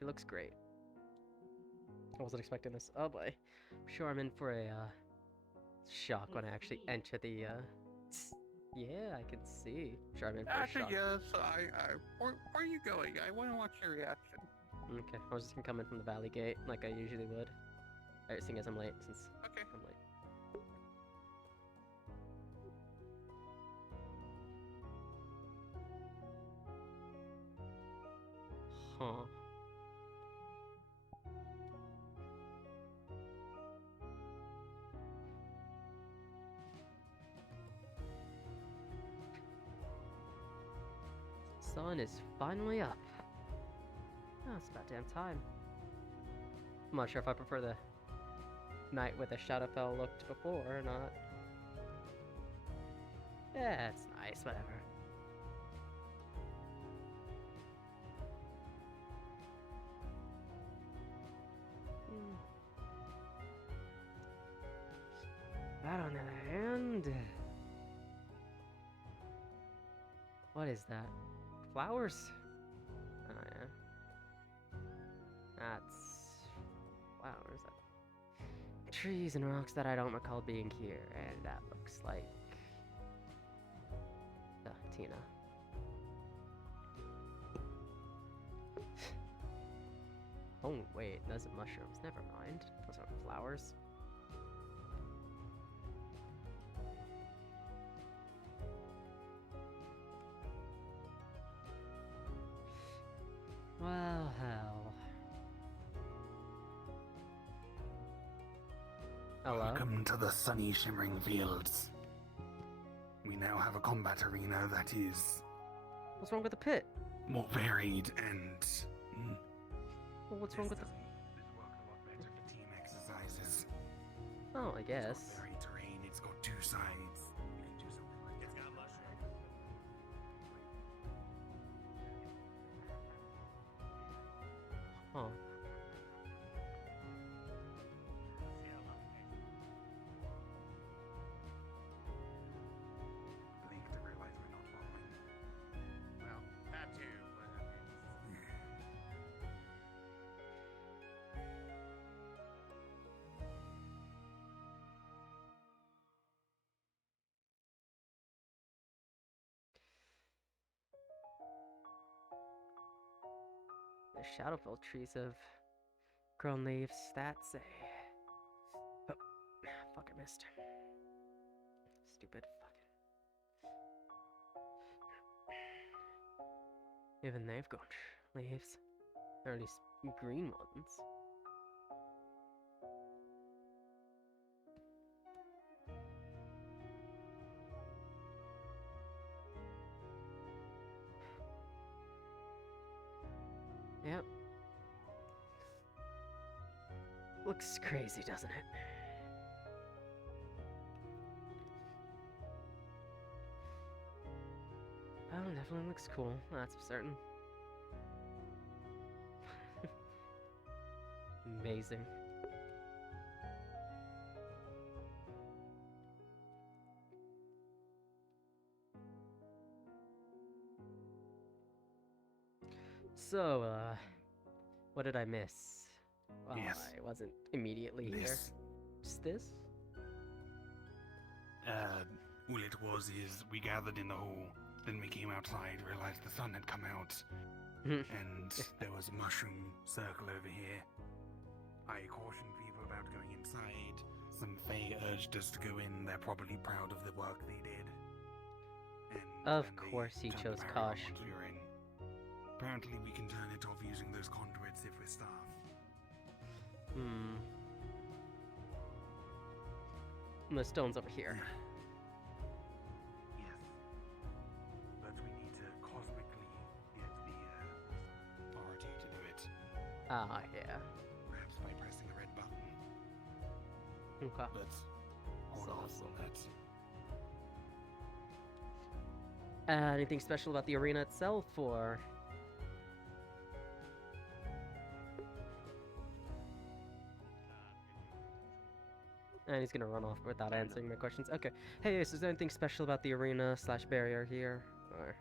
It looks great. I wasn't expecting this. Oh boy. I'm sure I'm in for a shock when I actually enter the Yeah, I can see. I'm sure I'm in for a Actually, shock. yes. Where are you going? I want to watch your reaction. Okay, I was just gonna come in from the valley gate like I usually would. Alright, seeing as I'm late, since Okay. I'm late. Huh. Sun is finally up. Oh, it's about damn time. I'm not sure if I prefer the night where the Shadowfell looked before or not. Yeah, it's nice, whatever. Hmm. That on the other hand... What is that? Flowers? Oh yeah. That's... flowers. Trees and rocks that I don't recall being here, and that looks like... Tina. Oh wait, those are mushrooms. Never mind. Those aren't flowers. Well, hell. Hello? Welcome to the sunny, shimmering fields. We now have a combat arena that is What's wrong with the pit? more varied and. Well, what's wrong with the... This work a lot better for team exercises. Oh, I It's guess. got varied terrain. It's got two sides. You can do something like it's got mushrooms. Huh. Blink to realize we're not following. Well, that too, but The Shadowfell trees have grown leaves. That's a... Oh, fuck, I missed. Stupid fucking... Even they've grown leaves. Or at least green ones. Yep. Looks crazy, doesn't it? Oh, definitely looks cool. That's for certain. Amazing. So, what did I miss? Well, Yes. I wasn't immediately here. This. Just this? All it was is we gathered in the hall, then we came outside, realized the sun had come out, and there was a mushroom circle over here. I cautioned people about going inside. Some Fae urged us to go in. They're probably proud of the work they did. And Of then they course he turned the chose barrier on caution. once we were in. Apparently we can turn it off using those conduits if we're staff. Hmm. And the stone's over here. Yes. But we need to cosmically get the authority to do it. Ah, yeah. Perhaps by pressing a red button. Okay. But hold off on that. Anything special about the arena itself, or... And he's gonna run off without answering my questions. Okay. Hey, is there anything special about the arena / barrier here? Or...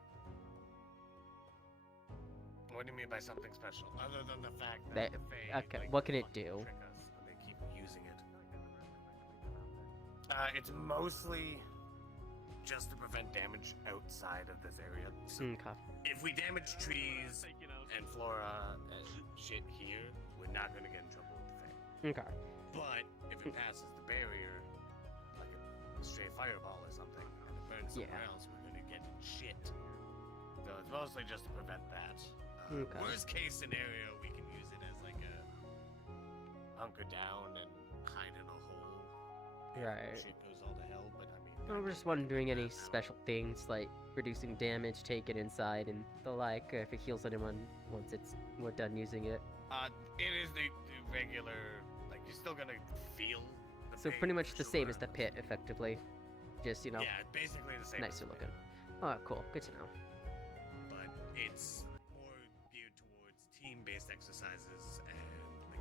What do you mean by something special? Other than the fact That- that the Fae okay, like what to can it fucking do? trick us, and they keep using it. It's mostly just to prevent damage outside of this area. So Okay. if we damage trees and flora and shit here, we're not gonna get in trouble with the Fae. Okay. But if it passes the barrier, like a straight fireball or something, and it burns somewhere Yeah. else, we're gonna get shit. So it's mostly just to prevent that. Okay. Worst case scenario, we can use it as like a hunker down and hide in a hole. if Right. Shit goes all to hell, but I mean. I was just wondering any special things like reducing damage taken inside and the like, if it heals anyone once we're done using it. It is the regular. Like you're still gonna feel. The So pain pretty much for the same sure. as the pit, effectively. Just, you know, Yeah, basically the same. nicer as the looking. pit, Oh, cool. Good to know. But it's more geared towards team-based exercises and like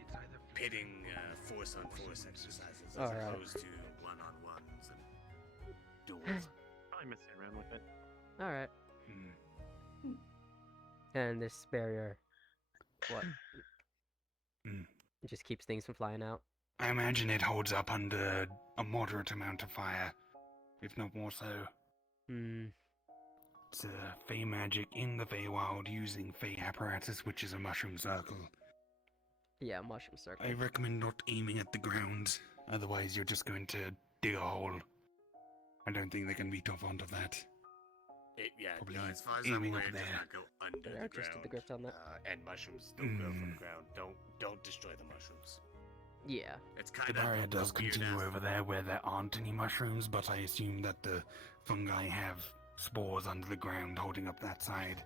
It's either pitting force-on-force exercises as Alright. opposed to one-on-ones and duels. Probably messing around with it. Alright. Mm. And this barrier, what? Mm. It just keeps things from flying out. I imagine it holds up under a moderate amount of fire, if not more so. Hmm. It's Fey magic in the Feywild using Fey apparatus, which is a mushroom circle. Yeah, mushroom circle. I recommend not aiming at the ground, otherwise you're just going to dig a hole. I don't think they can beat off onto that. Yeah, Probably no, as far as I'm aiming aware, up it does there. not go under Yeah, the just did the ground. grift on that. And mushrooms don't grow from Mm. the ground. Don't destroy the mushrooms. Yeah. It's The kind of barrier does a weird continue ass- over there where there aren't any mushrooms, but I assume that the fungi have spores under the ground holding up that side.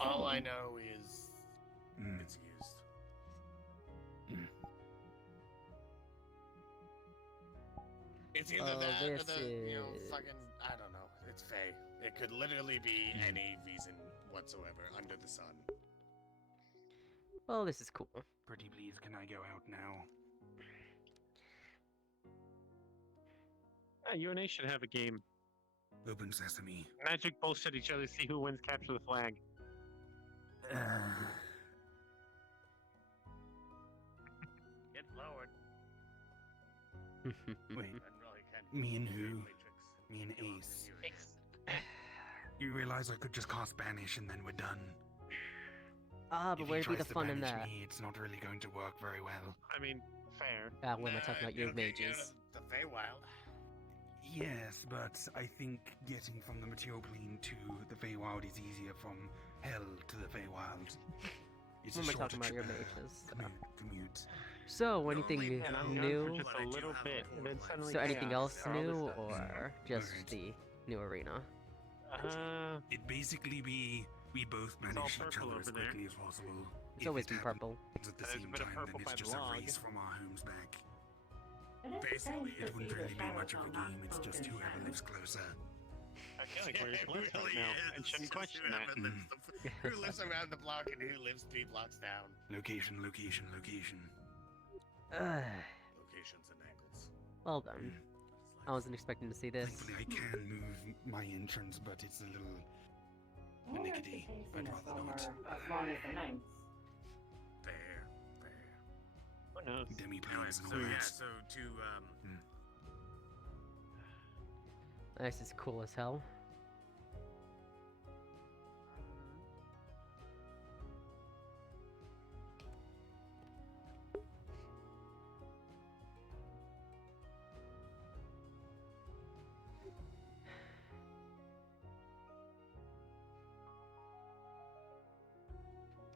All I know is Mm. it's used. Mm. It's either Oh, that or this the, you know, is- fucking, I don't know. It's Fae. It could literally be Mm. any reason whatsoever under the sun. Well, this is cool. Pretty please, can I go out now? Yeah, UNA should have a game. Open sesame. Magic bullshit each other, see who wins, capture the flag. Get lowered. Wait, And really can me and who? Matrix. Me and Kill off Ace. the Ace. You realize I could just cast Banish and then we're done. Ah, but If he where'd be the tries to fun in banish that? me, it's not really going to work very well. I mean, fair. When am I talking about your it'll get you mages? The Feywild. Yes, but I think getting from the material plane to the Feywild is easier from hell to the Feywild. It's When a am I talking shorter about your trip- mages? commute. So, anything Normally, And I'm new? gone for just But I a do little have bit, a and then portal suddenly So, anything chaos else and all this new, stuff. or just Alright. the new arena? It'd basically be we both all banish each purple other as over there. quickly as possible. It's If always it been happens purple. at the There's a same bit of time, purple then by it's the just a log. race from our homes back. Basically, It wouldn't really be much of a game, it's just whoever lives closer. I feel like we're It split up really now, is. and shouldn't Just question whoever that. lives who lives around the block and who lives 3 blocks down. Location, location, location. Locations and angles. Well done. I wasn't expecting to see this. Thankfully, I can move my entrance, but it's a little finicky. I'd rather not. As long as the ninth. Fair, fair. Who knows? Demi-planes and So all yeah, that. so to This is cool as hell.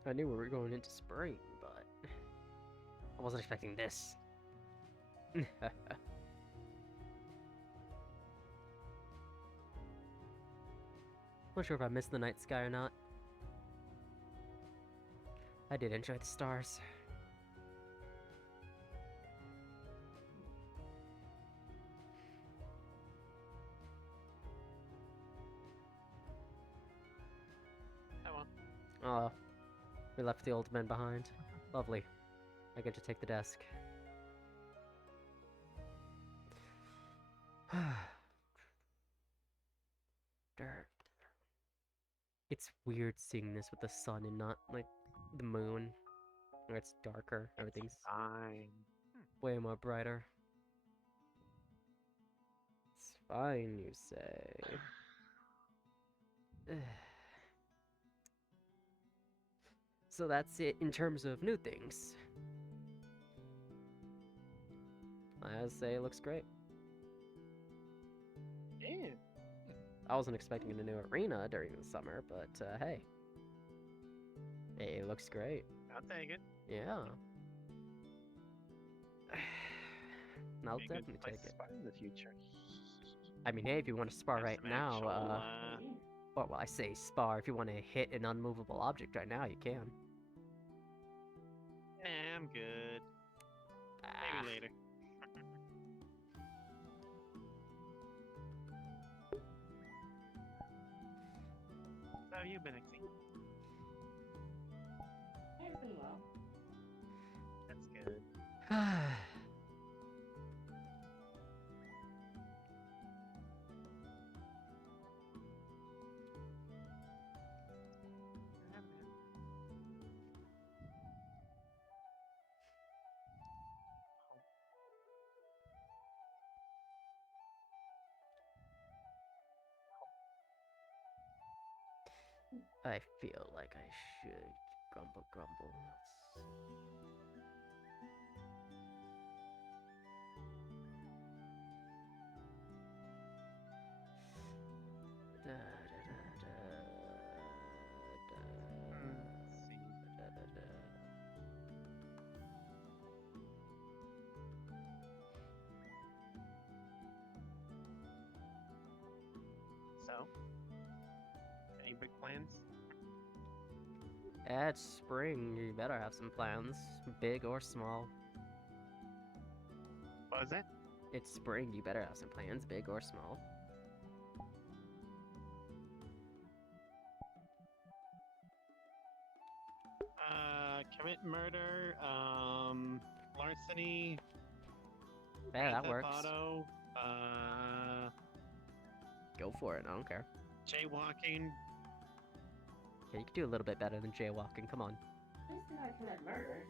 I knew we were going into spring, but I wasn't expecting this. Not sure if I missed the night sky or not. I did enjoy the stars. Oh well. Oh, we left the old men behind. Lovely. I get to take the desk. Dirt. It's weird seeing this with the sun and not like the moon, where it's darker. Everything's Fine. way more brighter. It's fine, you say. So that's it in terms of new things. I say it looks great. Yeah. I wasn't expecting a new arena during the summer, but hey. It looks great. I'll take it. Yeah. I'll Be a good definitely place take to it. spar in the future. I mean, hey, if you want to spar Have right some now, actual, well, I say spar. If you want to hit an unmovable object right now, you can. Nah, I'm good. Ah. Maybe later. How have you been, Ixie? It's been well. That's good. I feel like I should grumble, grumble. Da, da, da, Let's see. da, da, da. So, any big plans? It's spring. You better have some plans, big or small. What was it? It's spring. You better have some plans, big or small. Commit murder, larceny, Yeah, that Grand Theft works. Auto, Go for it. I don't care. jaywalking. Yeah, you can do a little bit better than jaywalking. Come on. At least did not commit murder.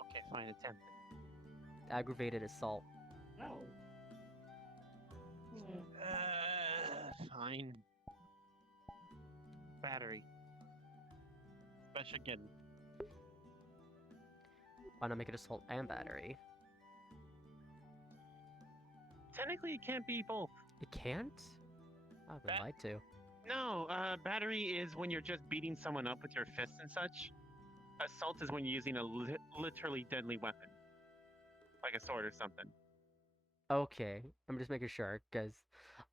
Okay, fine, attempt. Aggravated assault. No. Hmm. Fine. Battery. Special again. Why not make it assault and battery? Technically, it can't be both. It can't? I would That- like to. No, battery is when you're just beating someone up with your fists and such. Assault is when you're using a literally deadly weapon, like a sword or something. Okay, I'm just making sure because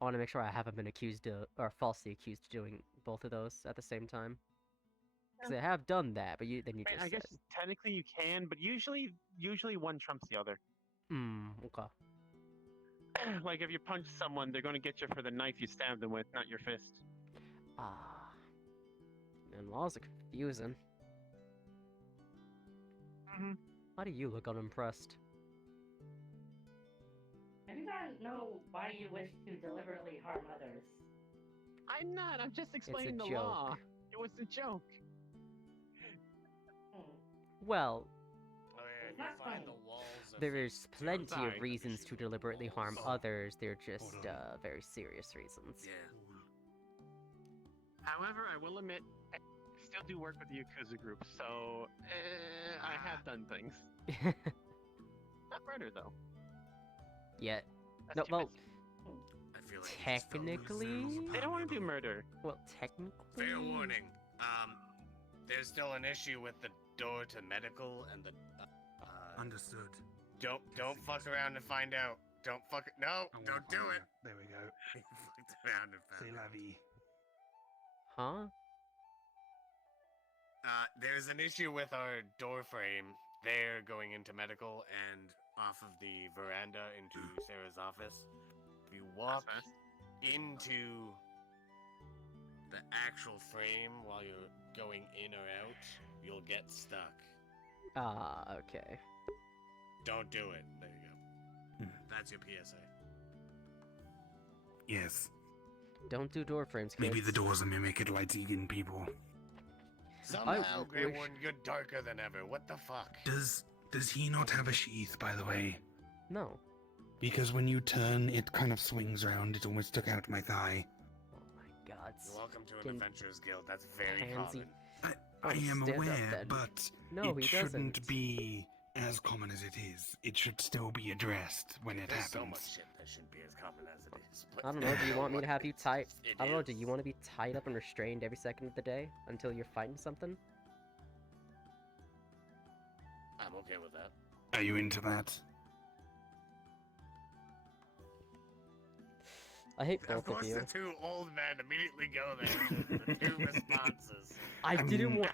I want to make sure I haven't been accused of, or falsely accused of doing both of those at the same time. Because I have done that, but then you I, just I said. guess technically you can, but usually one trumps the other. Okay. Like if you punch someone, they're going to get you for the knife you stabbed them with, not your fist. Ah. Man, laws are confusing. Mm-hmm. Why do you look unimpressed? I do not know why you wish to deliberately harm others. I'm not. I'm just explaining the joke. law. It was a joke. Hmm. Well, Oh yeah, It's you not find funny. the walls of there is things, too. plenty sorry. of reasons to deliberately harm Oh. others. They're just Hold on. very serious reasons. Yeah. However, I will admit, I still do work with the Yakuza group, so I have done things. Not murder though. Yet, That's no, too well, risky. I feel like you just felt technically, They don't want to do murder. well, technically, Fair warning. There's still an issue with the door to medical and the. Understood. Don't fuck around and find out. Don't fuck. No, I wanna don't do find it. out. There we go. He fucked around and C'est found la out. vie. Huh? There's an issue with our door frame. They're going into medical and off of the veranda into Sarah's office. If you walk That's fast. into the actual frame while you're going in or out, you'll get stuck. Ah, okay. Don't do it. There you go. Hmm. That's your PSA. Yes. Don't do door frames, kids. Maybe the doors will mimic it like eating people. Somehow, Grey wish- Warden, you're darker than ever. What the fuck? Does he not have a sheath, by the way? No. Because when you turn, it kind of swings around. It almost took out my thigh. Oh my god. You're welcome to an Skin adventurer's guild. That's very pansy. common. I am stand up aware, then. but No, it he shouldn't doesn't. be as common as it is. It should still be addressed when it There's happens. so much shit that shouldn't be as common as it is. But I don't know, do you want me to have you tied? It I don't know, is. do you want to be tied up and restrained every second of the day until you're fighting something? I'm okay with that. Are you into that? I hate Of both of course, you. the two old men immediately go there. The two responses. I didn't mean,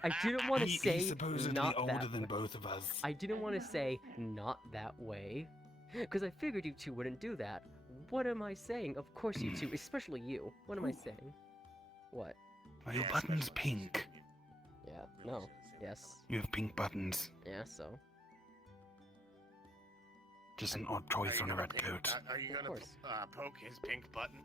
want to He's say supposedly not older that than way. both of us. I didn't want to say not that way, because I figured you two wouldn't do that. What am I saying? Of course you two, especially you. What am I saying? What? Are your Yeah, buttons especially pink? you. Yeah, Really no, should've seen that yes, You have pink buttons. yeah, so. Just an coming. odd choice Are on you a gonna red pick- coat. Are you Of gonna course. poke his pink button?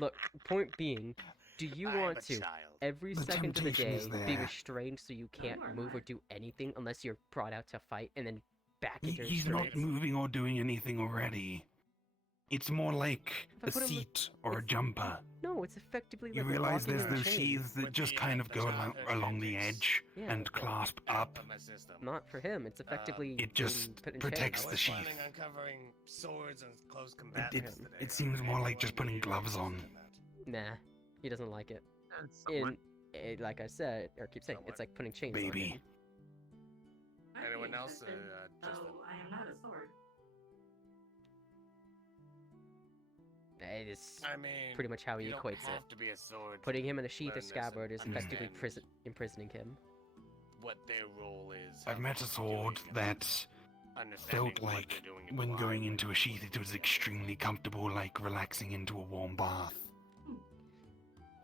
Look, point being, do you I'm want a to, child. every The second of the temptation day, is be there. restrained so you can't are move or not. do anything unless you're brought out to fight and then back into He's restraint? not moving or doing anything already. It's more like If I a put him with- seat or a jumper. No, it's effectively You like realize walking there's in those chains. sheaths that With just the, kind uh, of the go childhood along the antics. edge Yeah, and but- clasp up. Of my system. Not for him, it's effectively It being just put in protects chains. I the was sheath. planning on covering swords and close It, combatants today. it seems more like just putting Anyone gloves really on. interested in that? Nah, he doesn't like it. Somewhat. Like I said, or keep saying, it's Somewhat. like putting chains on Baby. him. I'd be Anyone else, interested, just though I am not a sword. It is I mean, pretty much how he you don't equates it. have to be a sword. Putting him in a sheath or learn this scabbard is and effectively understand imprisoning him. what their role is. I've met a sword that understanding felt what like they're doing and when why. going into a sheath it was extremely comfortable, like relaxing into a warm bath.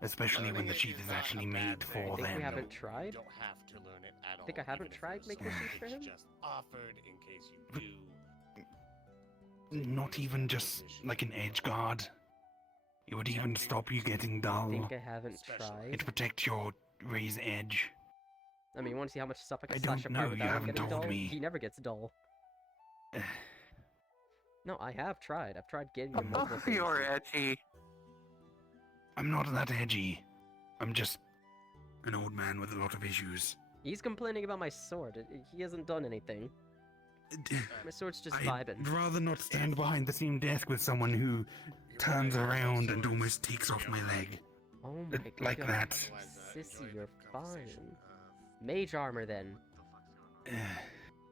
Especially when Learning the it sheath is not a actually bad made thing. for I think we them. haven't You tried. don't have to learn it at all. Think I haven't even if tried you're a making a sword. sheath for It's him? just offered in case you do. Not even just like an edge guard. It would even stop you getting I dull. think I haven't Special. tried. It protects your raised edge. I mean, you want to see how much stuff I can I slash don't apart know, you without him haven't getting told dull? me. He never gets dull. No, I have tried. I've tried getting him Oh, multiple things. you're edgy. I'm not that edgy. I'm just an old man with a lot of issues. He's complaining about my sword. He hasn't done anything. My sword's just I'd vibing. rather not stand behind the same desk with someone who turns around and almost takes off my leg. Oh my Like god. that. Sissy, you're fine. Mage armor then. Eh,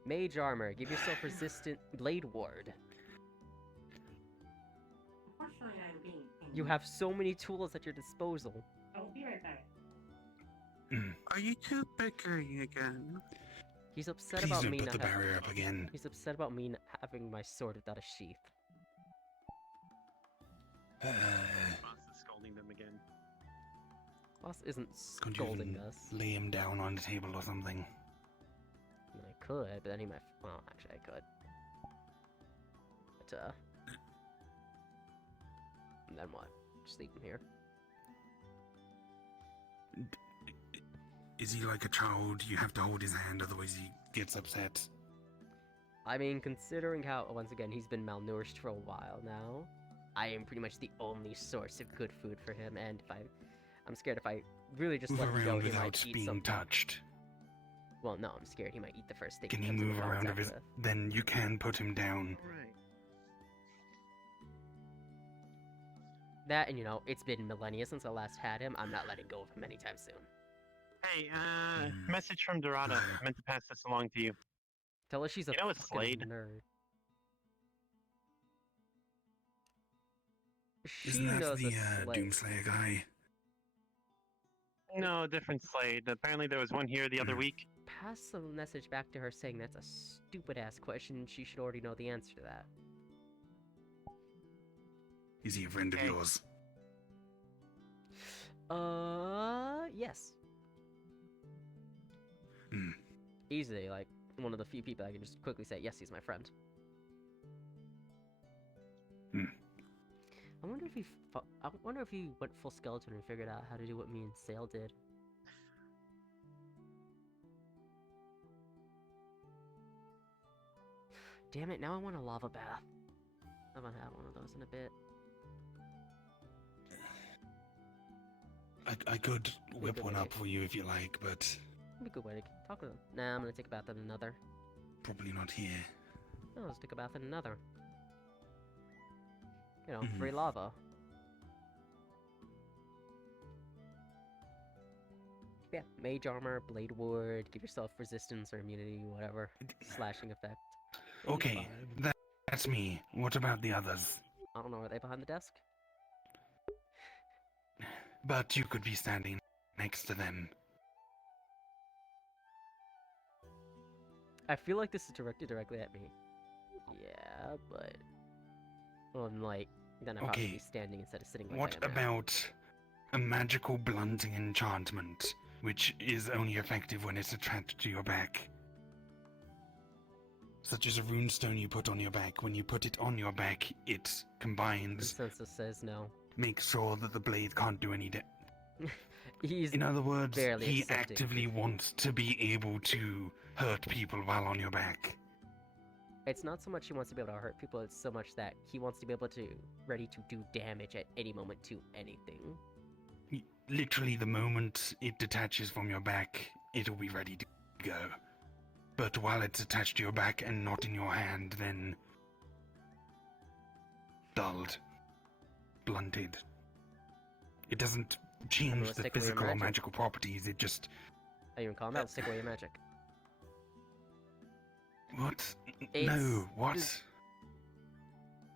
Mage armor. Give yourself resistant blade ward. Unfortunately, I'm being. You have so many tools at your disposal. I will be right back. Are you two bickering again? He's upset Please about don't me put not the having. barrier up again. He's upset about me not having my sword without a sheath. Boss is scolding them again. Boss isn't Could you scolding even us. lay him down on the table or something? I mean, I could, but then he might. Well, actually, I could. But, and then what? Just leave him here. Is he like a child? You have to hold his hand, otherwise he gets upset. I mean, considering how, once again, he's been malnourished for a while now, I am pretty much the only source of good food for him, and if I'm scared if I really just Move let him go, around he without might eat being something. touched. Well, no, I'm scared he might eat the first thing Can he comes into move around contact if his... with. Then you can put him down. Right. That, and you know, it's been millennia since I last had him, I'm not letting go of him anytime soon. Hey, Hmm. message from Dorada. I meant to pass this along to you. Tell her she's a You know it's fucking Slade. nerd. She Isn't that knows the a Slade. Doomslayer guy? No, different Slade. Apparently there was one here the other Hmm. week. Pass a message back to her saying that's a stupid ass question. She should already know the answer to that. Is he a friend of Okay. yours? Yes. Hmm. Easily, like one of the few people I can just quickly say, yes, he's my friend. if he. I wonder if he went full skeleton and figured out how to do what me and Sale did. Damn it! Now I want a lava bath. I'm gonna have one of those in a bit. I could whip good one way. up for you if you like, but That'd be a good way to talk with him. Nah, I'm gonna take a bath in another. probably not here. No, let's take a bath in another. You know, Mhm. free lava. Yeah, mage armor, blade ward, give yourself resistance or immunity, whatever. Slashing effect. You'll be Okay, fine. that's me. What about the others? I don't know, are they behind the desk? But you could be standing next to them. I feel like this is directed directly at me. Yeah, but... Well, I'm like, then I'd probably Okay, be standing instead of sitting like What I am now. about a magical blunting enchantment, which is only effective when it's attached to your back? Such as a runestone you put on your back. When you put it on your back, it combines, Consensus says no. makes sure that the blade can't do any He's In other words, barely he accepting. actively wants to be able to hurt people while on your back. It's not so much he wants to be able to hurt people, it's so much that he wants to be able to ready to do damage at any moment to anything. Literally, the moment it detaches from your back, it'll be ready to go. But while it's attached to your back and not in your hand, then dulled, blunted. It doesn't change let's the take away your physical or magic. magical properties, it just... Are you in combat? Let's take away your magic. What? It's No, what? just-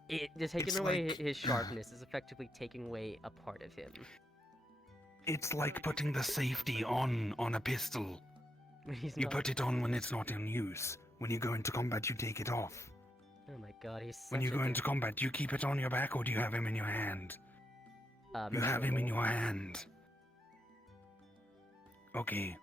Taking It's away like- his sharpness is effectively taking away a part of him. It's like putting the safety on a pistol. He's You not... put it on when it's not in use. When you go into combat, you take it off. Oh my god, he's When such you a go dick. into combat, you keep it on your back, or do you have him in your hand? You Maybe have a him in little. your hand. Okay.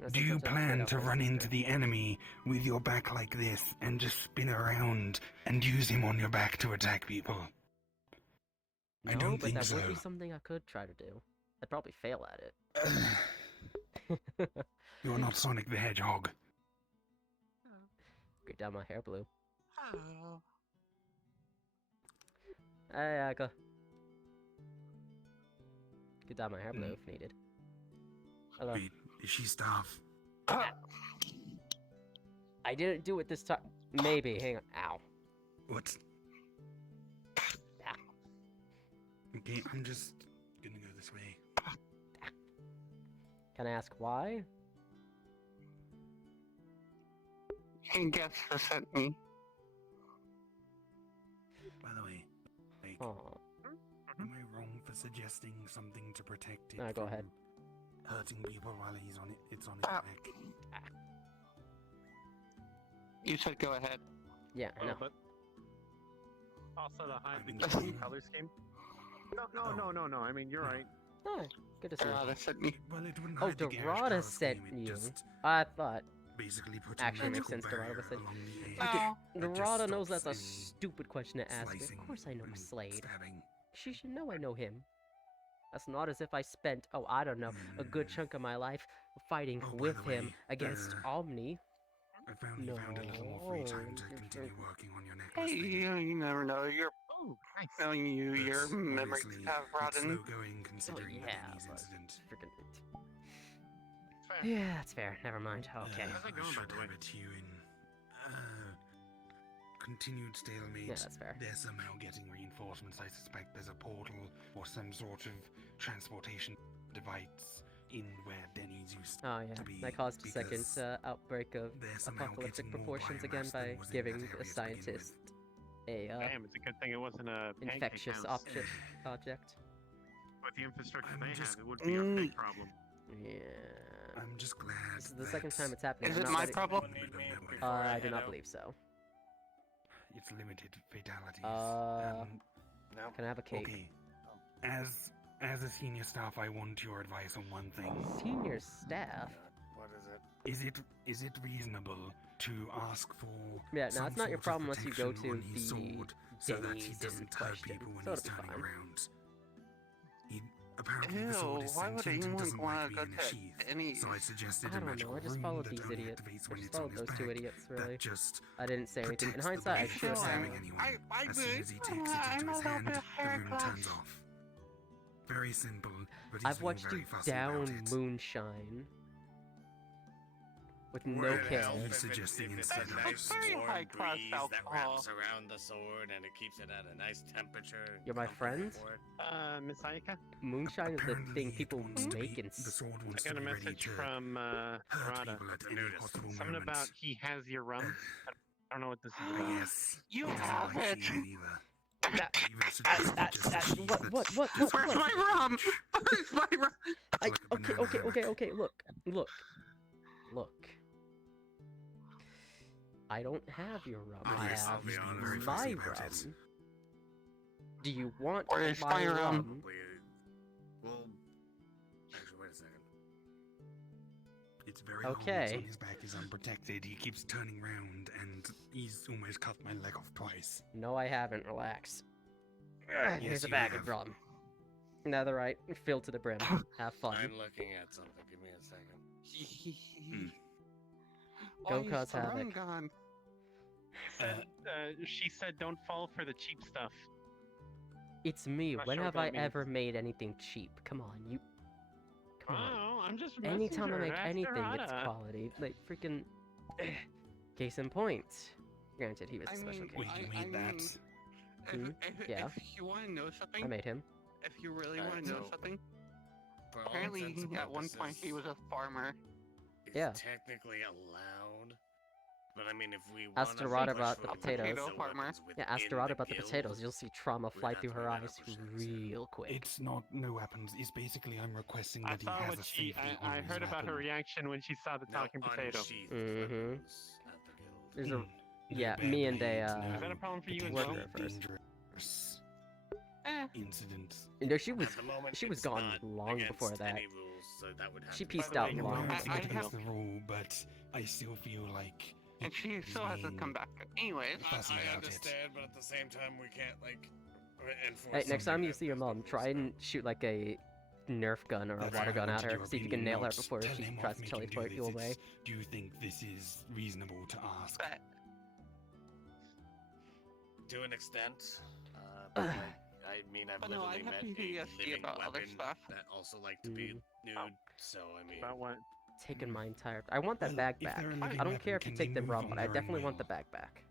That's Do you sometimes I trade plan off to my run into sister. the enemy with your back like this and just spin around and use him on your back to attack people? I No, don't but think that so. would be something I could try to do. I'd probably fail at it. You're not Sonic the Hedgehog. Get down my hair blue. Oh. Hey, Aka. Get down my hair blue if needed. Hello. Wait, is she staff? I didn't do it this time. Maybe. Hang on. Ow. What? Ah. Okay, I'm just gonna go this way. Can I ask why? He guess who sent me. By the way, like, Oh. am I wrong for suggesting something to protect it No, go from ahead. hurting people while he's on it? It's on his Ah. back. You said go ahead. Yeah, I know. But also the high I mean, the color scheme. No. I mean, you're right. Oh, good to see you. They sent me. Well, it wouldn't Oh, hurt to garish Dorada color sent scheme, it you. just I thought. basically put Actually, a makes magical sense, Dorada barrier said- along the edge. Oh. It just Dorada knows stops that's a any stupid question to ask me. slicing Of course I know and Slade. stabbing. She should know I know him. That's not as if I spent, oh, I don't know, a good chunk of my life fighting Oh, by with the him way, against Omni. I found you found a little more free time to No. continue working on your necklace. Hey, thing. you never know. Oh, nice. Your But memory obviously, have it's rotten. slow going considering yeah, the Denny's but- incident. Freaking. Fair. Yeah, that's fair. Never mind. Okay. How's it going, I by should the way? have it to you in continued stalemate. Yeah, that's fair. They're somehow getting reinforcements. I suspect there's a portal or some sort of transportation device in where Denny's used Oh yeah, to be. that caused a second because outbreak of they're somehow apocalyptic getting more proportions again biomass than by was in giving that a area to begin scientist a Damn, it's a good thing it wasn't a pancake infectious house. object. With the infrastructure I'm they just- have, it would be a big problem. Yeah. I'm just glad. This is the second time it's happening. Is I'm it not my ready- problem? I do not believe so. It's limited fatalities. No. Can I have a cake? Okay. As a senior staff, I want your advice on one thing. Senior staff. What is Is it reasonable to ask for? Yeah, no, some it's not your sort of problem unless you go protection to on his the sword so that he days in doesn't hurt question, people when so he's it'll be turning fine. around. Apparently the Ew, sword is why would sentient and anyone doesn't wanna like to go be in a to sheath. any- So I suggested I a don't magical know, I just rune followed that these only idiots. activates I when just it's on followed his those back. two idiots, really. That just I didn't say anything. In protects the hindsight, I blade should from Sure. have. stabbing anyone. As soon as he takes it into I'm his a little hand, bit the rune haircut. turns off. Very simple, but he's I've being watched very you fussy about down it. moonshine with Would no it care. help He's if suggesting it's instead a of nice just- very warm high-class breeze that alcohol. wraps around the sword and it keeps it at a nice temperature. and You're my comfortable friend? for it. Miss Ayaka, Moonshine is the Apparently thing it people wants to make be- in the sword I wants got to a be ready message to from hurt Dorada. people at The any nudist. possible Something moment. about he has your rum. I don't know what this is Oh, about. yes. You He doesn't have like it. sheath either. That- He even suggested just a sheath what, that's what, just Where's what? my rum? Where's my rum? I, like a banana okay, hammock. look. I don't have your rum. Oh, I yes, have I'll be honest. very my fussy about rum. it. Do you want Where's my my rum? rum? Well, actually, wait a second. It's very Okay. hard. On his back is unprotected. He keeps turning round, and he's almost cut my leg off twice. No, I haven't. Relax. Here's Yes, a you bag of have. rum. Netherite, filled to the brim. Have fun. I'm looking at something. Give me a second. Go Why is cause the rum havoc. gone? She said, "Don't fall for the cheap stuff." It's me. Not When sure have what I that means. ever made anything cheap? Come on, you. Come on. Oh, I'm just. Anytime I make Ask anything, it's Dorada. quality. Like freaking. Case in point. Granted, he was I a special mean, case. Wait, you I made that? mean, Hmm? Yeah. If you want to know something, I made him. if you really Alright, want to know so- something, For all apparently intents and at one point he was purposes, a farmer. it's Yeah. technically allowed. But I mean, if we Ask wanna Dorada push about for the the potatoes. weapons Farmer. Yeah, ask within Dorada the about the guild, potatoes. You'll see trauma we'd fly have through to her remember eyes push that, so- real quick. It's not no weapons. It's basically I'm requesting I that he saw has what a she. safety on I his heard about her weapon. reaction when she saw the No talking potato. unsheathed Mhm. weapons at the guild. There's a Mm, no yeah, bad me and blades, a, no Is that a problem for you as potentially well? Worker first. dangerous Eh, incidents. no, she was At the moment, she was it's gone not long before against that. any rules, so that would have She to be pieced the out way, No, long it's ago. not I against have- the rule, but I still feel like and she he's still hasn't being- come back. Anyways, fussy I about it. understand, but at the same time, we can't like enforce. Hey, next something time you that see your there's no mom, rules try about. and shoot like a Nerf gun or a That's water how gun I at wanted her. your See if you can opinion, nail her not before tell she him tries off to making teleport do you this. away. It's, do you think this is reasonable to ask? but To an extent, but I mean, I've But no, I literally have met PTSD a living about other weapon stuff. that also like to be nude. So I mean, About what? Taking my entire. I want that Well, bag if back. they're a I living don't weapon, care if you can take they the move rum, on but I their own definitely want will? the bag back.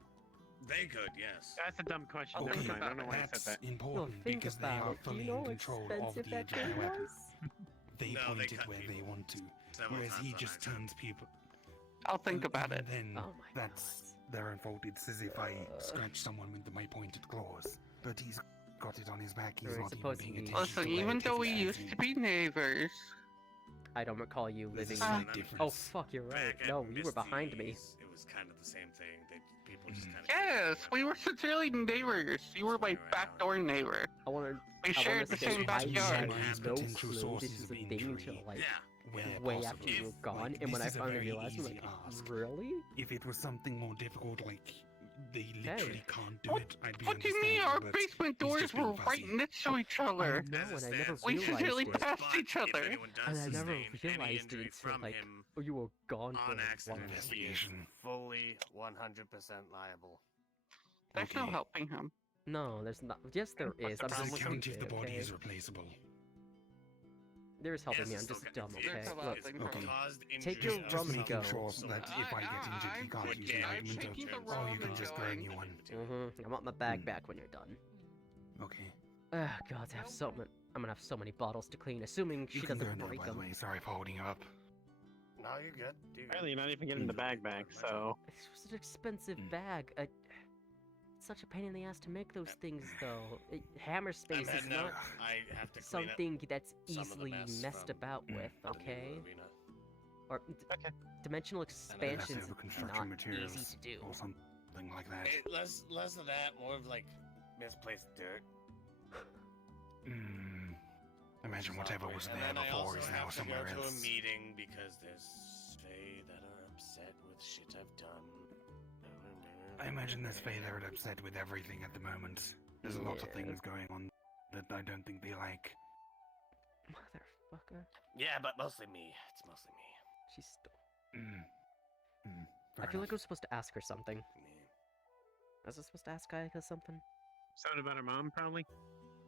they could, yes. That's a dumb question. I'll Never think mind. I about don't know why I That's said that. No, important think because they about are it. Do you fully know in how control of expensive the that agile thing weapon. was? They No, point they it cut where they people want to, Several whereas he times on just accident. turns people. I'll think about even it. Then Oh my that's their own fault. It's as if I Uh. scratch someone with my pointed claws, but he's got it on his back. He's We're not even supposed to paying be- attention. Listen, to where even it though is we attacking. used to be neighbors, I don't recall you There's a living. slight Ah. difference. Oh fuck, you're right. Back at No, you were behind me. Misty's, It was kind of the same thing. People just Mm. kind of. yes, we were sincerely neighbors. You were my backdoor neighbor. I wanted. We I shared wanna the stay same behind you backyard. and Has no potential clue sources this is of a thing until injury. like Yeah. Where way possible. after you were If- gone, Like, and when I this is a finally very realized, I'm easy like, ask. really? If it was something more difficult, like they literally can't do What- it, I'd be What do you mean? understanding, Our but basement he's doors just being were right fussy. next to each other. No, and I never We realized sincerely it. passed But each if other. anyone does And I never sustain any realized injury it until from like him oh, you were gone for on like, accident, one he is Investigation. fully 100% liable. There's no Okay. helping him. No, there's not. Yes, there is. the I'm Does just it problem count if stupid. the body Okay? is replaceable? There's helping Yes, me. it's I'm still just got- dumb. it's- Okay, There's a lot look. of things Okay. wrong. Caused Take your injury Just rum and making go. sure So that if I get injured, he can't would use get an I'm argument taking of, the oh, you rum can and just going. burn you one. I want my bag Hmm. back when you're done. Okay. Ah, God, I have so many. I'm gonna have so many bottles to clean, assuming she You can go doesn't now, break by the them. way. Sorry for holding you up. No, you're good. You're good. Apparently, you're not even getting the bag back. So It's just an expensive Mm. bag. It's such a pain in the ass to make those things, though. Hammer space I'm is heading out. not I have to clean up something that's some of the easily mess messed from about with. the new Okay, arena. or Okay. dimensional That's expansion's over construction not materials easy to do. or something like that. Less of that, more of like misplaced dirt. Imagine whatever was and there then I before also is now have to somewhere go to else. a meeting because there's a Fae that are upset with shit I've done. I imagine there's Fae that are upset with everything at the moment. There's a lot of Yeah. things going on that I don't think they like. Motherfucker. Yeah, but mostly me. It's mostly me. She's still. Fair I feel like enough. I'm supposed to ask her something. Me. Was I supposed to ask Ayaka something? Something about her mom, probably.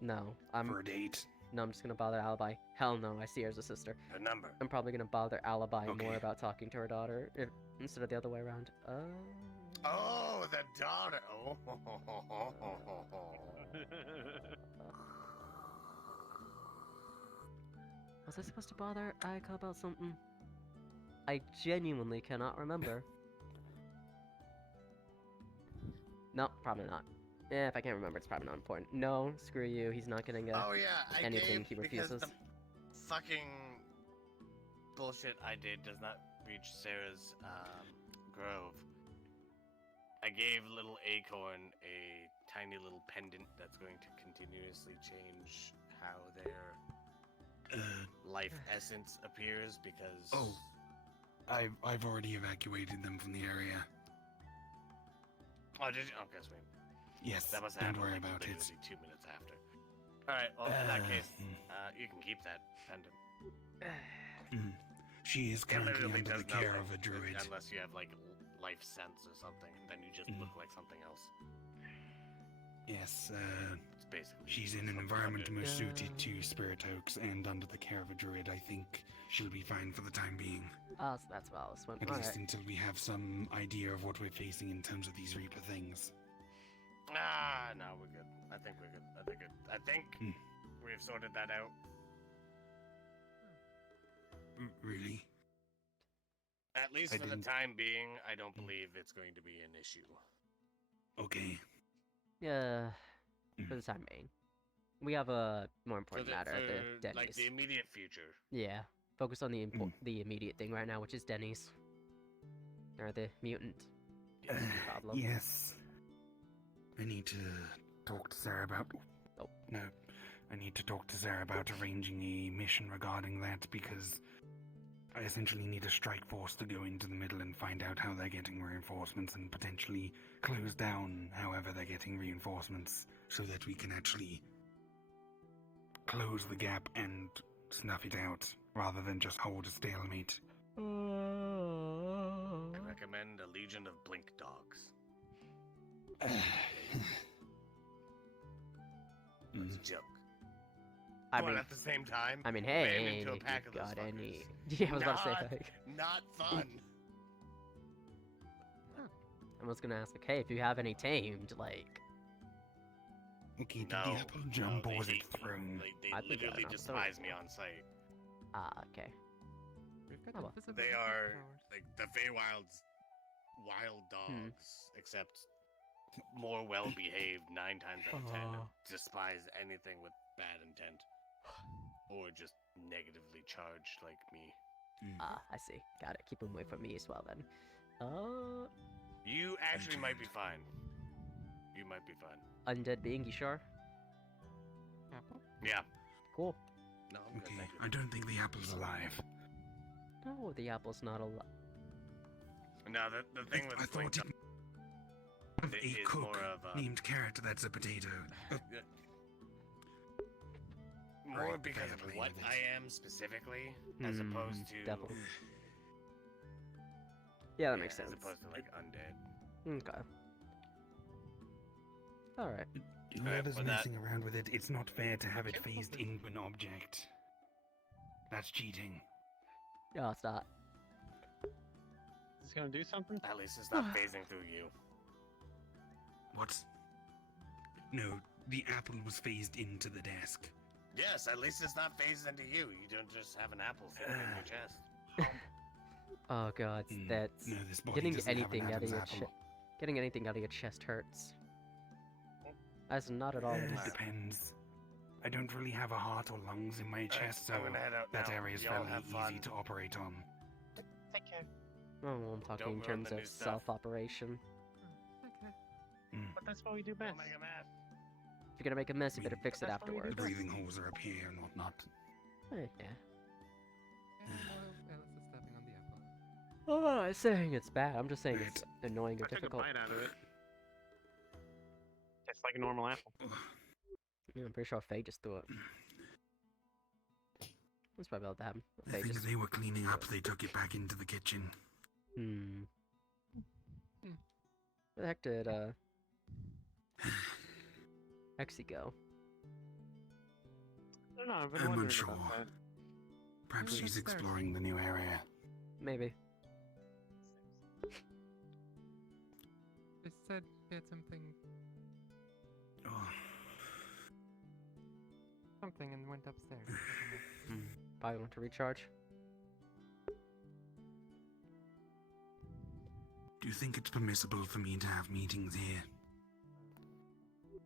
No, For a date. I'm just gonna bother Alibi. Hell no, I see her as a sister. Her number. I'm probably gonna bother Alibi more Okay. about talking to her daughter instead of the other way around. Oh, the daughter. Oh. Was I supposed to bother Ayaka about something? I genuinely cannot remember. No, probably not. Yeah, if I can't remember, it's probably not important. No, screw you. He's not getting a. Oh yeah, I anything gave he because refuses. the fucking bullshit I did does not reach Sarah's grove. I gave little Acorn a tiny little pendant that's going to continuously change how their life essence appears because. Oh. I've already evacuated them from the area. Oh, did you? Okay, sweet. Yes, That must don't happen worry like about it. literally 2 minutes after. All right. Well, in that case, you can keep that pendant. She is It currently literally under the does care nothing, of a druid. unless you have like life sense or something, and then you just look like something else. Yes, It's basically. she's in an something environment under- most suited to spirit oaks and under the care of a druid. I think she'll be fine for the time being. Oh, so that's what I was wondering. At least Alright. until we have some idea of what we're facing in terms of these Reaper things. Ah, no, we're good. I think we're good. I think Hmm. we've sorted that out. Really? At least I for the didn't- time being, I don't believe it's going to be an issue. Okay. Yeah, for the time being. We have a more important matter at the Denny's. like the immediate future. Yeah, focus on the immediate thing right now, which is Denny's. Or the mutant problem. Yes. I need to talk to Sarah about. Oh. No. I need to talk to Sarah about arranging a mission regarding that because I essentially need a strike force to go into the middle and find out how they're getting reinforcements and potentially close down however they're getting reinforcements so that we can actually close the gap and snuff it out rather than just hold a stalemate. I recommend a legion of blink dogs. It's a joke. I But mean, at the same time, hey, ram into a if pack you've of those got any. fuckers. Yeah, I was about to say, Not- like, Not fun. I was gonna ask, like, hey, if you have any tamed, like, Okay, did No, the apple jump no, or was they it hate me. thrown? They I think literally I'm not despise me on sight. okay. We've got Oh, well. invisibility They are powers. like the Feywild's wild Hmm. dogs, except more well behaved 9 times out of 10. and Oh. Despise anything with bad intent. Or just negatively charged like me. I see. Got it. Keep them away from me as well, then. You actually might be fine. You might be fine. Undead being, you sure? Apple? Yeah. Cool. No, I'm good, Okay, thank you. I don't think the apple's alive. No, the apple's not alive. No, the thing with I Blink thought it of It a is cook more of a- named Carrot that's a potato. more Right, because fair of play what with it. I am specifically, as opposed to Devil. Yeah, that makes as sense. opposed to like undead. Okay. Alright. Whoever's well, that- messing around with it, it's not fair to have it Careful phased with- into an object. That's cheating. No, it's not. Is it gonna do something? At least it's not phasing through you. What? No, the apple was phased into the desk. Yes, at least it's not phased into you. You don't just have an apple sitting in your chest. Oh god, that's No, this body getting doesn't have an anything out of Adam's your apple. getting anything out of your chest hurts. That's not at all. It nice. depends. I don't really have a heart or lungs in my chest, so I'm gonna head out that now. area is Y'all fairly have easy fun. to operate on. Take care. Oh, well, I'm talking in ruin terms the of new stuff. self-operation. Okay. But that's what we do best. Don't make a mess. If you're gonna make a mess, you better fix it That's what we do afterwards. The breathing holes are up here and whatnot. Yeah. And well, Alice is stepping on the apple. I'm not saying it's bad. I'm just saying Right. it's annoying or I took a difficult. bite out of it. Tastes like a normal apple. Yeah, I'm pretty sure Faye just threw it. That's probably about to happen. I Faye think just. they were cleaning up, they took it back into the kitchen. Hmm. Hmm. Where the heck did Hexy go? I don't know. I've been I'm wondering unsure. about that. Perhaps Maybe she's upstairs. exploring the new area. Maybe. They said they had something Oh, and went upstairs. I don't know. Probably want to recharge. do you think it's permissible for me to have meetings here?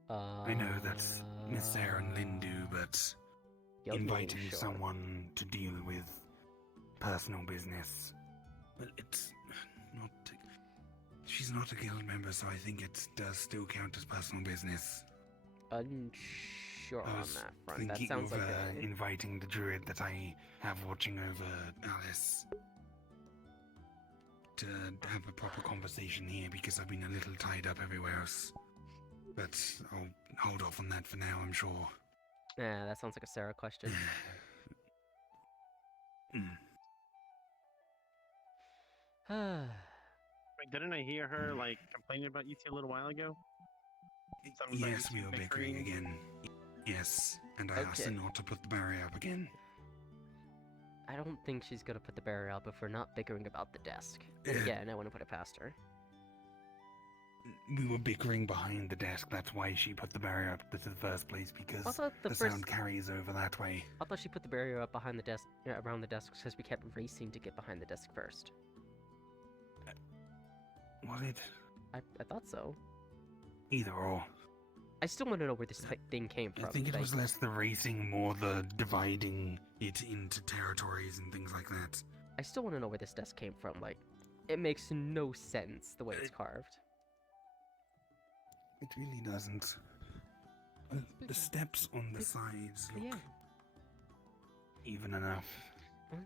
I know that's Miss Sarah and Lynn do, but Guild meeting, inviting sure. someone to deal with personal business. Well, it's not. She's not a guild member, so I think it does still count as personal business. Unsure I on was that front. That thinking sounds of like a. inviting the druid that I have watching over Alice to have a proper conversation here because I've been a little tied up everywhere else. But I'll hold off on that for now, I'm sure. Yeah, that sounds like a Sarah question. Wait, didn't I hear her like complaining about you two a little while ago? Something about Yes, you we two were bickering bickering? again. Yes, and I asked her Okay. not to put the barrier up again. I don't think she's gonna put the barrier up if we're not bickering about the desk. And Yeah. again, I want to put it past her. We were bickering behind the desk, that's why she put the barrier up to the first place, because I thought the the first. sound carries over that way. I thought she put the barrier up behind the desk, around the desk, because we kept racing to get behind the desk first. Was it? I thought so. Either or. I still want to know where this thing came from. I think it like, was less the racing, more the dividing it into territories and things like that. I still want to know where this desk came from. Like, it makes no sense the way it's carved. It really doesn't. The steps on the sides look Yeah. even enough.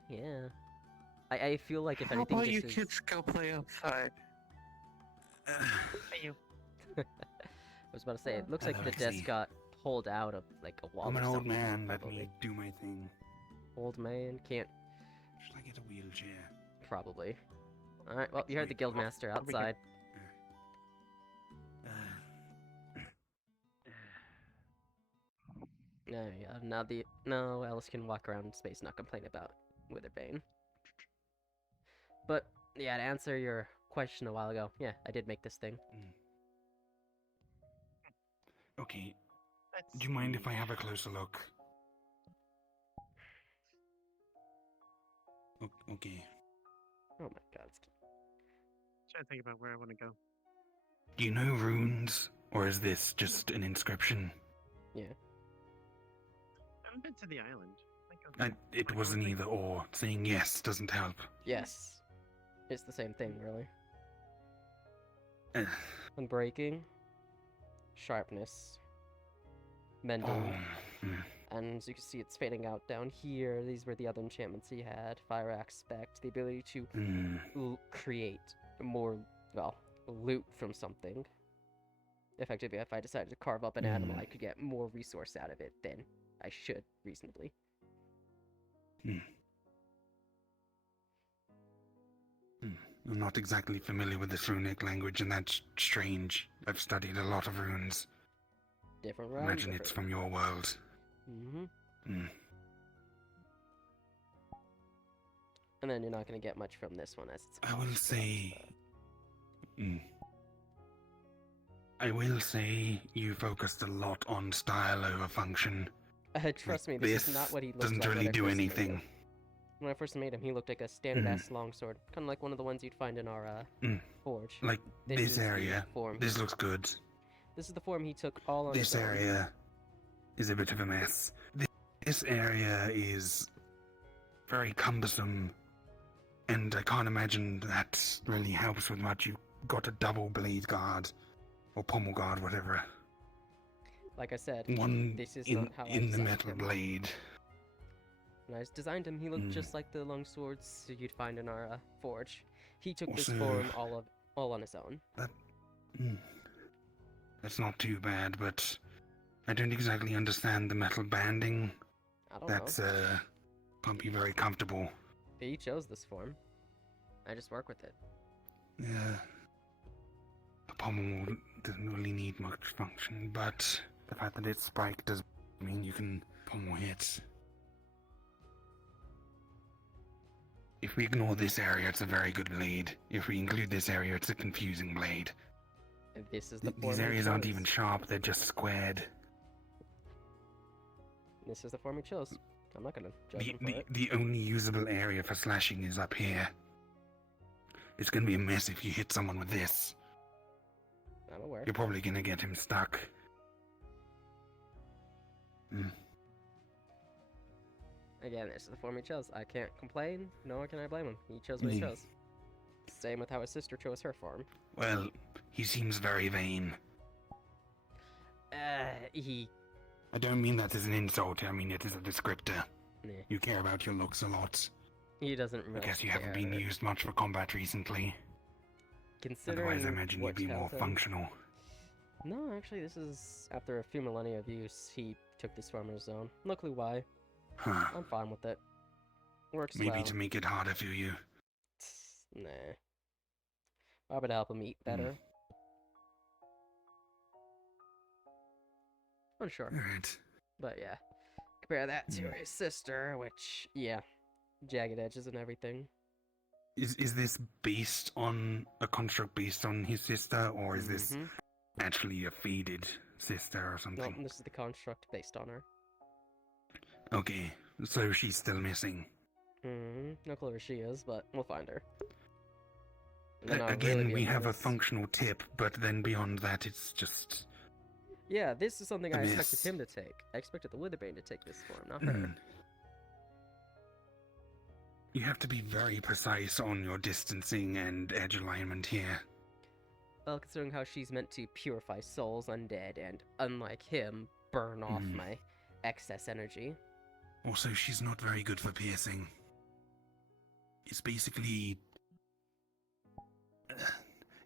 Yeah. I feel like if How anything, about this you is. kids go play outside? Hey, you. I was about to say, it looks like Hello, the desk Exy. got pulled out of like a wall. I'm or an old something, man, let probably. me do my thing. Old man can't Should I get a wheelchair? probably. All right. Well, you heard the guild master I'll be here. outside. Yeah. Now Alice can walk around in space, not complain about Witherbane. But yeah, to answer your question a while ago, yeah, I did make this thing. Okay, Let's do you mind if see. I have a closer look? Okay. Oh my god. Trying to think about where I want to go. Do you know runes? Or is this just an inscription? Yeah. I haven't been to the island. I think It was an either or. Saying yes doesn't help. Yes. It's the same thing, really. Uh, Unbreaking, sharpness, mending, oh, and as you can see, it's fading out down here. These were the other enchantments he had: fire aspect, the ability to create more, well, loot from something. Effectively, if I decided to carve up an animal, I could get more resource out of it than I should reasonably. I'm not exactly familiar with this runic language, and that's strange. I've studied a lot of runes. Different I realm. imagine it's from your world. Mm-hmm. And then you're not going to get much from this one as it's. I will cost, say. I will say you focused a lot on style over function. Trust me, this is not what he looks doesn't like. when really I do first made anything. him. When I first made him, he looked like a standard-ass longsword, kind of like one of the ones you'd find in our forge. Like This this is the area. form. This looks good. This is the form he took all on This his own. area is a bit of a mess. This area is very cumbersome, and I can't imagine that really helps with much. You've got a double blade guard, or pommel guard, whatever. Like I said, One this is in not how I the designed metal him. blade. When I designed him, he looked just like the longswords you'd find in our forge. He took this Also- form all on his own. Hmm. That's not too bad, but I don't exactly understand the metal banding. I don't That's know. can't be very comfortable. He chose this form. I just work with it. Yeah. A pommel doesn't really need much function, but the fact that it's spiked does mean you can pommel hits. If we ignore this area, it's a very good blade. If we include this area, it's a confusing blade. And this is the form These he areas aren't chose. even sharp, they're just squared. This is the form he chose. I'm not gonna judge him for it. The only usable area for slashing is up here. It's gonna be a mess if you hit someone with this. I'm aware. You're probably gonna get him stuck. Again, this is the form he chose. I can't complain, nor can I blame him. He chose what he Mm. chose. Same with how his sister chose her form. Well, he seems very vain. He... I don't mean that as an insult, I mean it as a descriptor. Nah, You care about your looks a lot. he doesn't I really guess you haven't been care. used much for combat recently. Considering Otherwise, I imagine you'd what be more childhood- functional. No, actually, this is after a few millennia of use. He took this form on his own. No clue why. Huh. I'm fine with it. Works Maybe well. to make it harder for you. Nah. Why would it help him eat better? Unsure. Alright. But yeah. Compare that to Mm. his sister, which, yeah. Jagged edges and everything. Is this based on a construct based on his sister, or is this Mhm. actually a faded sister or No, something? this is the construct based on her. Okay, so she's still missing. No clue where she is, but we'll find her. And then I'll Again, really be we have a honest. functional tip, but then beyond that, it's just. Yeah, this is something a I expected miss. him to take. I expected the Witherbane to take this form, not her. Mm. You have to be very precise on your distancing and edge alignment here. Well, considering how she's meant to purify souls undead and, unlike him, burn off Mm. my excess energy. Also, she's not very good for piercing. It's basically.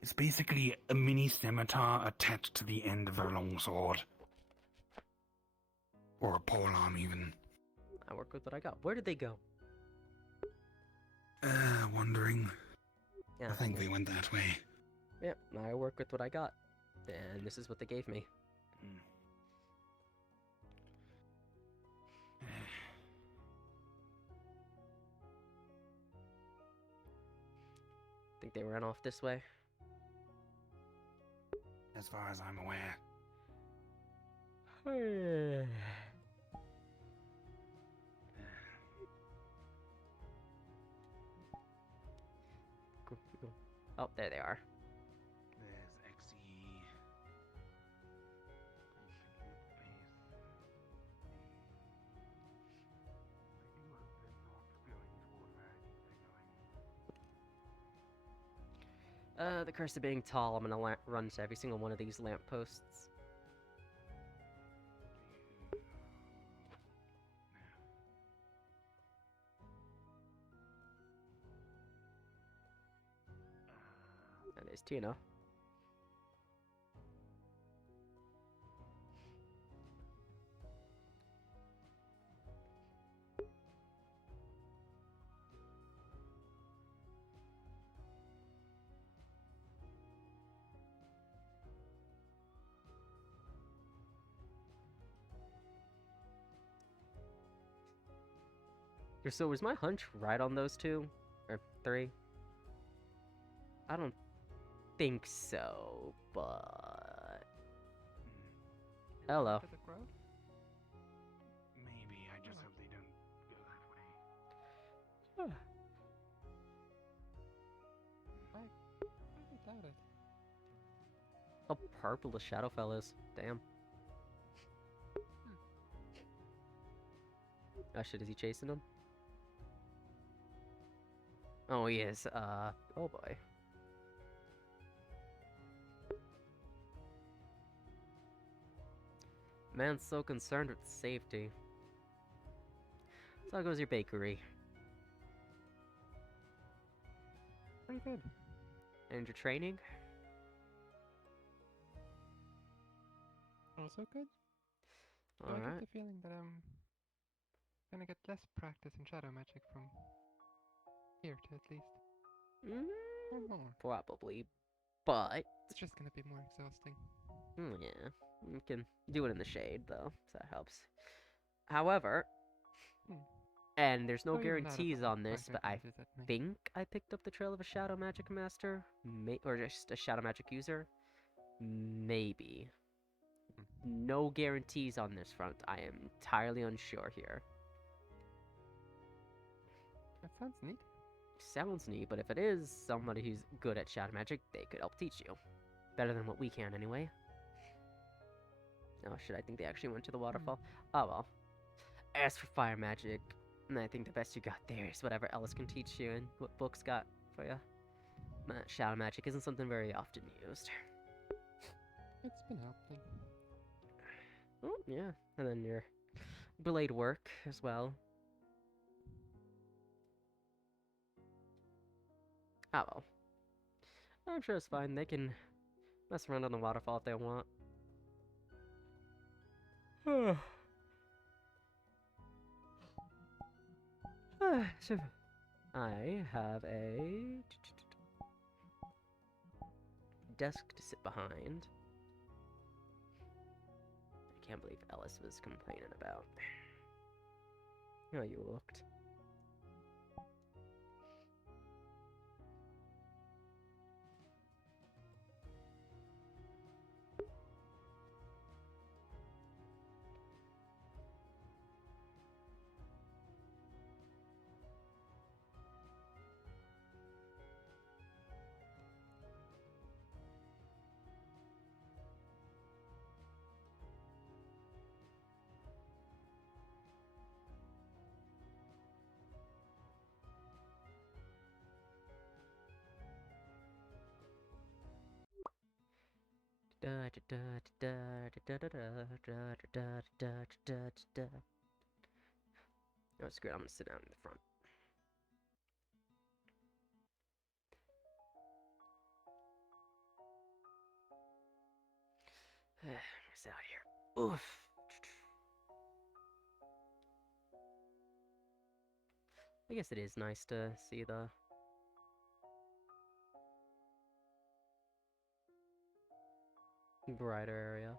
It's basically a mini scimitar attached to the end of her longsword. Or a polearm, even. I work with what I got. Where did they go? Wondering. Yeah, I think they went that way. Yep, I work with what I got. And this is what they gave me. Think they ran off this way? As far as I'm aware. Go. Oh, there they are. There's XE. The curse of being tall, I'm gonna run to every single one of these lampposts. And there's Tina. So was my hunch right on those two? Or three? I don't think so, but... Hello. To the crowd? Maybe, I just hope they don't go that way. I doubt it. How purple the Shadowfell is. Damn. Oh shit, is he chasing him? Oh, he is. Oh boy. Man's so concerned with safety. So how goes your bakery? Pretty good. And your training? Also good. Though I get Alright. the feeling that I'm gonna get less practice in shadow magic from here to at least. Or more. Probably. But, It's just gonna be more exhausting. yeah. You can do it in the shade, though, so that helps. However, Hmm. and there's no So even that guarantees isn't on this, quite but I regulated at me. think I picked up the trail of a shadow magic master, or just a shadow magic user. Maybe. No guarantees on this front. I am entirely unsure here. That sounds neat. Sounds neat, but if it is somebody who's good at shadow magic, they could help teach you. Better than what we can, anyway. Oh shit, I think they actually went to the waterfall. Oh well. As for fire magic, I think the best you got there is whatever Ellis can teach you and what books got for you. Shadow magic isn't something very often used. It's been helping. Oh, yeah. And then your blade work as well. Oh well. I'm sure it's fine. They can mess around on the waterfall if they want. So, I have a desk to sit behind. I can't believe Ellis was complaining about how you looked. Oh, it's good. I'm gonna sit down in the front. What's out here? Oof. I guess it is nice to see the brighter area.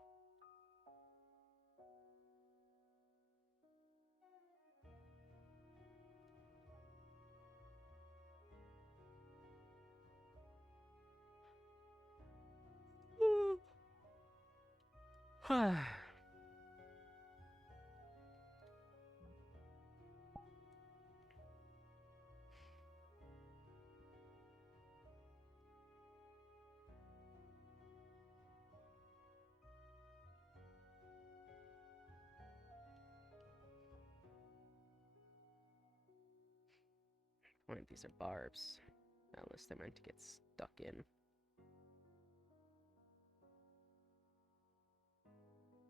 One of these are barbs. Unless they're meant to get stuck in.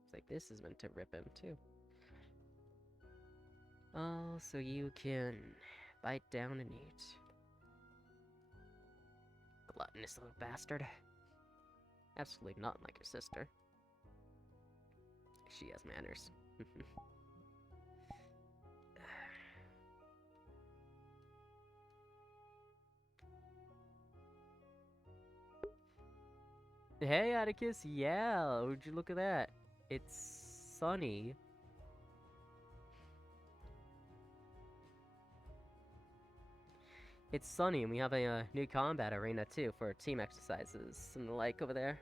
It's like this is meant to rip in too. Oh, so you can bite down and eat. Gluttonous little bastard. Absolutely not like your sister. She has manners. Hey, Atticus, yeah, would you look at that? It's sunny. It's sunny, and we have a new combat arena, too, for team exercises and the like over there.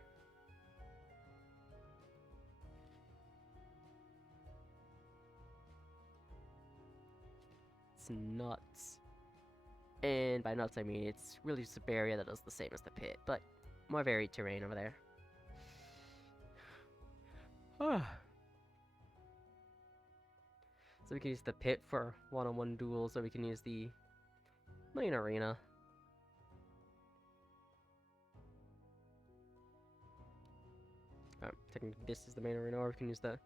It's nuts. And by nuts, I mean it's really just a area that does the same as the pit, but more varied terrain over there. So we can use the pit for one-on-one duels, or we can use the main arena. Technically this is the main arena, or we can use the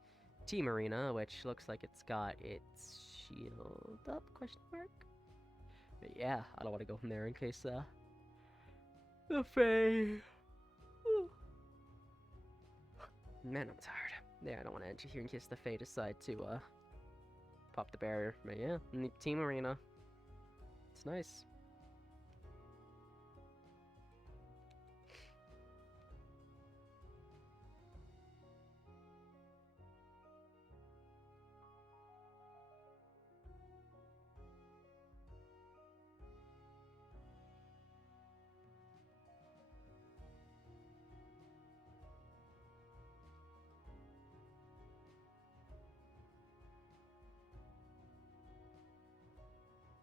team arena, which looks like it's got its shield up, question mark? But yeah, I don't want to go from there in case The Fae. Man, I'm tired. Yeah, I don't want to enter here in case the Fae decide to pop the barrier. But yeah, Team Arena. It's nice.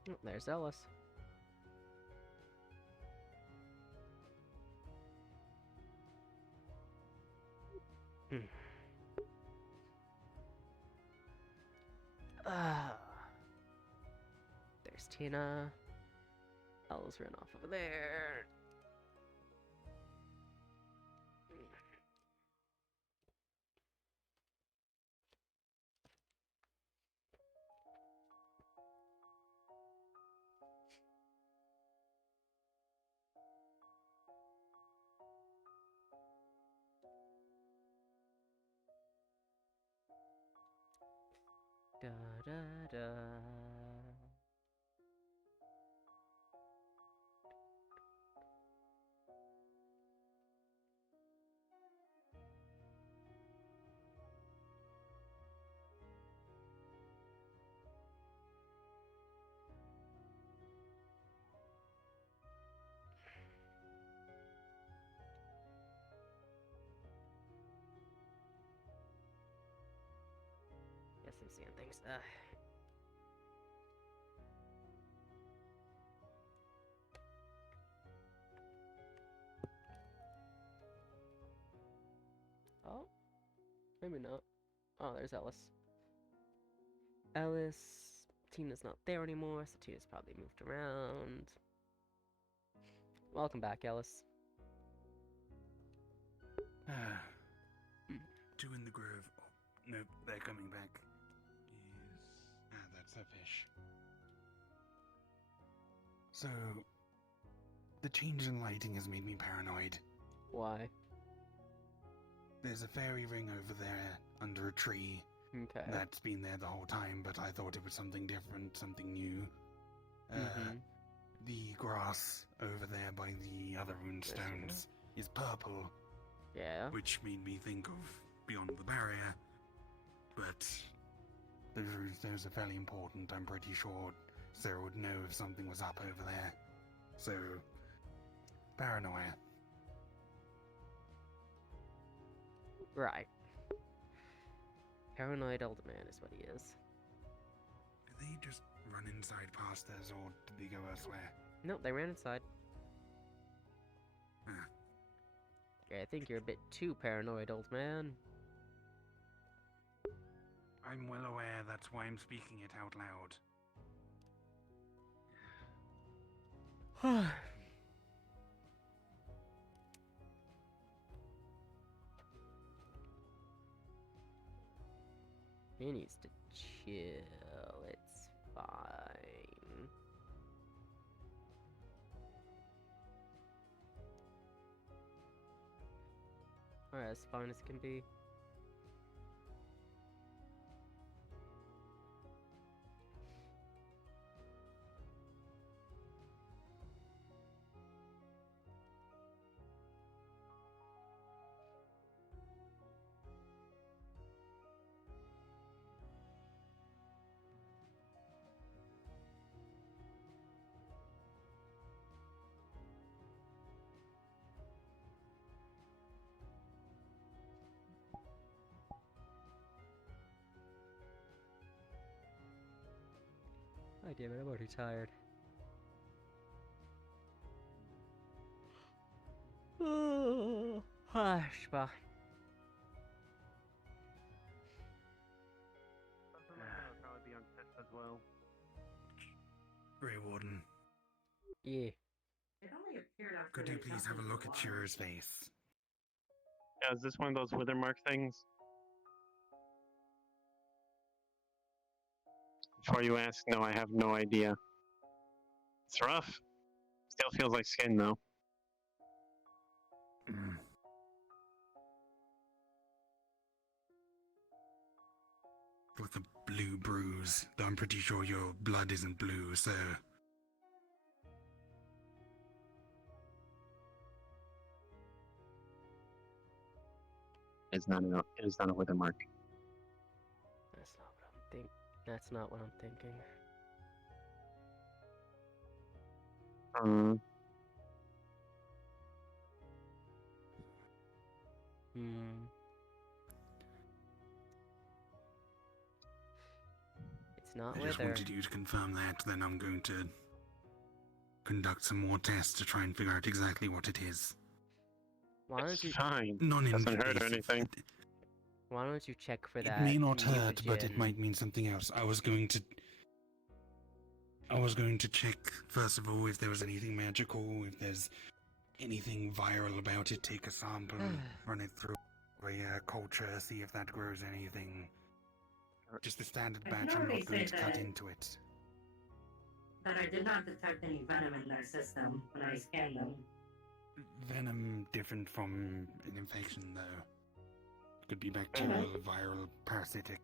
Oh, there's Ellis. There's Tina. Ellis ran off over there. Da da da. Guess I'm seeing things. Oh, maybe not. Oh, there's Ellis. Ellis. Tina's not there anymore, so Tina's probably moved around. Welcome back, Ellis. Two in the grove. Oh, nope, they're coming back. Yes. That's a fish. So, the change in lighting has made me paranoid. Why? There's a fairy ring over there under a tree. Okay. That's been there the whole time, but I thought it was something different, something new. The grass over there by the other runestones is purple. Yeah. Which made me think of Beyond the Barrier. But those are fairly important. I'm pretty sure Sarah would know if something was up over there. So, paranoia. Right. Paranoid old man is what he is. Did they just run inside past us, or did they go elsewhere? Nope, they ran inside. Huh. Yeah, I think you're a bit too paranoid, old man. I'm well aware, that's why I'm speaking it out loud. He needs to chill. It's fine. Alright, as fine as it can be. Oh, damn it, I'm already tired. Oh, hush, bah. Probably be on test as well. Greywarden, Yeah. It only appeared after could you they please got have a this look at alarm. Shira's face? Yeah, is this one of those wither mark things? Before you ask, no, I have no idea. It's rough. Still feels like skin, though. with a blue bruise, though I'm pretty sure your blood isn't blue, so... It is not a wither mark. That's not what I'm think. That's not what I'm thinking. Hmm. It's not I just wither. wanted you to confirm that, then I'm going to conduct some more tests to try and figure out exactly what it is. Why don't It's you? fine. Non-invasive. Doesn't hurt or anything. Why don't you check for It that? may not hurt, but it mutagen? might mean something else. I was going to check, first of all, if there was anything magical, if there's anything viral about it, take a sample, run it through a culture, see if that grows anything. Just the standard I can batch, I'm already not going say to cut that- into it. But I did not detect any venom in their system when I scanned them. Venom different from an infection, though. Could be bacterial, viral, parasitic.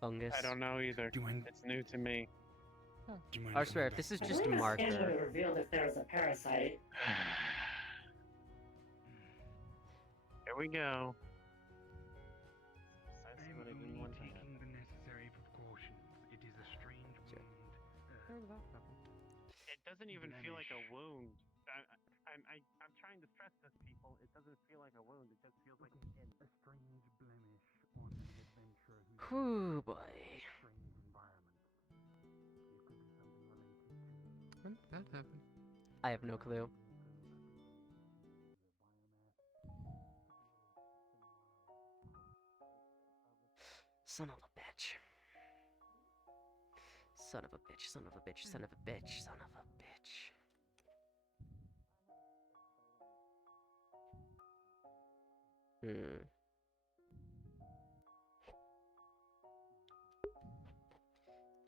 Fungus. I don't know either. Do you mind? It's new to me. Do you mind I swear, coming if this is back? just a The scan would marker. have revealed if there was a parasite. Here we go. I'm Precisely what I didn't only want to taking happen. the necessary precautions. It is a strange Sure. wound. It doesn't even feel like a wound. I'm trying to stress this, people. It doesn't feel like a wound. It just feels like a skin. A strange blemish on an adventurer who's Whew, boy. in a strange environment. It could be something related to When did that happen? I have no clue. Son of a bitch. Son of a bitch, son of a bitch, son of a bitch, son of a bitch.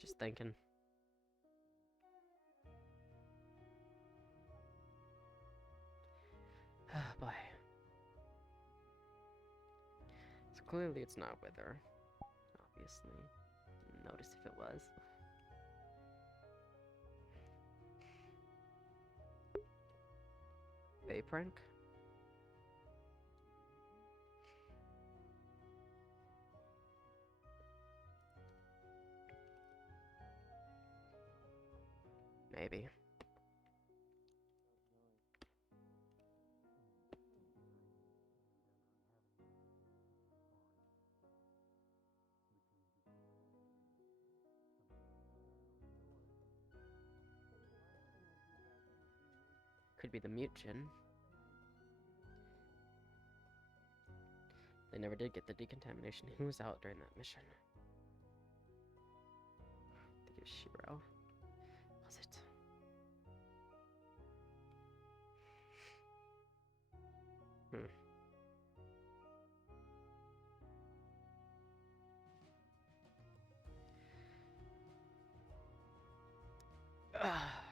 Just thinking. Ah, boy. So clearly it's not wither. Obviously. Didn't notice if it was. Prank? Maybe. Could be the mutagen. They never did get the decontamination. Who was out during that mission? I think it was Shiro. Was it? Ah.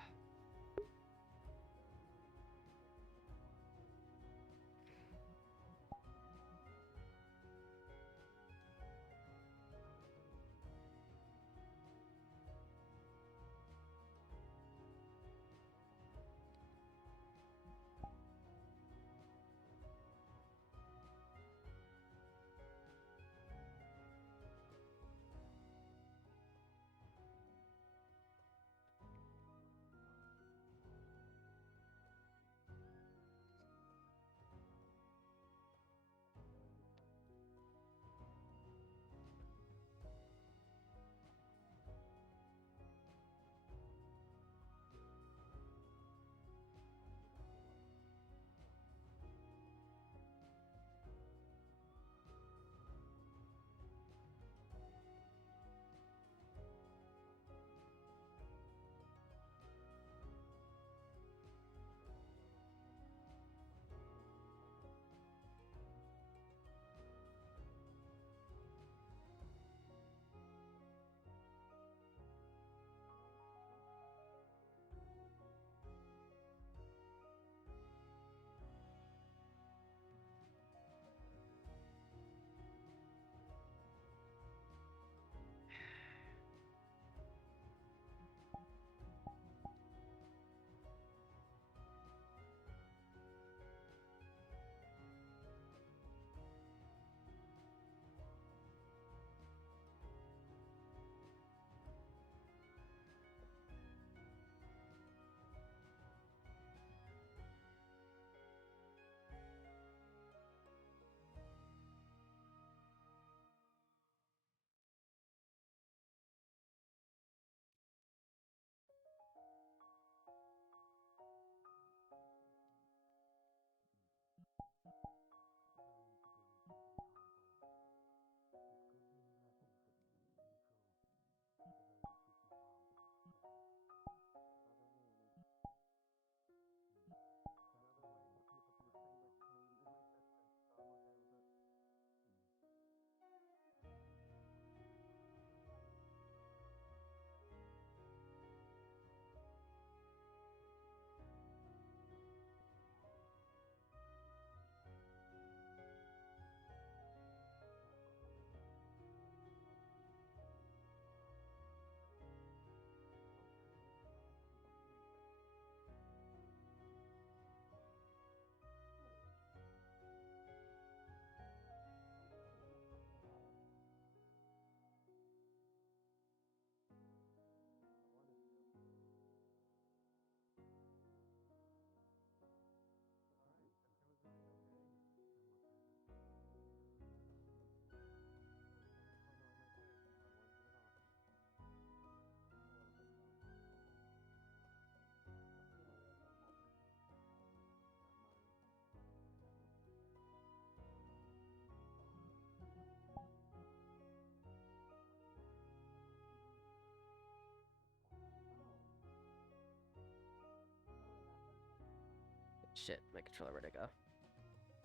Shit, my controller, where'd it go?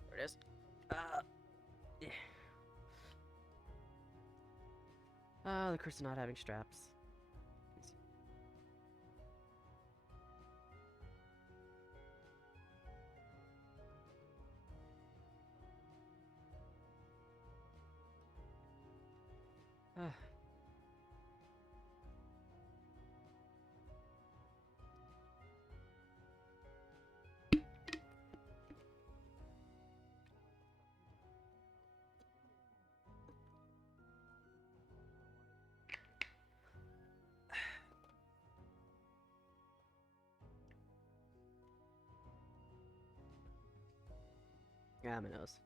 There it is. Yeah. Oh, the curse of not having straps. Ah. Yeah, my nose.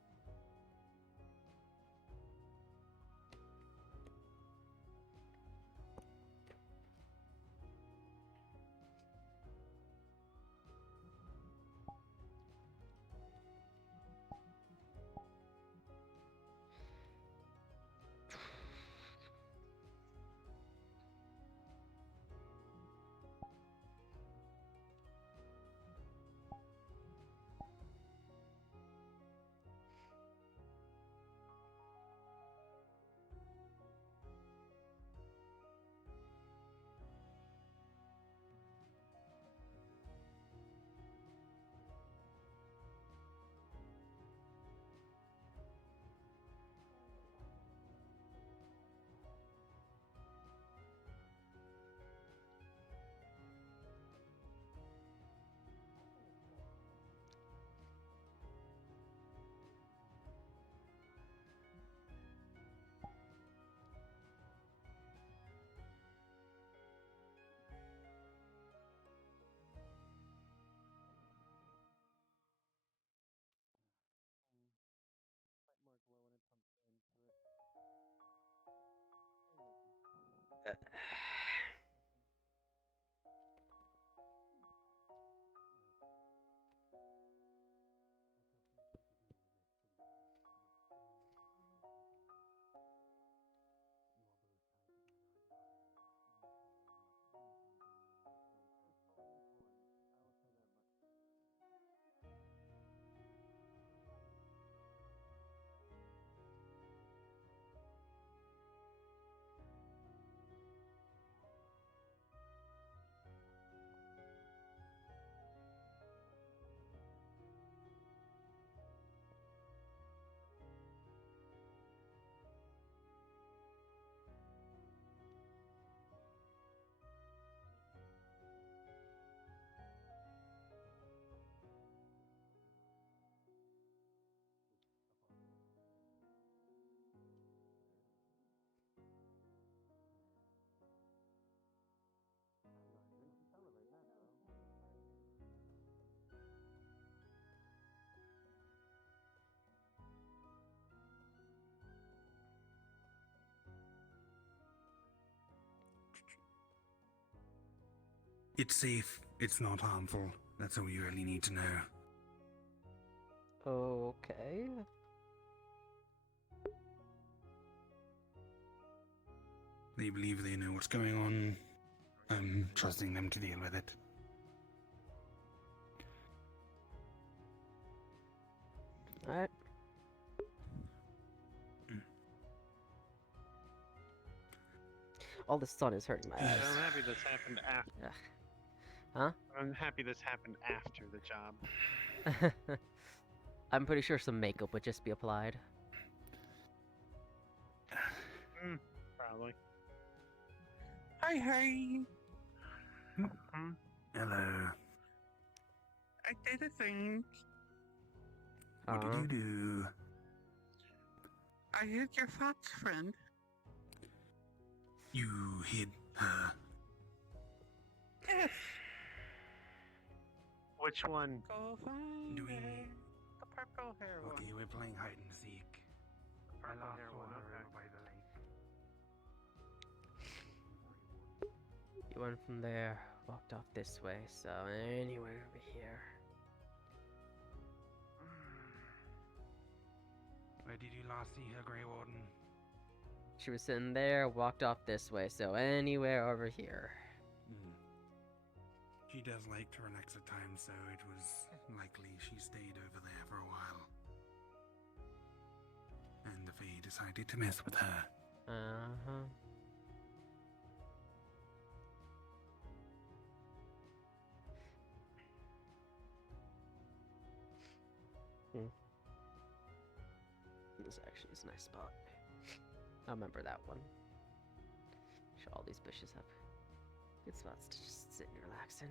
It's safe. It's not harmful. That's all you really need to know. Okay. They believe they know what's going on. I'm trusting them to deal with it. Alright. All the sun is hurting my Yeah, eyes. I'm happy this happened after. Huh? I'm happy this happened after the job. I'm pretty sure some makeup would just be applied. Probably. Hi. Hmm? Hello. I did a thing. What did you do? I hit your fox friend. You hid her. Yes. Which one? Go find Do we- her. The purple hair one. Okay, we're playing hide and seek. I Purple last hair saw one, her okay. over by the lake. You went from there, walked off this way, so anywhere over here. Where did you last see her, Greywarden? She was sitting there, walked off this way, so anywhere over here. She does like to relax at times, so it was likely she stayed over there for a while. And the Fae decided to mess with her. Uh-huh. This actually is a nice spot. I remember that one. Sure, all these bushes have good spots to just sit and relax in.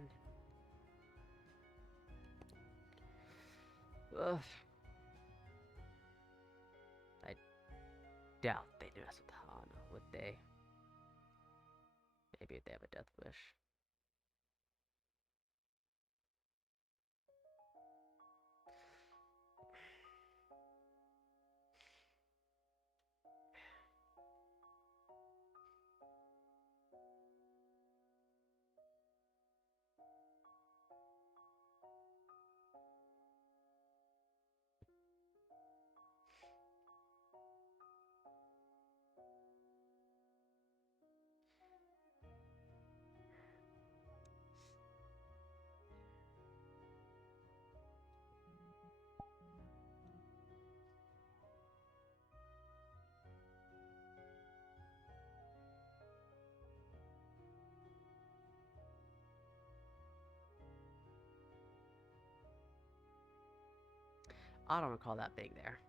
Ugh. I doubt they do mess with Hana, would they? Maybe if they have a death wish. I don't recall that being there.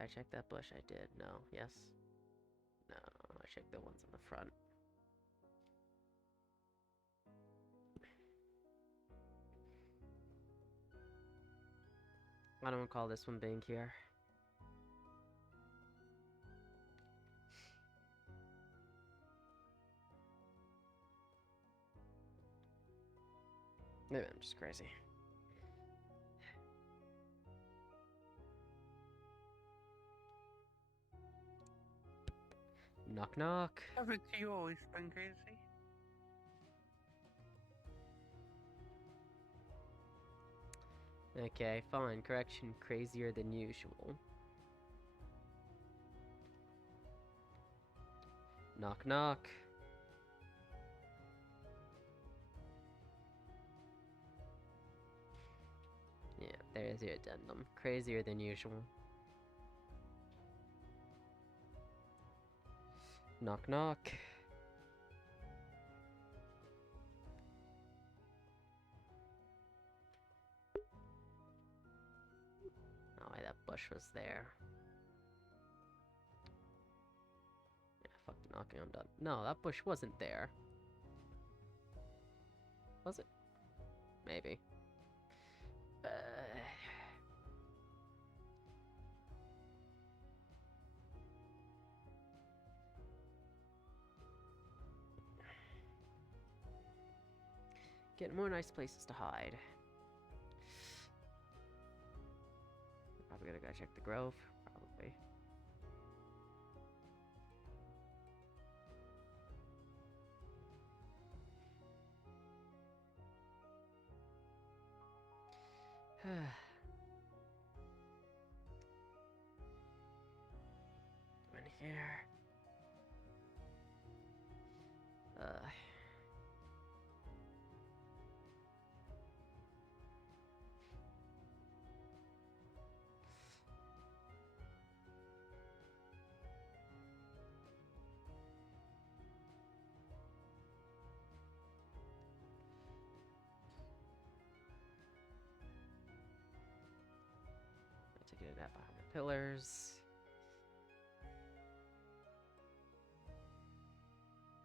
Did I check that bush? I did. No. Yes. No. I checked the ones on the front. I don't recall this one being here. Maybe I'm just crazy. Knock knock. Haven't you always been crazy? Okay, fine. Correction, crazier than usual. Knock knock. Yeah, there's your addendum. Crazier than usual. Knock knock. Oh, wait, that bush was there. Yeah, fuck knocking, I'm done. No, that bush wasn't there. Was it? Maybe. Get more nice places to hide. Probably gonna go check the grove. Probably. In here. Taking a nap behind the pillars.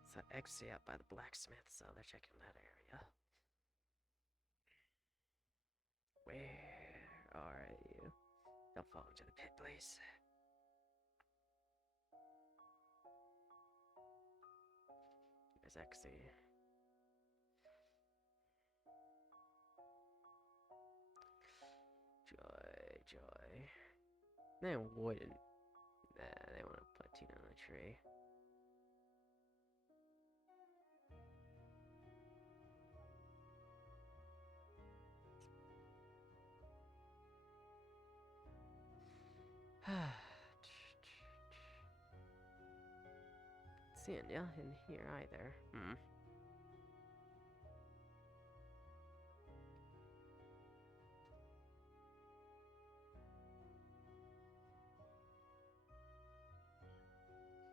It's that exit out by the blacksmith, so they're checking that area. Where are you? Don't fall into the pit, please. There's Exy. Joy. They wouldn't. Nah, they want to put Tina on the tree. Seeing ya in here either. Hmm.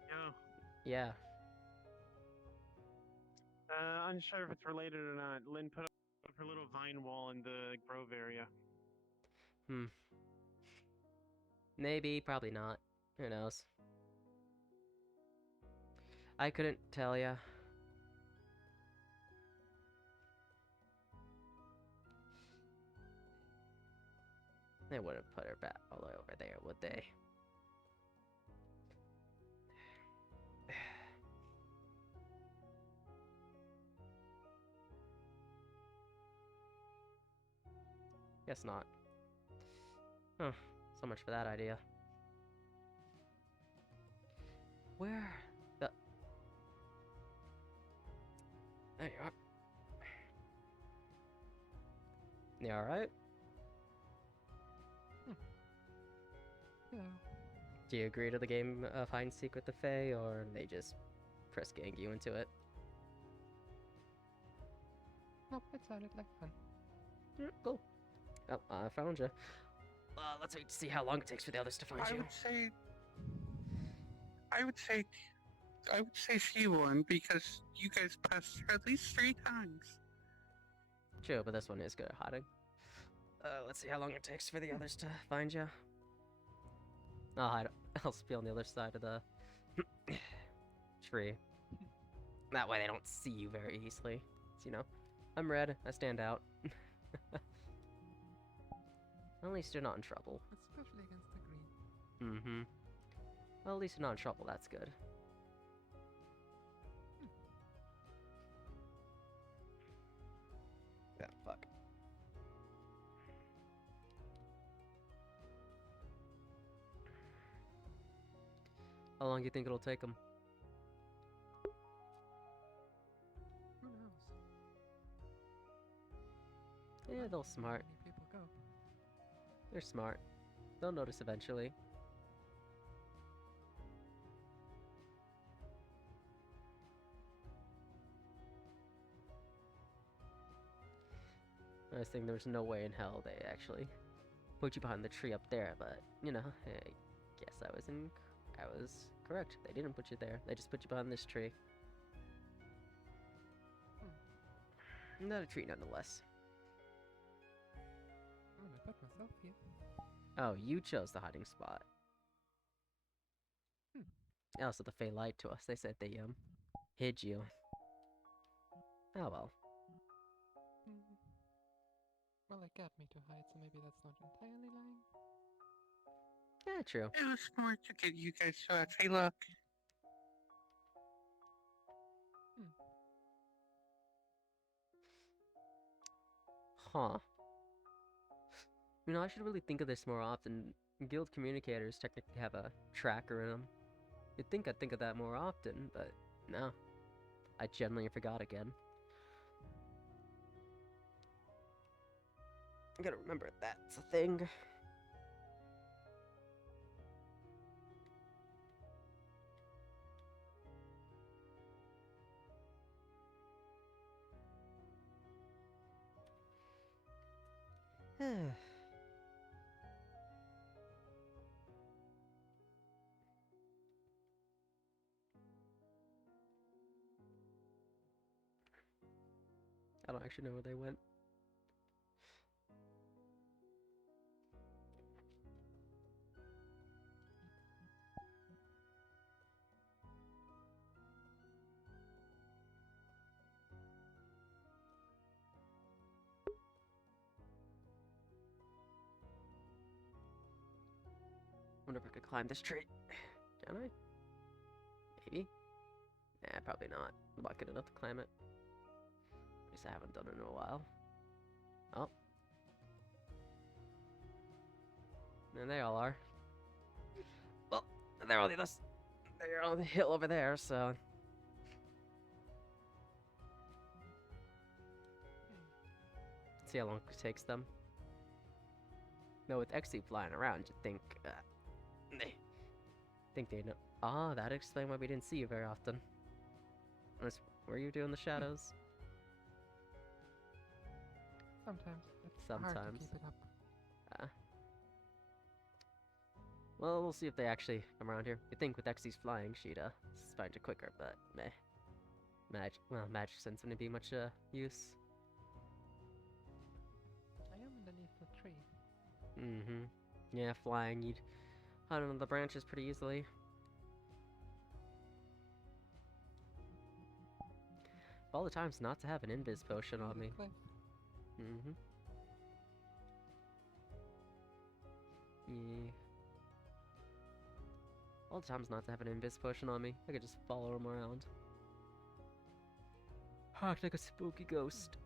Yo. Yeah. Unsure if it's related or not. Lynn put up her little vine wall in the grove area. Hmm. Maybe, probably not. Who knows? I couldn't tell ya. They wouldn't put her back all the way over there, would they? Guess not. Huh. So much for that idea. Where the... There you are. You alright? Yeah. Do you agree to the game of hide and seek with the Fae, or they just press gang you into it? Nope, it sounded like fun. Cool. Oh, I found you. Let's wait to see how long it takes for the others to find I you. would say. I would say. I would say she won because you guys passed her at least 3 times. True, but this one is good at hiding. Let's see how long it takes for the others to find you. I'll hide. I'll be on the other side of the tree. That way they don't see you very easily. So, you know, I'm red. I stand out. At least you're not in trouble. Especially against the green. Mm-hmm. Well, at least you're not in trouble. That's good. Yeah, fuck. How long do you think it'll take them? Who knows? Yeah, they'll How smart. many people go? They're smart. They'll notice eventually. I was thinking there's no way in hell they actually put you behind the tree up there, but you know, I guess I was correct. They didn't put you there. They just put you behind this tree. Not a tree nonetheless. I'm gonna put myself here. Oh, you chose the hiding spot. Also, the Fae lied to us. They said they hid you. Oh well. Hmm. Well, it got me to hide, so maybe that's not entirely lying. Yeah, true. It was smart to get you guys so I'd say, look. Huh. You know, I should really think of this more often. Guild communicators technically have a tracker in them. You'd think I'd think of that more often, but no. I generally forgot again. I gotta remember that's a thing. I don't actually know where they went. Wonder if I could climb this tree. Can I? Maybe? Nah, probably not. I'm not good enough to climb it. At least I haven't done it in a while. Oh. And they all are. Well, they're on they're on the hill over there, so. See how long it takes them. No, with Exy flying around, you'd think They think they know. Ah, that'd explain why we didn't see you very often. Were you doing the shadows? Sometimes it's hard to Sometimes. keep it up. Well, we'll see if they actually come around here. You'd think with Exy's flying, she'd find it quicker, but meh. Magic sense wouldn't be much use. I am underneath the tree. Mm-hmm. Yeah, flying, you'd hide under the branches pretty easily. Of all the times not to have an invis potion on me. Cliff. Mm-hmm. Yeah. All the times not to have an invis potion on me. I could just follow him around. Act like a spooky ghost.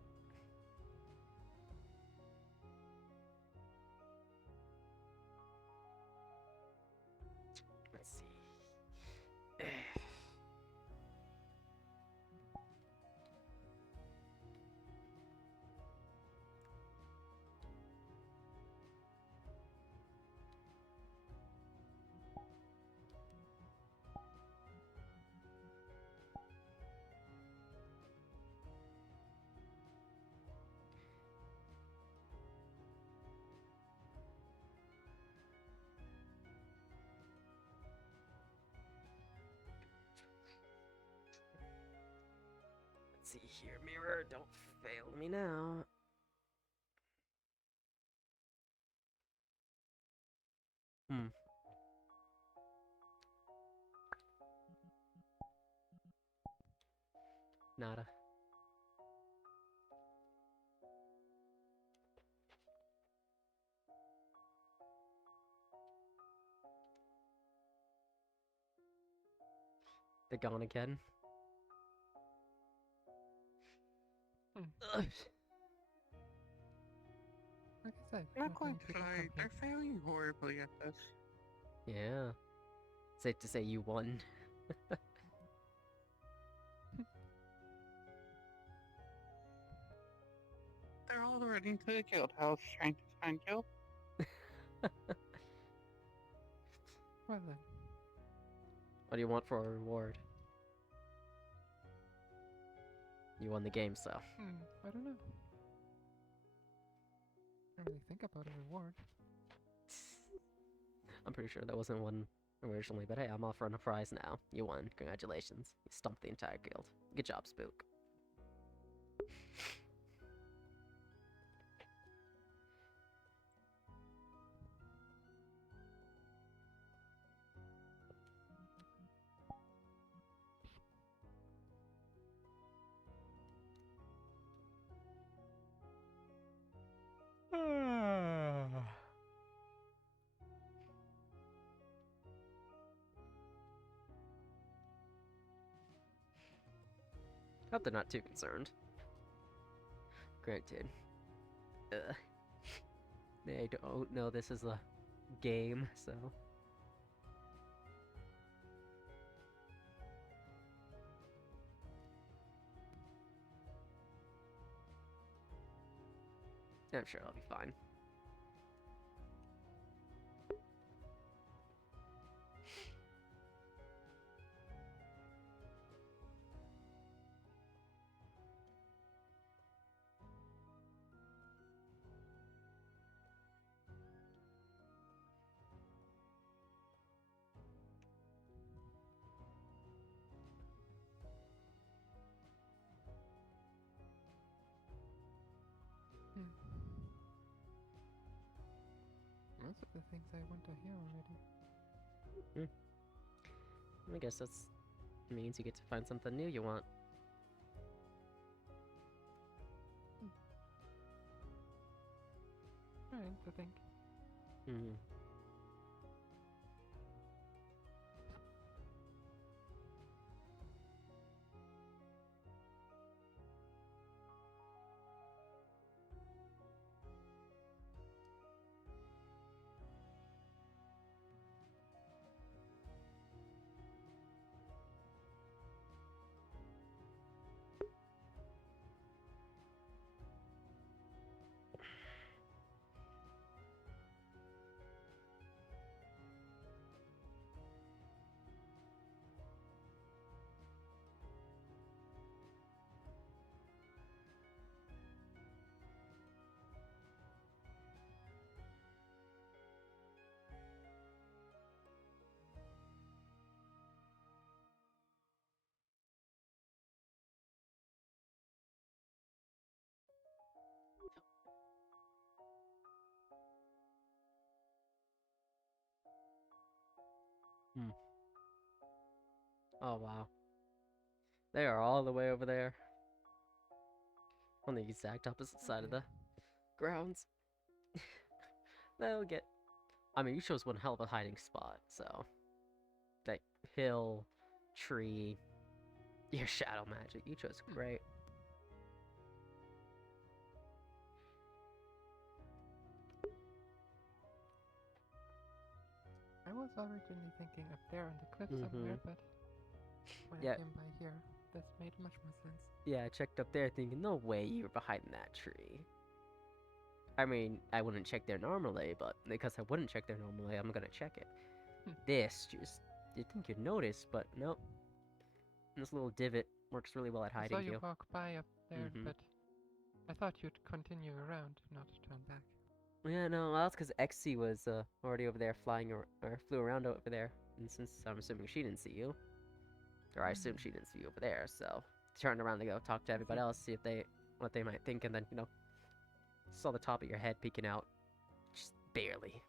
Let's see. Let's see here, mirror, don't fail me now. Hmm. Nada. They're gone again. Hmm. Ugh. Like I said, Not not going many to people lie, come here. they're failing horribly at this. Yeah. Safe to say you won. They're all running to the guild house trying to find you. Well then, What do you want for a reward? You won the game, so. I don't know. I don't really think about a reward. I'm pretty sure there wasn't one originally, but hey, I'm offering a prize now. You won. Congratulations. You stumped the entire guild. Good job, Spook. Hope they're not too concerned. Granted. They don't know this is a game, so. I'm sure I'll be fine. Most of the things I want are here already. I guess that means you get to find something new you want. Trying to think. Hmm. Oh wow. They are all the way over there. On the exact opposite side of Okay. the grounds. They'll get. I mean, you chose one hell of a hiding spot, so. Like, hill, tree, your shadow magic. You chose great. I was originally thinking up there on the cliff somewhere, Mhm. but when Yeah. I came by here, this made much more sense. Yeah, I checked up there thinking, no way you were behind that tree. I mean, I wouldn't check there normally, but because I wouldn't check there normally, I'm gonna check it. This, just, you'd think you'd notice, but nope. This little divot works really well at I saw hiding you you. walk by up there, Mhm. but I thought you'd continue around, not turn back. Yeah, no, well, that's because Exy was already over there flying or flew around over there. And since I'm assuming she didn't see you, or I assume she didn't see you over there, so turned around to go talk to everybody else, see if what they might think, and then, saw the top of your head peeking out. Just barely.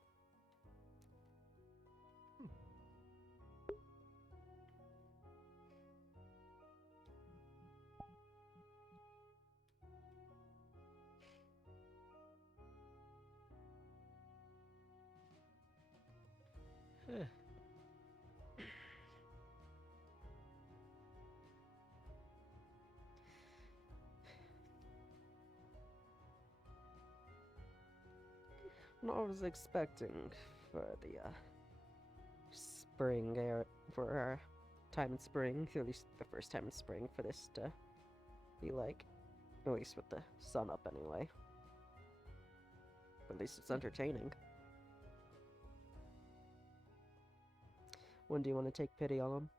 What I was expecting for the spring air for our time in spring, at least the first time in spring, for this to be like, at least with the sun up anyway. At least it's entertaining. When do you want to take pity on them?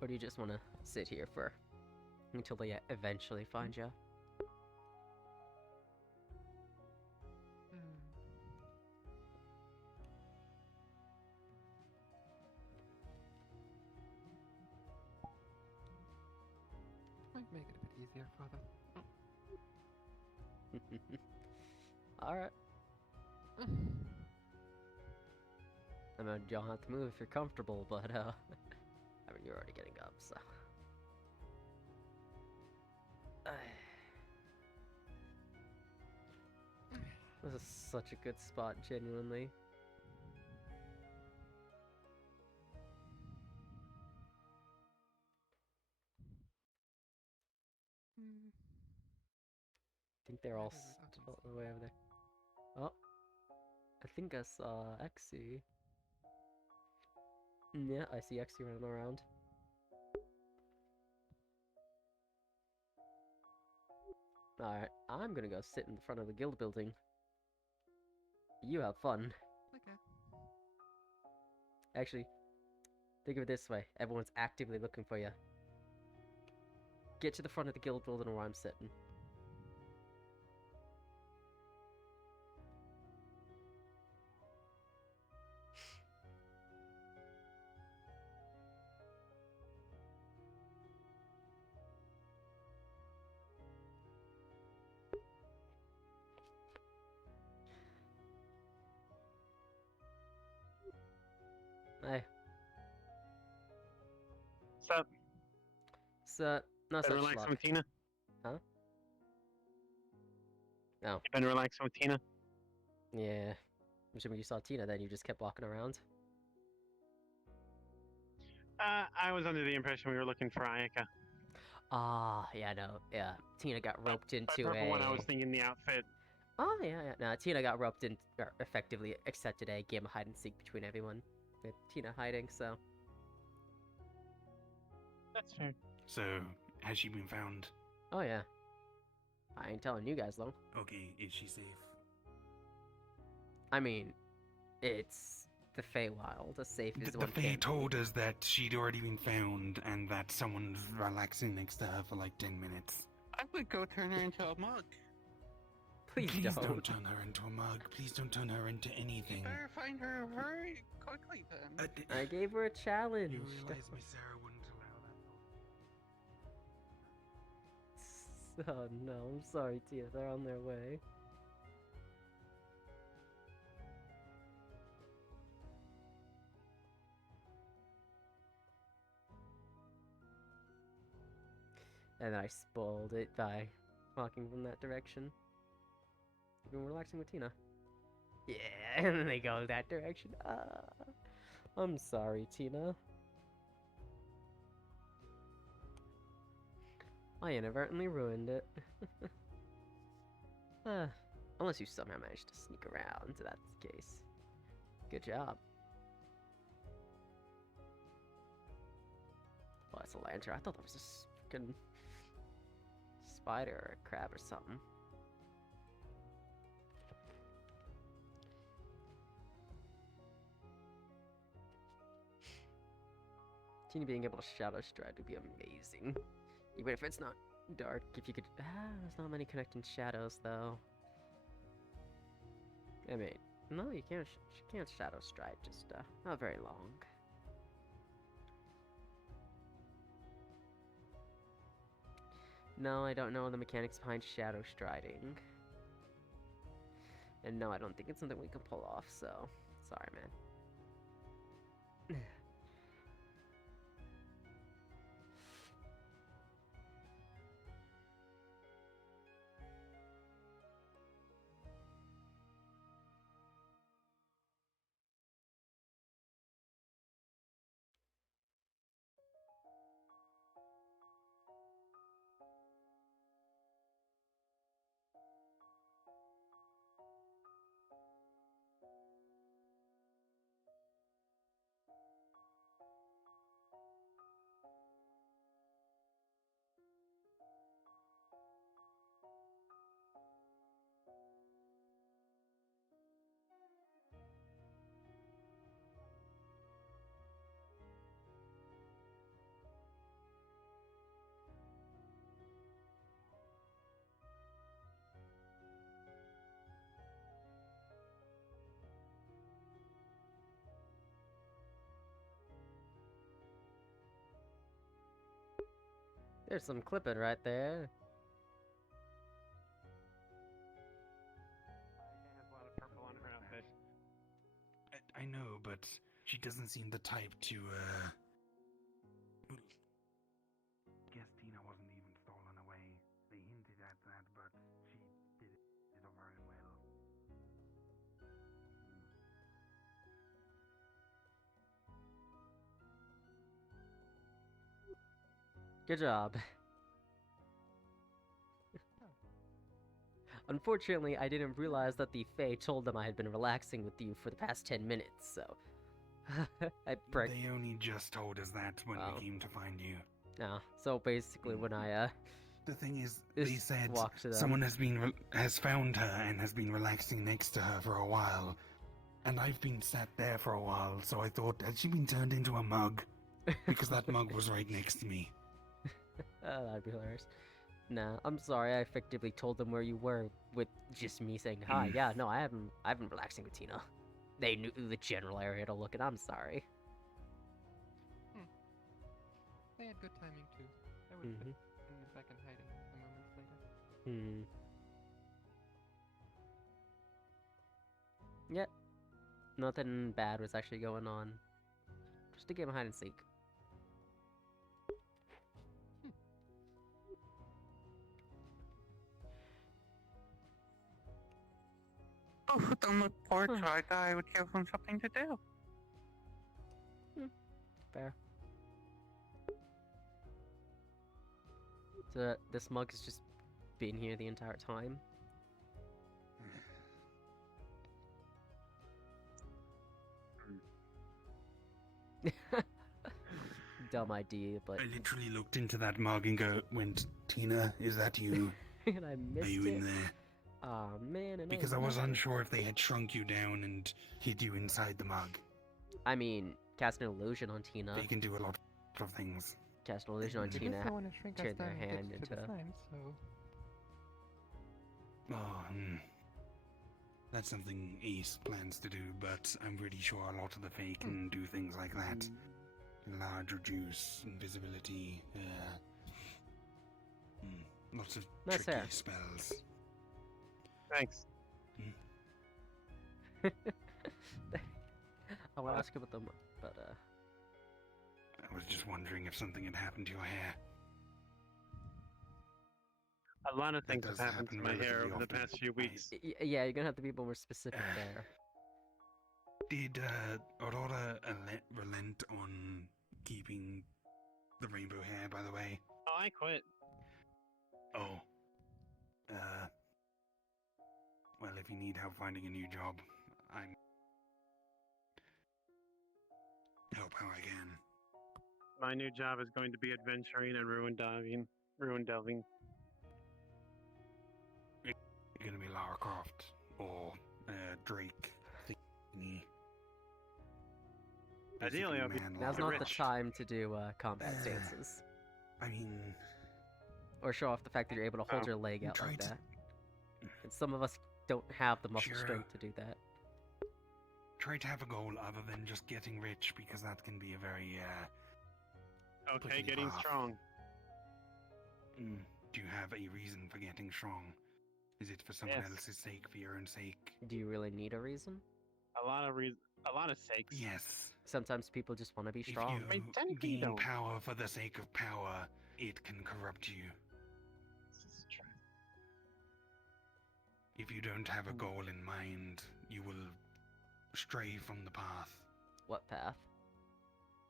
Or do you just want to sit here for until they eventually find you? Might make it a bit easier for them. Alright. I mean, you don't have to move if you're comfortable, but, I mean, you're already getting up, so. This is such a good spot, genuinely. I think they're all still all the way over there. Oh, I think I saw Exy. Yeah, I see Exy running around. Alright, I'm gonna go sit in front of the guild building. You have fun. Okay. Actually, think of it this way. Everyone's actively looking for you. Get to the front of the guild building where I'm sitting. Hey, What's up? so, no Been such relaxing luck. with Tina? Huh? No. You been relaxing with Tina? Yeah. I'm assuming you saw Tina, then you just kept walking around. I was under the impression we were looking for Ayaka. Ah, yeah, no, yeah. Tina got roped By into purple a. one, I was thinking the outfit. Oh yeah, yeah. No, Tina got roped in, or effectively accepted a game of hide and seek between everyone, with Tina hiding. So. That's fair. So, has she been found? Oh yeah. I ain't telling you guys though. Okay, is she safe? I mean, it's the Feywild. As safe as The one Fae can be. told us that she'd already been found and that someone's relaxing next to her for like 10 minutes. I would go turn her into a mug. Please don't. turn her into a mug. Please don't turn her into You anything. better find her very quickly then. I gave her a challenge. You realize Miss Sarah wouldn't allow that. Oh no, I'm sorry, Tia. They're on their way. And I spoiled it by walking from that direction. You've been relaxing with Tina. Yeah, and then they go that direction. I'm sorry, Tina. I inadvertently ruined it. Unless you somehow managed to sneak around, so that's the case. Good job. Oh, that's a lantern. I thought that was a freaking spider or a crab or something. Tina being able to shadow stride would be amazing. Even if it's not dark, if you could... there's not many connecting shadows, though. I mean, no, you can't, she can't shadow stride, just, not very long. No, I don't know the mechanics behind shadow striding. And no, I don't think it's something we can pull off, so... Sorry, man. There's some clipping right there. Has a lot of purple on her outfit. I know, but she doesn't seem the type to, guess Tina wasn't even stolen away. They hinted at that, but she did it of her own will. Good job. Unfortunately, I didn't realize that the Fae told them I had been relaxing with you for the past 10 minutes, so... I pricked. They only just told us that when Oh. we came to find you. No, so basically when I, The thing is, Just they said walk to them. someone has found her and has been relaxing next to her for a while. And I've been sat there for a while, so I thought, had she been turned into a mug? Because that mug was right next to me. that'd be hilarious. Nah, I'm sorry, I effectively told them where you were with just me saying hi. Yeah, no, I've been relaxing with Tina. They knew the general area to look at, I'm sorry. They had good timing too. I would have Mhm. been back in hiding a moment later. Yep. Nothing bad was actually going on. Just a game of hide and seek. Oh, don't look poor, Huh. so I thought I would give him something to do. Fair. So this mug has just been here the entire time. Dumb idea, but I literally looked into that mug and went, Tina, is that you? and I Are missed you in it. there? Aw, man, and Because I was missed it. unsure if they had shrunk you down and hid you inside the mug. I mean, cast an illusion on Tina. They can do a lot of things. Cast an illusion on They Tina. just don't want to shrink us turn their down and hand get to the into- slime, so... Oh, that's something Ace plans to do, but I'm pretty sure a lot of the Fae can do things like that. Large reduce, invisibility, lots of Nice tricky hair. spells. Thanks. I want to ask about them, but I was just wondering if something had happened to your hair. A lot of That things have does happened to happen my hair relatively over the often. past few weeks. yeah, you're gonna have to be more specific there. Did Aurora relent on keeping the rainbow hair, by the way? Oh, I quit. Oh. Well, if you need help finding a new job, I'm... help how I can. My new job is going to be adventuring and ruin delving. You're gonna be Lara Croft or Drake thingy. Ideally, I'll be- Man Now's Lara not the rich. time to do combat stances I mean, or show off the fact that you're able to hold Oh, your leg out try like to- that. And some of us don't have the muscle Sure. strength to do that. try to have a goal other than just getting rich, because that can be a very, Okay, Quickly getting off. strong. do you have a reason for getting strong? Is it for someone Yes. else's sake, for your own sake? Do you really need a reason? A lot of sakes. Yes. Sometimes people just want to be strong. If I you technically gain don't. power for the sake of power, it can corrupt you. This is true. If you don't have a goal in mind, you will stray from the path. What path?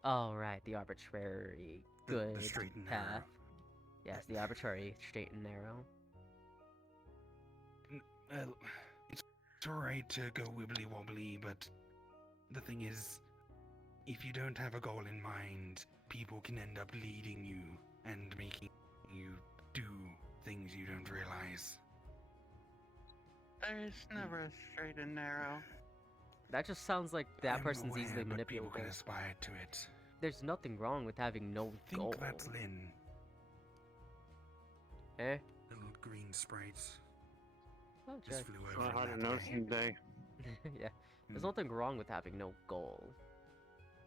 Oh, right, the arbitrary good The straight and path. narrow. Yes, the arbitrary straight and narrow. Well, it's alright to go wibbly wobbly, but the thing is, if you don't have a goal in mind, people can end up leading you and making you do things you don't realize. There's never a straight and narrow. That just sounds like that I'm person's aware, easily but people manipulable. can aspire to it. There's nothing wrong with having no Think goal. that's Lynn, Eh? little green sprite. Oh, Just check. flew It's over not hard that to notice way. in the day. Yeah. There's Hmm. nothing wrong with having no goal.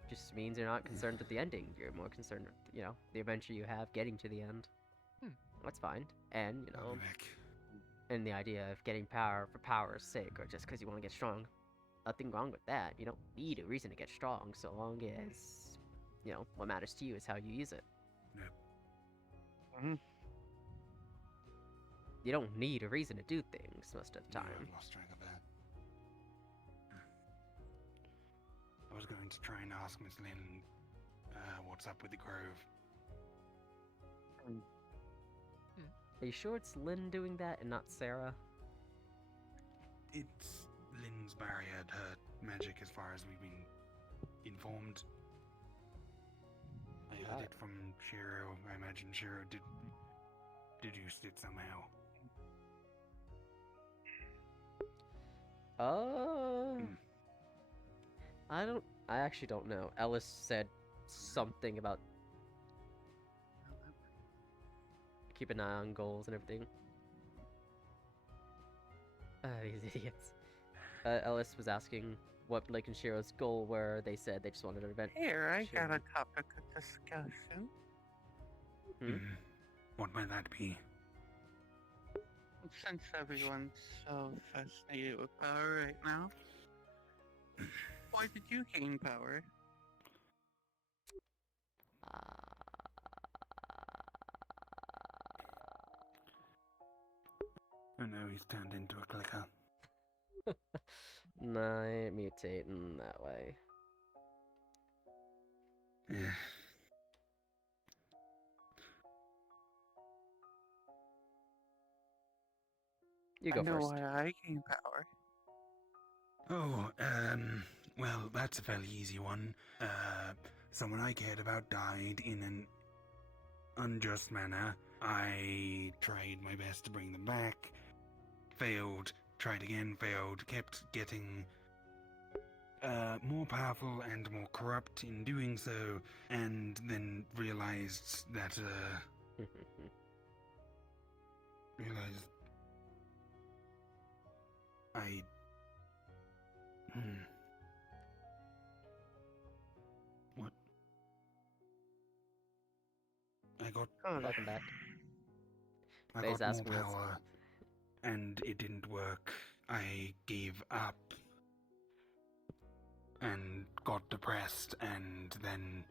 Just means you're not concerned with the ending. You're more concerned with, the adventure you have getting to the end. Hmm. That's fine. And, I'll be back. and the idea of getting power for power's sake or just because you want to get strong. Nothing wrong with that. You don't need a reason to get strong so long as, what matters to you is how you use it. Mhm. You don't need a reason to do things most of the No, time. I've lost track of that. I was going to try and ask Miss Lynn what's up with the Grove. Are you sure it's Lynn doing that and not Sarah? It's Lynn's barrier, her magic, as far as we've been informed. I heard Got it from Shiro. I imagine Shiro deduced it somehow. I actually don't know. Ellis said something about keep an eye on goals and everything. These idiots. Ellis was asking what Blake and Shiro's goal were. They said they just wanted an event. Here, I got Sure. a topic of discussion. What might that be? Since everyone's so fascinated with power right now, why did you gain power? Oh no, he's turned into a clicker. Nah, I ain't mutating that way. Yeah. You go I know first. why I gain power. Oh, well, that's a fairly easy one. Someone I cared about died in an unjust manner, I tried my best to bring them back, failed, tried again, failed, kept getting more powerful and more corrupt in doing so, and then realized that, realized I... What? I got Welcome back. I Faye's got more asking us. power, and it didn't work. I gave up and got depressed, and then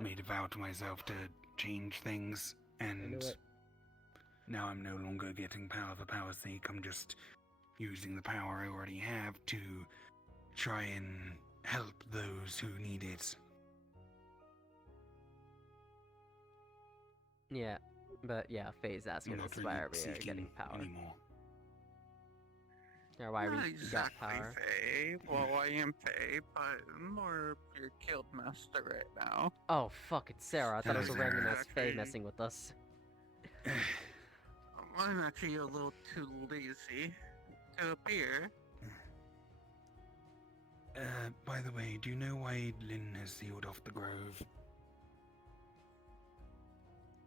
made a vow to myself to change things, and it. now I'm no longer getting power for power's sake. I'm just using the power I already have to try and help those who need it. Yeah, but yeah, Faye's asking I'm us not really why are we getting seeking power, anymore. or why Not we got exactly power. Faye. Well, I am Faye, but more your guild master right now. Oh fuck, it's Sarah. I thought it was a Hello, random Sarah. ass Faye messing with us. I'm actually a little too lazy to appear. By the way, do you know why Lynn has sealed off the grove?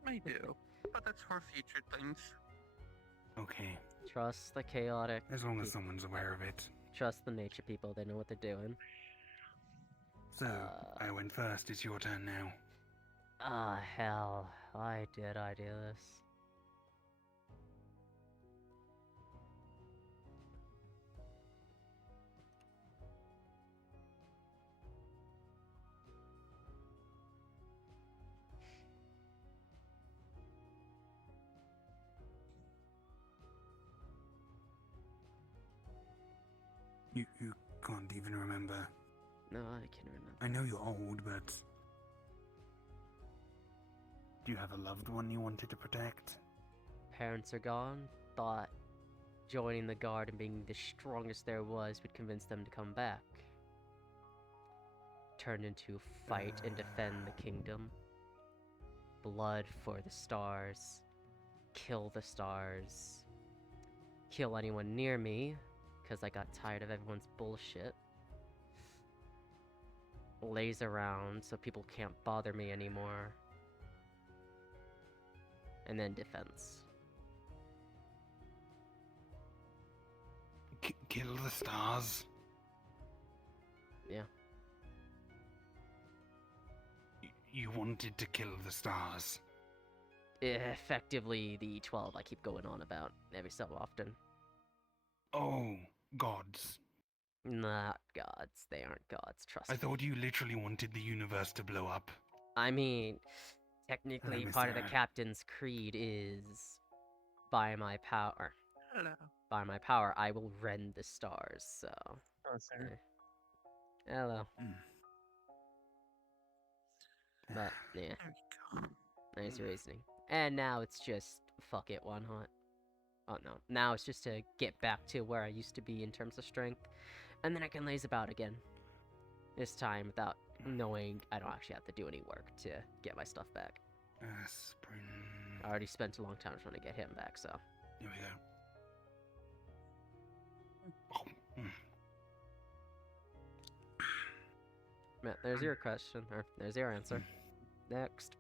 I do, but that's for future things. Okay, Trust the chaotic. as long as peop- someone's aware of it. Trust the nature people. They know what they're doing. So, I went first. It's your turn now. Ah, hell. Why did I do this? You can't even remember. No, I can't remember. I know you're old, but... Do you have a loved one you wanted to protect? Parents are gone. Thought joining the guard and being the strongest there was would convince them to come back. Turned into fight and defend the kingdom. Blood for the stars. Kill the stars. Kill anyone near me, because I got tired of everyone's bullshit. Lays around so people can't bother me anymore. And then defense. Kill the stars? Yeah. You wanted to kill the stars? Effectively, the 12 I keep going on about every so often. Oh, gods. Not gods. They aren't gods, trust I me. thought you literally wanted the universe to blow up. I mean, technically, Hello, part of the Mr. captain's creed is by my power. Hello. By my power, I will rend the stars, so. Oh, Sarah. Hello. Mm. But, yeah, There we go. nice reasoning. And now it's just, fuck it, why not? Oh no, now it's just to get back to where I used to be in terms of strength. And then I can laze about again. This time without knowing I don't actually have to do any work to get my stuff back. Aspirin. I already spent a long time trying to get him back, so. Here we go. Oh, Yeah, there's your question, or there's your answer. Next.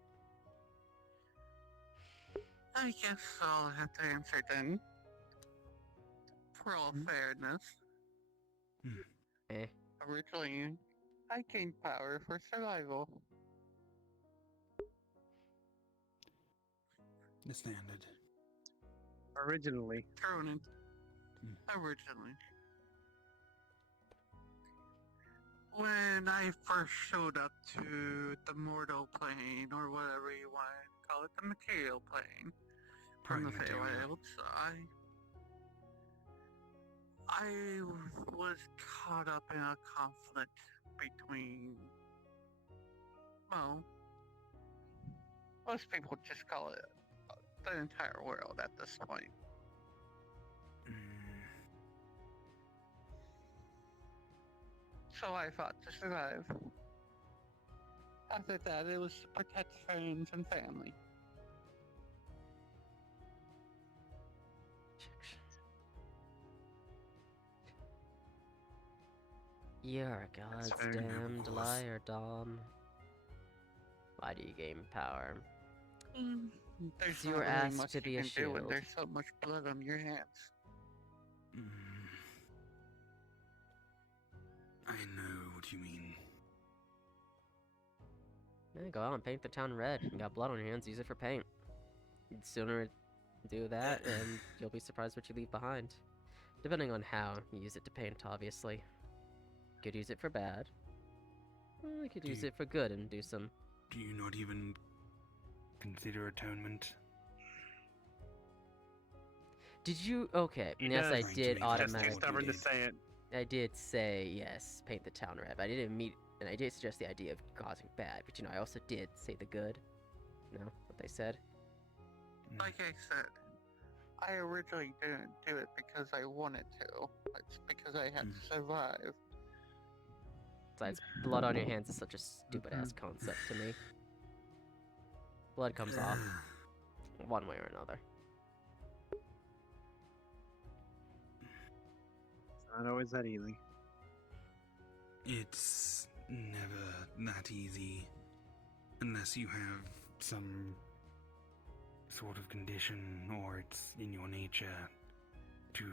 I guess I'll have to answer then. For all fairness, Eh. originally, I gained power for survival. the standard. Originally. Cronin. Originally. When I first showed up to the mortal plane, or whatever you want to call it, the material plane, from the Prime material. Feywilds, I was caught up in a conflict between, well, most people just call it the entire world at this point. So I fought to survive. After that, it was to protect friends and family. You're a god's fair. damned Of course. liar, Dom. Why do you gain power? There's You not were really asked much to be you a can do when shield. there's so much blood on your hands. Mm. I know what you mean. Yeah, go out and paint the town red. You got blood on your hands, use it for paint. You'd sooner do that, and you'll be surprised what you leave behind. Depending on how you use it to paint, obviously. You could use it for bad. Or you could use it for good and do some... Do you not even consider atonement? Did you... Okay, He yes, I does. did Just Just automatically... too stubborn to say it. I did say, yes, paint the town red. I didn't meet... And I did suggest the idea of causing bad, but you know, I also did say the good. You know, what they said? Like I said, I originally didn't do it because I wanted to. It's because I had to survive. Besides, blood on your hands is such a stupid-ass concept to me. Blood comes off, one way or another. It's not always that easy. It's never that easy unless you have some sort of condition or it's in your nature to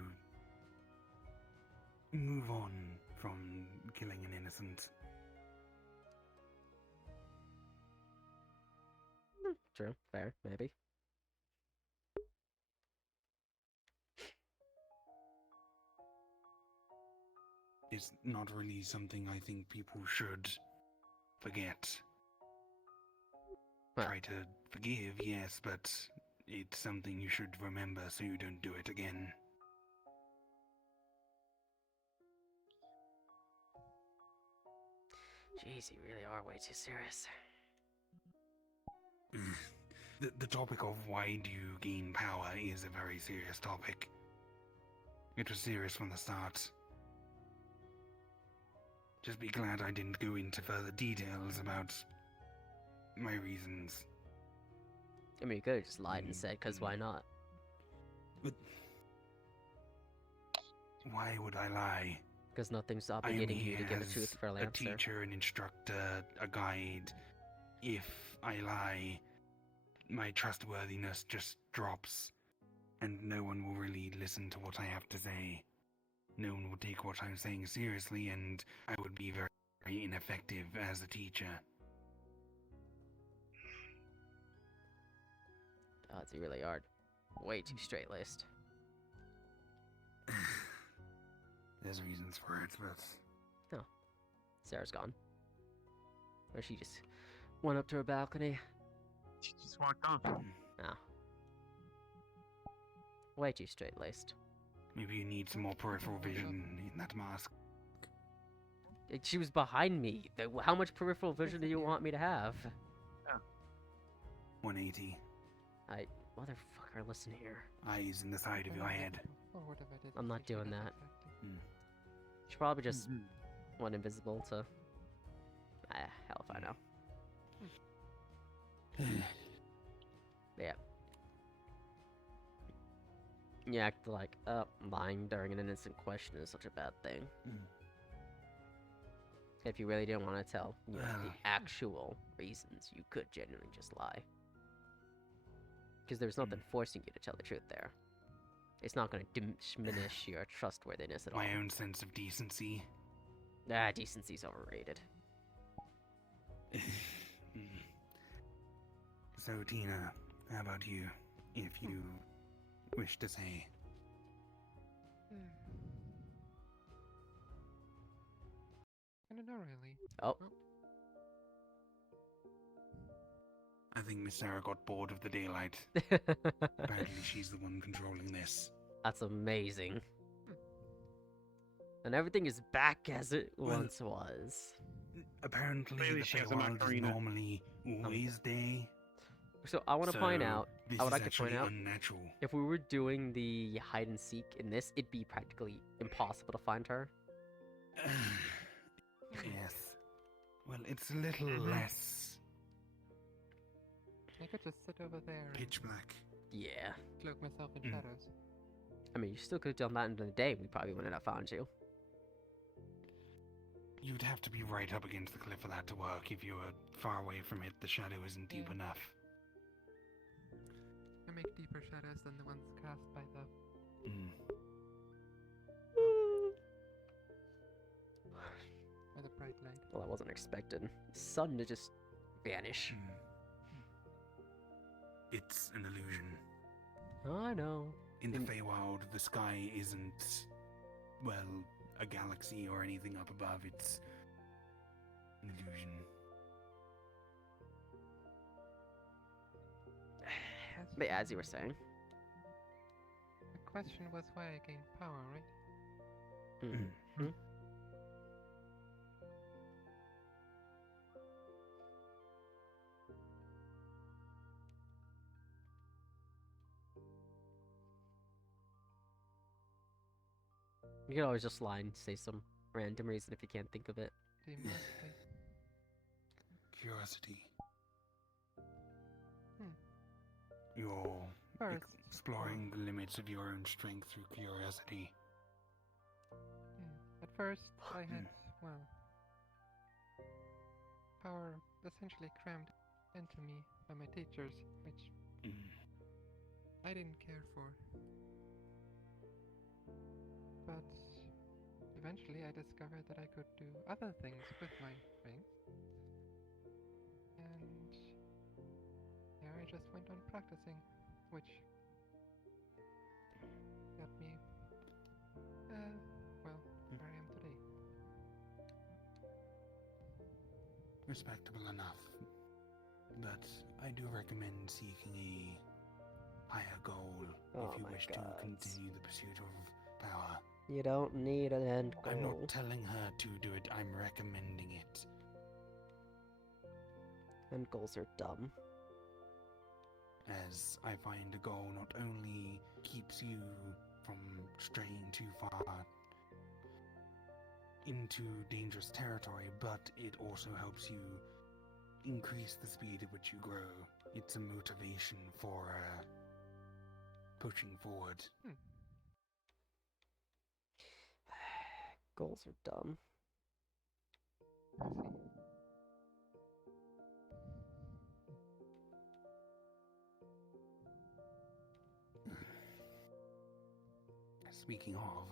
move on from killing an innocent. True, fair, maybe. It's not really something I think people should forget. Well. Try to forgive, yes, but it's something you should remember so you don't do it again. Jeez, you really are way too serious. The topic of why do you gain power is a very serious topic. It was serious from the start. Just be glad I didn't go into further details about my reasons. I mean, you could have just lied and said, because why not? But why would I lie? Because nothing's I am obligating you here to give a as truthful a answer. teacher, an instructor, a guide. If I lie, my trustworthiness just drops, and no one will really listen to what I have to say. No one will take what I'm saying seriously, and I would be very, very ineffective as a teacher. Odds you really are way too straight-laced. There's reasons for it, but... Sarah's gone. Or she just went up to her balcony. She just walked off. Oh. Way too straight-laced. Maybe you need some more peripheral vision in that mask. She was behind me. How much peripheral vision do you want me to have? 180. Motherfucker, listen here. Eyes in the side of your head. I'm not doing that. She probably just went invisible to... hell if I know. Yeah. You act like, lying during an innocent question is such a bad thing. If you really didn't want to tell, you know, the actual reasons, you could genuinely just lie. Because there's nothing forcing you to tell the truth there. It's not going to diminish your trustworthiness at all. My own sense of decency. Decency's overrated. So, Tina, how about you, if you wish to say? I don't know, really. Oh. I think Miss Sarah got bored of the daylight. Apparently she's the one controlling this. That's amazing. And everything is back as it once was. Apparently Clearly the she has a Feywild is Macarena. normally always day. So I want to point out, This I would is like to point actually out, unnatural. if we were doing the hide and seek in this, it'd be practically impossible to find her. Yes. Well, it's a little less I could just sit over there and pitch black. Yeah. cloak myself in shadows. I mean, you still could have done that in the day. We probably wouldn't have found you. You'd have to be right up against the cliff for that to work. If you were far away from it, the shadow isn't deep Yeah. enough. I make deeper shadows than the ones cast by the. Mm. By the bright light. Well, I wasn't expecting the sun to just vanish. It's an illusion. I know. In the In- Feywild, the sky isn't, well, a galaxy or anything up above. It's an illusion. But as you were saying. The question was why I gained power, right? Mhm. You could always just lie and say some random reason if you can't think of it. Demonically. Curiosity. Hmm. You're First, exploring the limits of your own strength through curiosity. At first, I had, well, power essentially crammed into me by my teachers, which I didn't care for. But eventually I discovered that I could do other things with my strength. And yeah, I just went on practicing, which got me, well, where I am today. Respectable enough. But I do recommend seeking a higher goal Oh if you my wish gods. to continue the pursuit of power. You don't need an end goal. I'm not telling her to do it, I'm recommending it. End goals are dumb. As I find a goal not only keeps you from straying too far into dangerous territory, but it also helps you increase the speed at which you grow. It's a motivation for pushing forward. Goals are dumb. I see. Speaking of,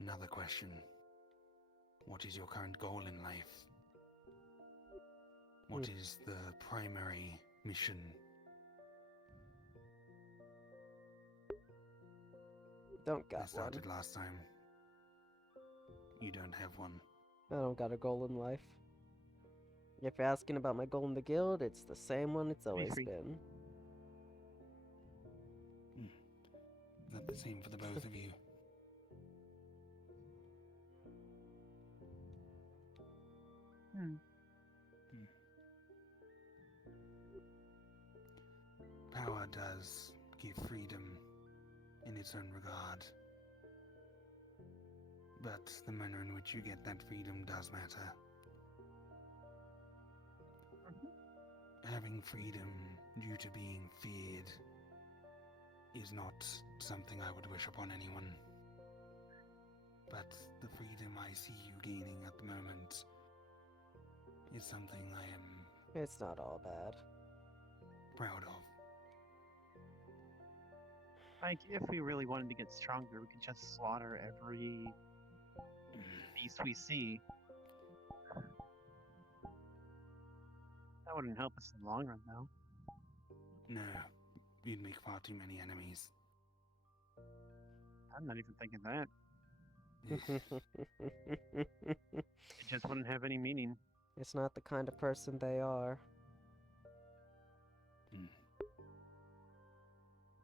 another question. What is your current goal in life? What is the primary mission? Don't I got one. started last time. You don't have one. I don't got a goal in life. If you're asking about my goal in the guild, it's the same one it's always free. been. Is that the same for the both of you? Power does give freedom in its own regard. But the manner in which you get that freedom does matter. Having freedom due to being feared is not something I would wish upon anyone. But the freedom I see you gaining at the moment is something I am It's not all bad. proud of. Like, if we really wanted to get stronger, we could just slaughter every beast we see. That wouldn't help us in the long run, though. No, you'd make far too many enemies. I'm not even thinking that. It just wouldn't have any meaning. It's not the kind of person they are.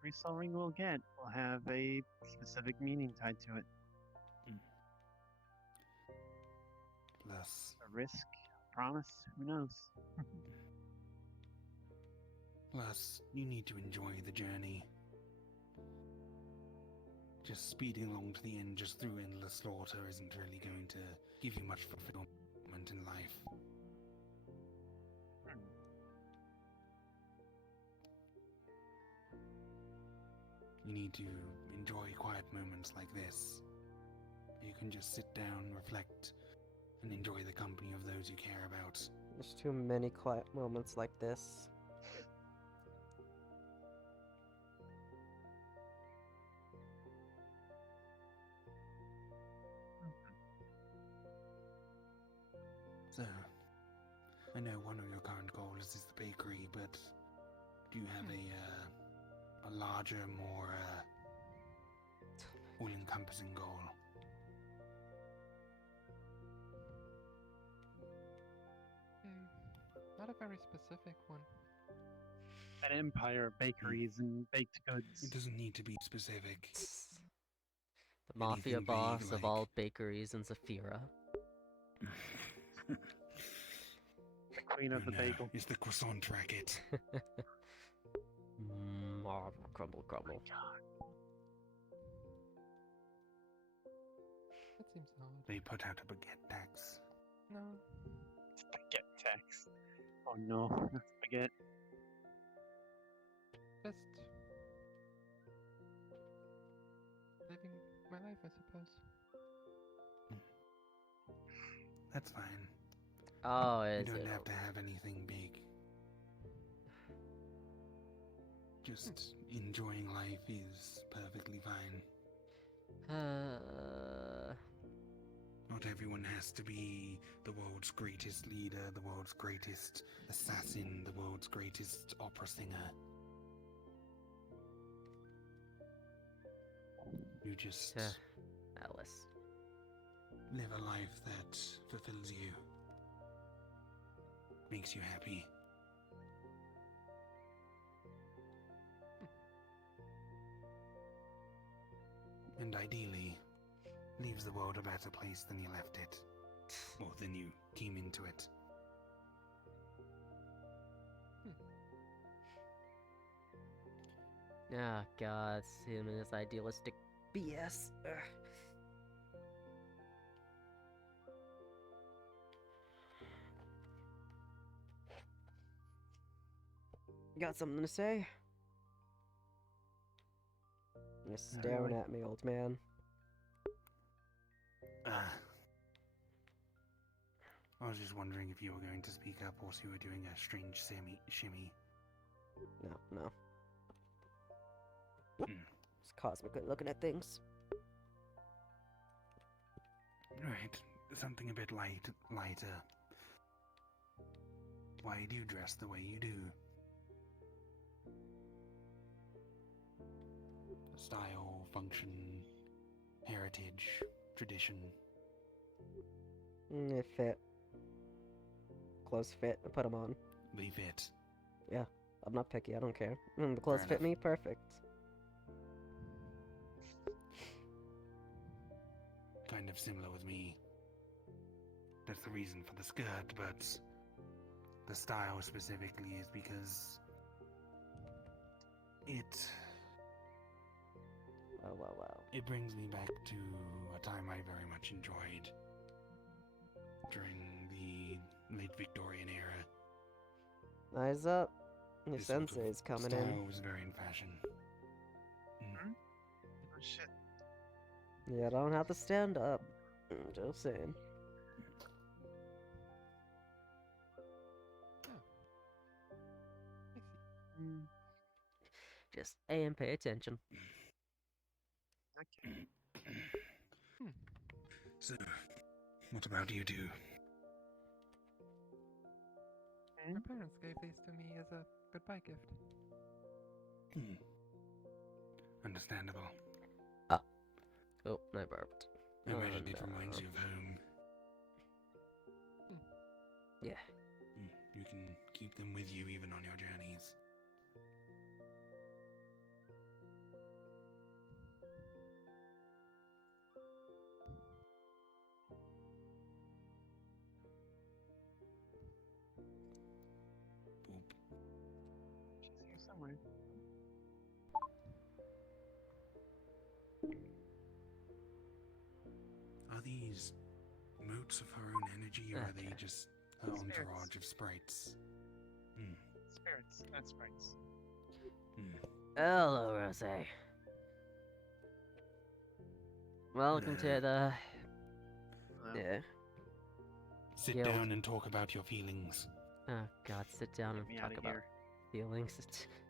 Every soul ring we'll get will have a specific meaning tied to it. Plus, A risk, a promise, who knows? you need to enjoy the journey. Just speeding along to the end just through endless slaughter isn't really going to give you much fulfillment in life. You need to enjoy quiet moments like this You can just sit down, reflect, and enjoy the company of those you care about. There's too many quiet moments like this. So, I know one of your current goals is the bakery, but do you have a larger, more all-encompassing goal? Not a very specific one. An empire of bakeries and baked goods. It doesn't need to be specific. The mafia Anything vague, boss of like- all bakeries in Zafira. The queen of the No, bagel. it's the croissant racket. Crumble, crumble. That seems odd. They put out a baguette tax. No. Spaghetti tax. Oh no, not spaghetti. Just living my life, I suppose. That's fine. Oh, You is don't it? have to have anything big. Just enjoying life is perfectly fine. Not everyone has to be the world's greatest leader, the world's greatest assassin, the world's greatest opera singer. You just Alice. live a life that fulfills you, makes you happy. And ideally, leaves the world a better place than you left it. Or than you came into it. Oh god, him and his idealistic BS. Ugh. Got something to say? You're staring at me, old man. I was just wondering if you were going to speak up or if you were doing a strange shimmy. No. Hmm. It's cosmic looking at things. Right, something a bit lighter. Why do you dress the way you do? Style, function, heritage, tradition. They fit. Clothes fit. I put them on. They fit. I'm not picky. I don't care. The clothes Fair fit enough. me. Perfect. Kind of similar with me. That's the reason for the skirt, but the style specifically is because Wow. it brings me back to a time I very much enjoyed during the late Victorian era. Eyes up. Your This sort of sensei's coming style in. was very in fashion. Oh shit. Yeah, I don't have to stand up. Just saying. I see. Just and pay attention. Okay. So, what about you two? My parents gave these to me as a goodbye gift. Understandable. Oh, I burped. I imagine it no. reminds you of home. Yeah. You can keep them with you even on your journeys. Boop. She's here somewhere. Are these motes of her own energy, or are they Okay. just her Spirits. entourage of sprites? Spirits, not sprites. Hello, Rose. Welcome to the Yeah. Sit Guilt. down and talk about your feelings. Oh God, sit down Get and me talk outta about here. feelings.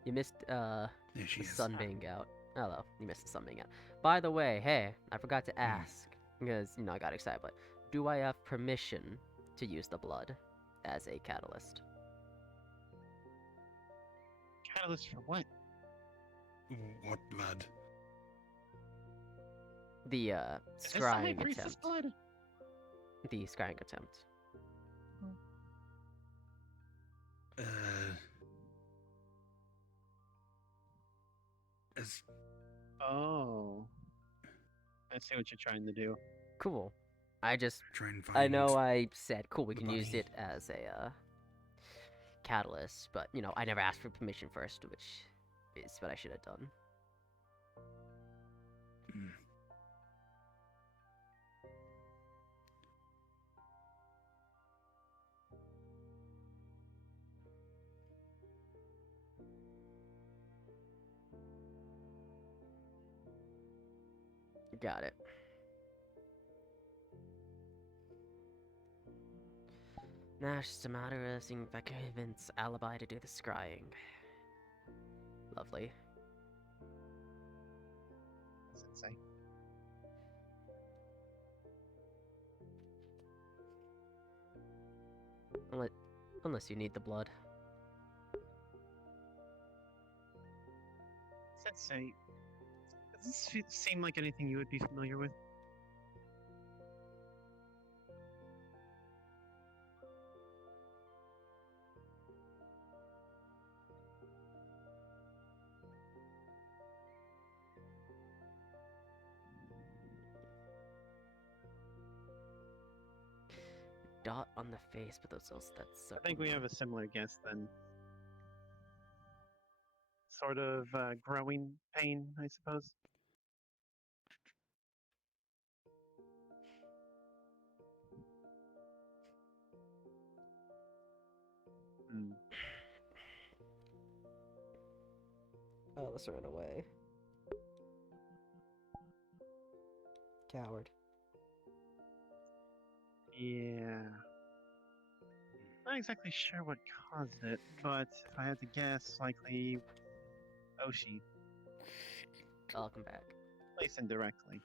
You missed There she the is. sun being out. Hello, you missed the sun being out. By the way, hey, I forgot to ask because I got excited. But do I have permission to use the blood as a catalyst? Catalyst for what? What blood? The Is this the high scrying priestess attempt. blood? The scrying attempt. As Oh. I see what you're trying to do. Cool. I try and find. I know I said cool. We the can use body. it as a catalyst, but I never asked for permission first, which is what I should have done. Mm. Got it. Now it's just a matter of seeing if I can convince Alibi to do the scrying. Lovely. What's it say? Unless you need the blood. Sensei, does this seem like anything you would be familiar with? Dot on the face, but that's I think we have a similar guess then. Sort of growing pain, I suppose. Hmm. Oh, let's run away. Coward. Yeah. Not exactly sure what caused it, but if I had to guess, likely Oshi, I'll come back. at least indirectly.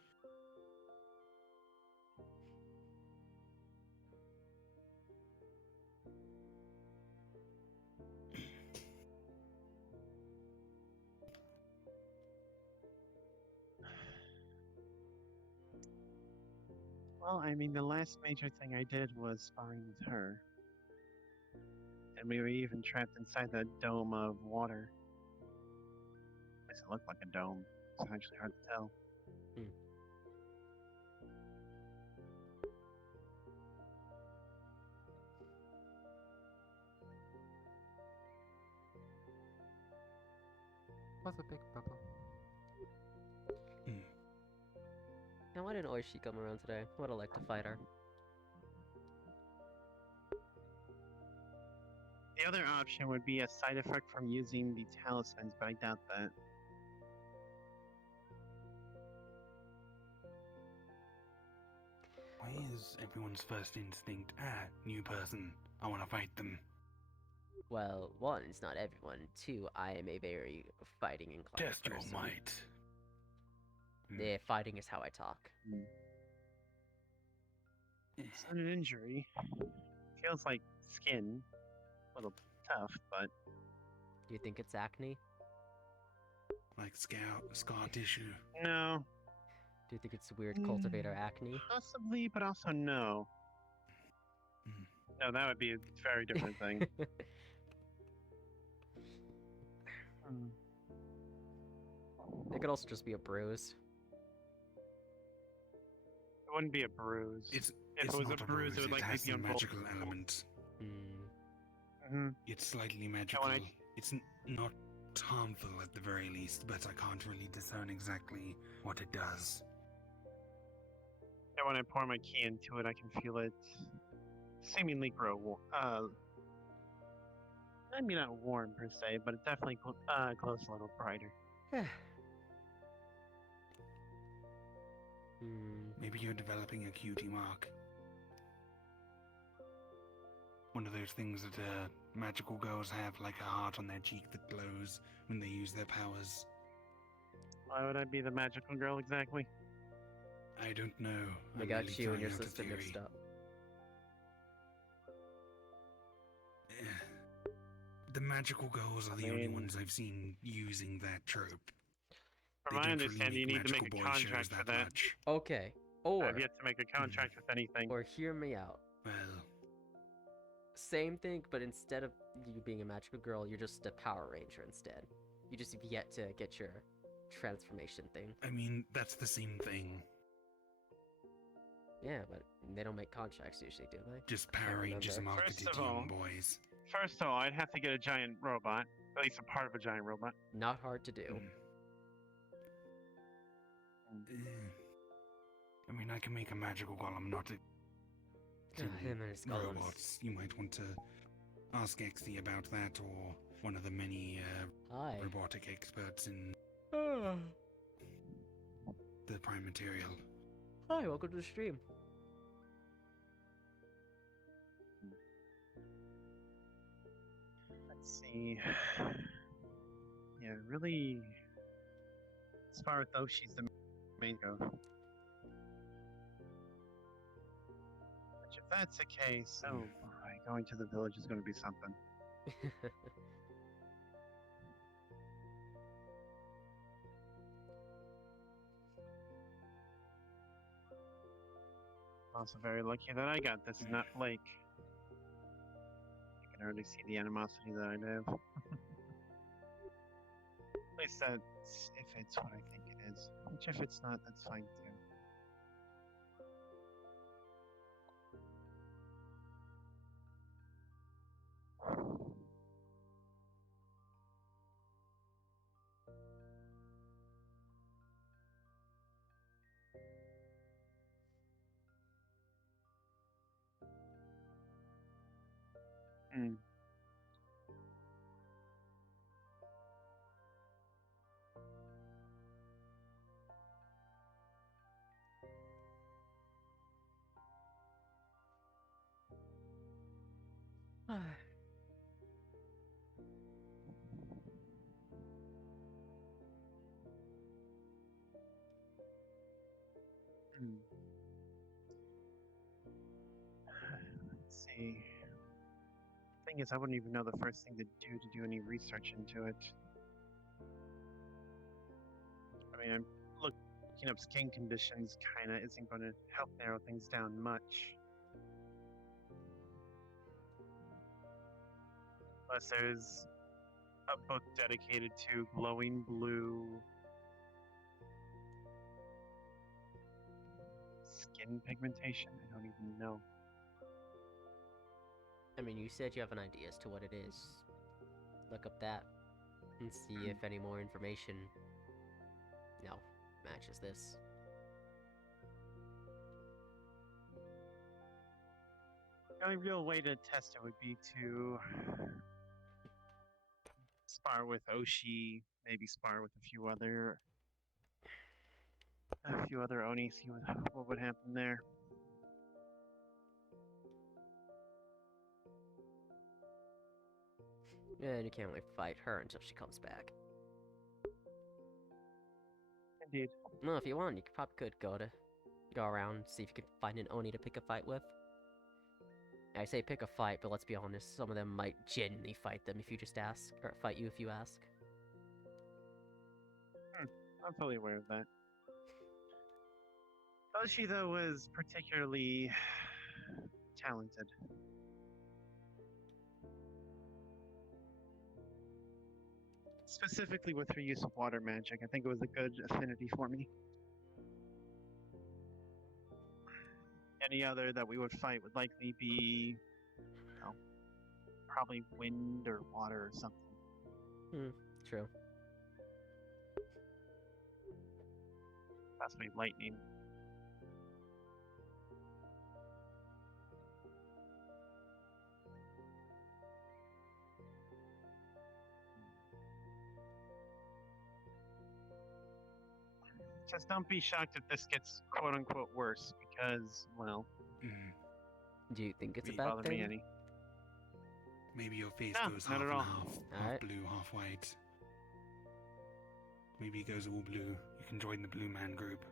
Well, I mean, the last major thing I did was sparring with her. And we were even trapped inside that dome of water. At least it looked like a dome. It's actually hard to tell. Was a big bubble. Now, why didn't Oishi come around today? Would have liked to fight her. The other option would be a side effect from using the talismans, but I doubt that. Why is everyone's first instinct, new person, I want to fight them? Well, one, it's not everyone. Two, I am a very fighting inclined Test your person. might. Yeah, fighting is how I talk. It's not an injury. Feels like skin. A little tough, but Do you think it's acne? Like scar tissue. no. Do you think it's weird cultivator acne? Possibly, but also no. Mm. No, that would be a very different thing. It could also just be a bruise. It wouldn't be a bruise. It's If it's it was not a bruise, it would it likely has be a on both. magical element. Hmm. It's slightly magical. I- It's not harmful at the very least, but I can't really discern exactly what it does. And when I pour my key into it, I can feel it seemingly grow. I mean, not warm per se, but it definitely glows a little brighter. Hmm. Maybe you're developing a cutie mark. one of those things that magical girls have, like a heart on their cheek that glows when they use their powers. Why would I be the magical girl exactly? I don't know. They I'm got merely you and throwing your out a sister mixed theory. up. The magical girls are the only mean- ones I've seen using that trope. From They my don't really understanding, you make need to make magical a boy contract shows for that that. much. Okay. Or I've yet to make a contract with anything. or hear me out. Well, Same thing, but instead of you being a magical girl, you're just a Power Ranger instead. You just have yet to get your transformation thing. I mean, that's the same thing. Yeah, but they don't make contracts usually, do they? Just Power Rangers remember. marketed First to of young all- boys. First of all, I'd have to get a giant robot, at least a part of a giant robot. Not hard to do. Mm. I mean, I can make a magical golem, not a Him and his golems. robots. You might want to ask Exy about that, or one of the many Hi. robotic experts in Ah. the prime material. Hi, welcome to the stream. Let's see. Yeah, really. As far as though she's the main go. Which, if that's the case, oh boy, going to the village is going to be something. Also very lucky that I got this nut lake. You can already see the animosity that I have. At least that's if it's what I think it is. Which if it's not, that's fine too. Hmm. Hmm. Let's see. Thing is, I wouldn't even know the first thing to do any research into it. I mean, I'm looking up skin conditions kind of isn't going to help narrow things down much. Plus, there's a book dedicated to glowing blue skin pigmentation. I don't even know. I mean, you said you have an idea as to what it is. Look up that and see if any more information, matches this. The only real way to test it would be to spar with Oshi, maybe spar with a few other Oni, see what would happen there. And you can't really fight her until she comes back. Indeed. No, if you want, you probably could go around, see if you could find an Oni to pick a fight with. I say pick a fight, but let's be honest, some of them might genuinely fight them if you just ask, or fight you if you ask. I'm fully aware of that. Oshi, though, was particularly talented. Specifically with her use of water magic, I think it was a good affinity for me. Any other that we would fight would likely be, probably wind or water or something. True. Possibly lightning. Just don't be shocked if this gets quote unquote worse because, well, Mm. Do you think it's a wouldn't bad bother me thing? any. Maybe your face No, goes not half at and all. half Alright. blue, half white. Maybe it goes all blue. You can join the Blue Man group.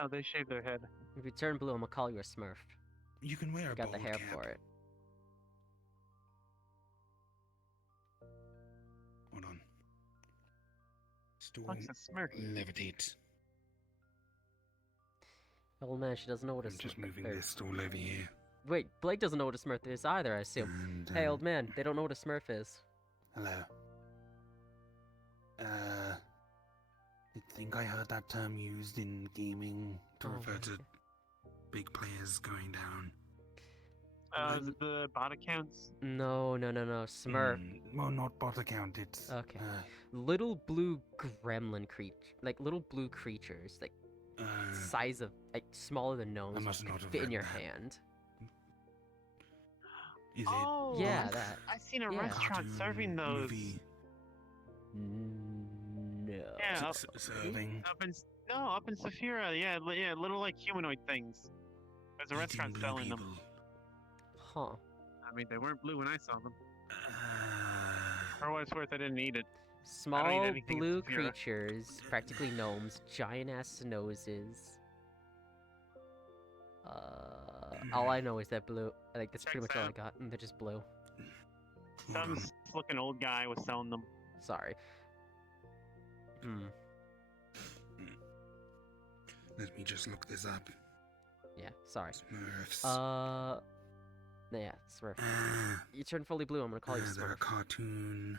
No, they shave their head. If you turn blue, I'm gonna call you a Smurf. You can wear You a got bald the hair cap. for it. Hold on. Storm Looks a Smurf. levitate. Oh man, she doesn't know what a I'm just Smurf moving is. this stool over here. Wait, Blake doesn't know what a Smurf is either, I assume. And, Hey, old man, they don't know what a Smurf is. Hello. I think I heard that term used in gaming to Oh refer my to God. big players going down. The bot accounts. No, Smurf. Well, not bot account, it's... Okay. Little blue gremlin little blue creatures, like size of, like smaller than gnomes, must could not have fit in read your that. hand. Is Oh, Yeah, both? that. I've seen a Yeah. restaurant Cartoon, serving those. Movie, No. Yeah, serving. up in Saphira. Yeah, little like humanoid things. There's a eating restaurant blue selling them. people. Huh. I mean, they weren't blue when I saw them. Uh, For what it's worth, I didn't eat it. Small anything in blue Saphira. creatures, practically gnomes, giant ass noses. All I know is that blue. Like that's pretty Checks much all I out. got. And they're just blue. hold on. Some looking old guy was selling them. Sorry. Hmm. Let me just look this up. Yeah. Sorry. Smurfs. Yeah, Smurf. Ah, You turn fully blue. I'm gonna call you they're a Smurf. cartoon.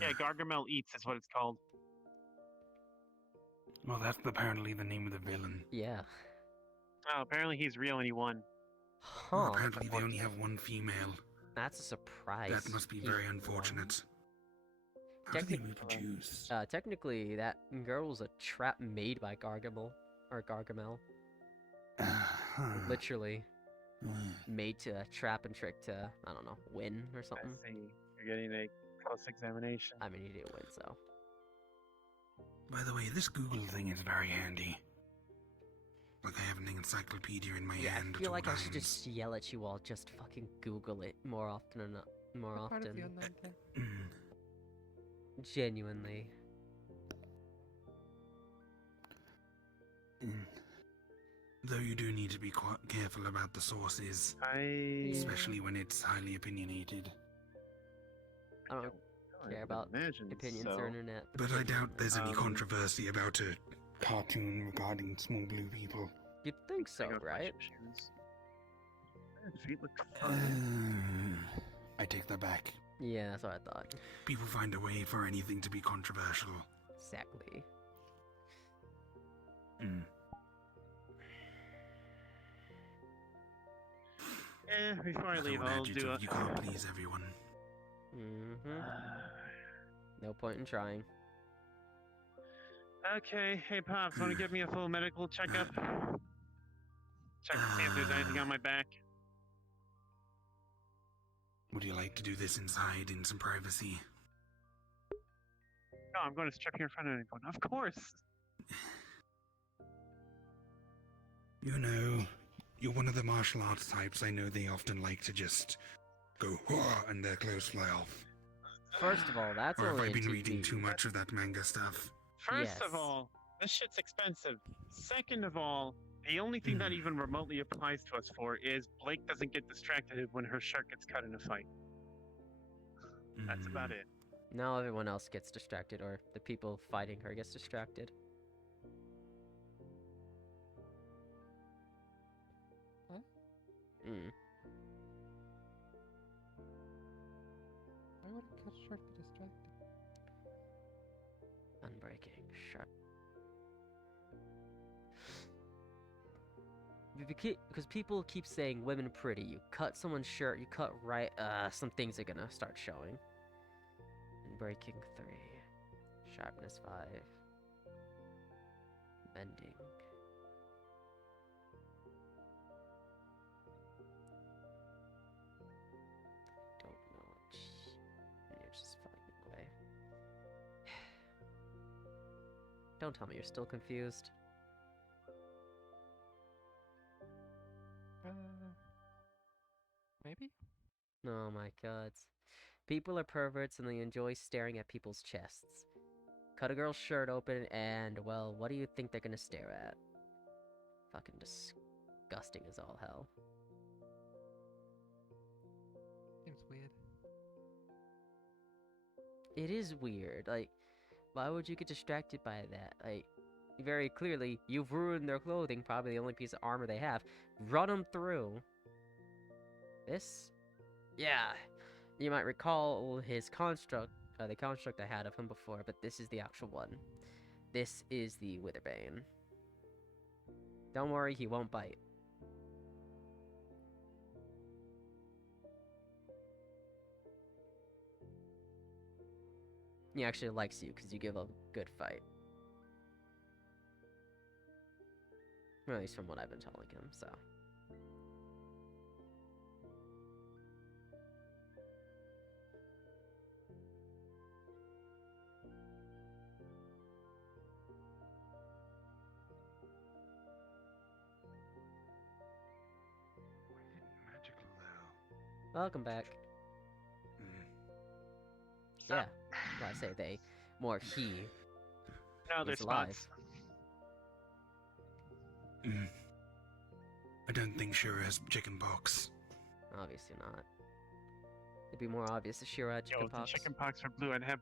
Yeah, Gargamel Eats is what it's called. Well, that's apparently the name of the villain. Yeah. Oh, apparently he's real and he won. Well, Huh. apparently they only have one female. That's a surprise. That must be He very won. unfortunate. How do they Technic- reproduce? Technically, that girl was a trap made by Gargamel. Or Gargamel. Uh-huh. Literally Mm. made to trap and trick to, I don't know, win or I something. see. You're getting a close examination. I mean, you didn't win, so. By the way, this Google thing is very handy. Like I have an encyclopedia in my Yeah, hand I at feel all like I should times. just yell at you all, just fucking Google it more often or not. More What part of the often. online play? Genuinely. Mm. Though you do need to be quite careful about the sources, Yeah. especially when it's highly opinionated. I don't care about imagine opinions so. or internet. But I doubt there's any Um, controversy about a cartoon regarding small blue people. You'd think so, I got right? flagship shoes. Feet look fun. I take that back. Yeah, that's what I thought. People find a way for anything to be controversial. Exactly. Mm. Before I With leave, an I'll adjective, do a. you can't please everyone. Mm-hmm. No point in trying. Okay, hey Pops, want to give me a full medical checkup? Check to see if there's anything on my back. Would you like to do this inside in some privacy? No, I'm going to strip here in front of it. Of course. You know, you're one of the martial arts types. I know they often like to just go "Hua," and their clothes fly off. First of all, that's Or have only I in been TV. reading too much of that manga stuff? First of Yes. all, this shit's expensive. Second of all, the only thing that even remotely applies to us for is Blake doesn't get distracted when her shirt gets cut in a fight. That's about Mm. it. Now everyone else gets distracted, or the people fighting her gets distracted. Huh? Mm. Why would a cut short be distracted? Unbreaking. Shut. Because people keep saying women pretty. You cut someone's shirt, you cut right. Some things are gonna start showing. Breaking 3. Sharpness 5. Bending. Don't know which. You're just fucking away. Don't tell me you're still confused. Maybe? Oh my god. People are perverts and they enjoy staring at people's chests. Cut a girl's shirt open and, well, what do you think they're gonna stare at? Fucking disgusting as all hell. Seems weird. It is weird. Like, why would you get distracted by that? Like, very clearly, you've ruined their clothing, probably the only piece of armor they have. Run them through. This? Yeah. You might recall his construct, the construct I had of him before, but this is the actual one. This is the Witherbane. Don't worry, he won't bite. He actually likes you because you give a good fight. Or at least from what I've been telling him, so. Magical though. Welcome back. Yeah. Well, I say they. More he. No, there's He's alive. spots. I don't think Shira has chickenpox. Obviously not. It'd be more obvious if Shira had Yo, if the chickenpox. chickenpox were blue, I'd have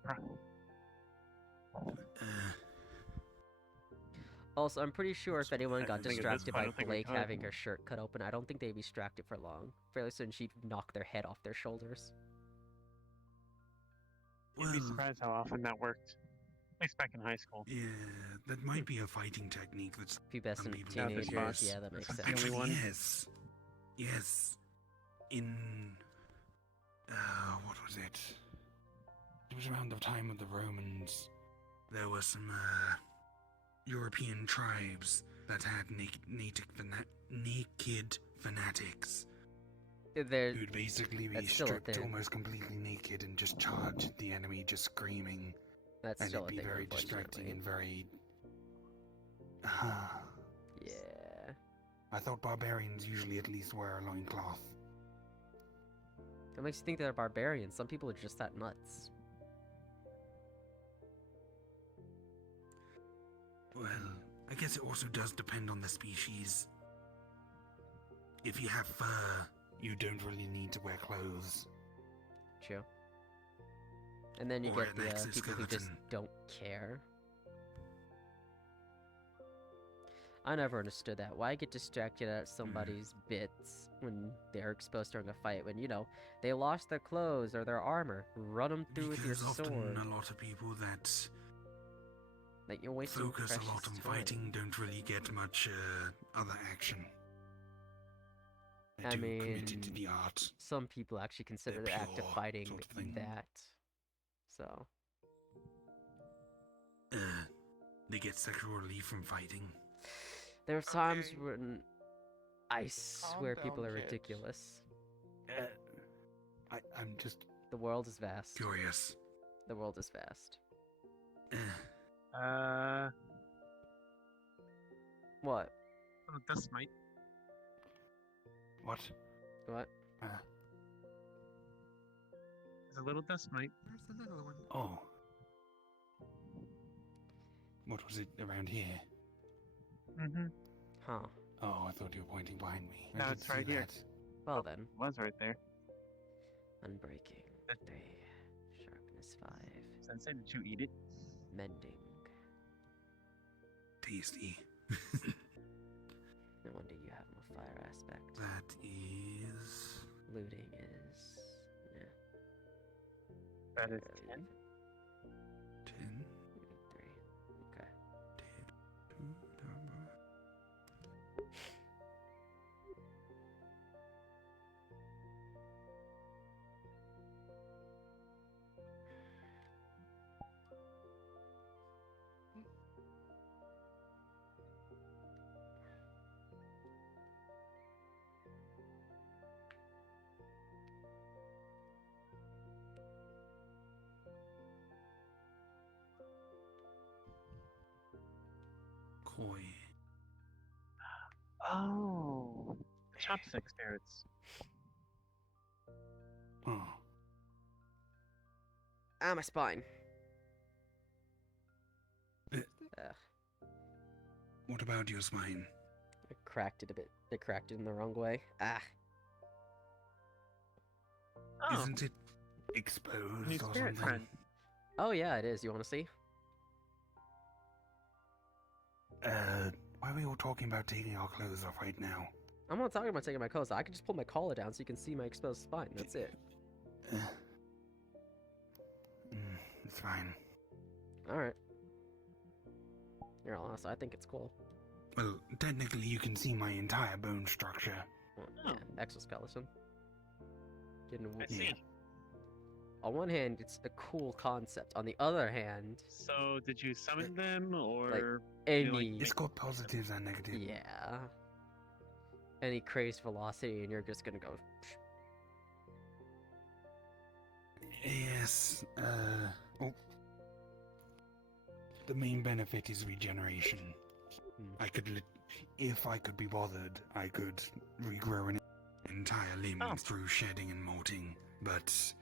Also, I'm pretty sure if anyone I got think at this distracted point, I by don't think we Blake could. having her shirt cut open, I don't think they'd be distracted for long. Fairly soon, she'd knock their head off their shoulders. You'd be Well, surprised how often that worked. At least back in high school. yeah, that might be a fighting technique that's Pubescent some people No, there's teenagers, spots. yeah, that makes That's sense. the only Actually, one. yes. Yes. In what was it? It was around the time of the Romans. There were some European tribes that had naked fanatics They're, who'd basically be that's still a stripped thing. almost completely naked and just charge at the enemy, just screaming, that's and still it'd a be thing, very distracting unfortunately. and very. Yeah. I thought barbarians usually at least wear a loincloth. What makes you think they're barbarians? Some people are just that nuts. Well, I guess it also does depend on the species. If you have fur, you don't really need to wear clothes. True. And then you Or get an the people who just exoskeleton. don't care. I never understood that. Why get distracted at somebody's bits when they're exposed during a fight? When, you know, they lost their clothes or their armor. Run them through with your Because often sword. a lot of people that Like, you're wasting focus a precious lot on time. fighting don't really get much other action. They're I too committed to mean, the art. some people actually consider They're the act of pure fighting sort of thing. that. So, They get sexual relief from fighting. there are times Okay. when I swear Calm people down, are kids. ridiculous. I'm just The world is vast. curious. The world is vast. What? Little dust mite. What? What? There's a little dust mite. Where's the little one? Oh. What was it around here? Mm-hmm. Huh. Oh, I thought you were pointing behind me. I No, didn't it's right see here. that. Well then. It was right there. Unbreaking. 3. Sharpness 5. Sensei, did you eat it? Mending. Tasty. No wonder you have a fire aspect. That is... Looting is... Yeah. That is Barely 10. even. 10, Looting 3. Okay. 2, Koi. Oh. Chopstick spirits. Ah, my spine. Uh, Ugh, What about your spine? I cracked it a bit. I cracked it in the wrong way. Ah, Oh, Isn't it new exposed or spirit something? friend. oh yeah, it is. You want to see? Why are we all talking about taking our clothes off right now? I'm not talking about taking my clothes off. I can just pull my collar down so you can see my exposed spine. That's it. Uh, it's fine. All right. You're honest. I think it's cool. Well, technically you can see my entire bone structure. Well, Oh. yeah, exoskeleton. Didn't I Yeah. see. On one hand, it's a cool concept. On the other hand, So, did you summon them, or any It's got positives and negatives. yeah, any crazed velocity, and you're just gonna go. Yes, oh. The main benefit is regeneration. Hmm. I could, if I could be bothered, I could regrow an entire limb Oh. through shedding and molting, but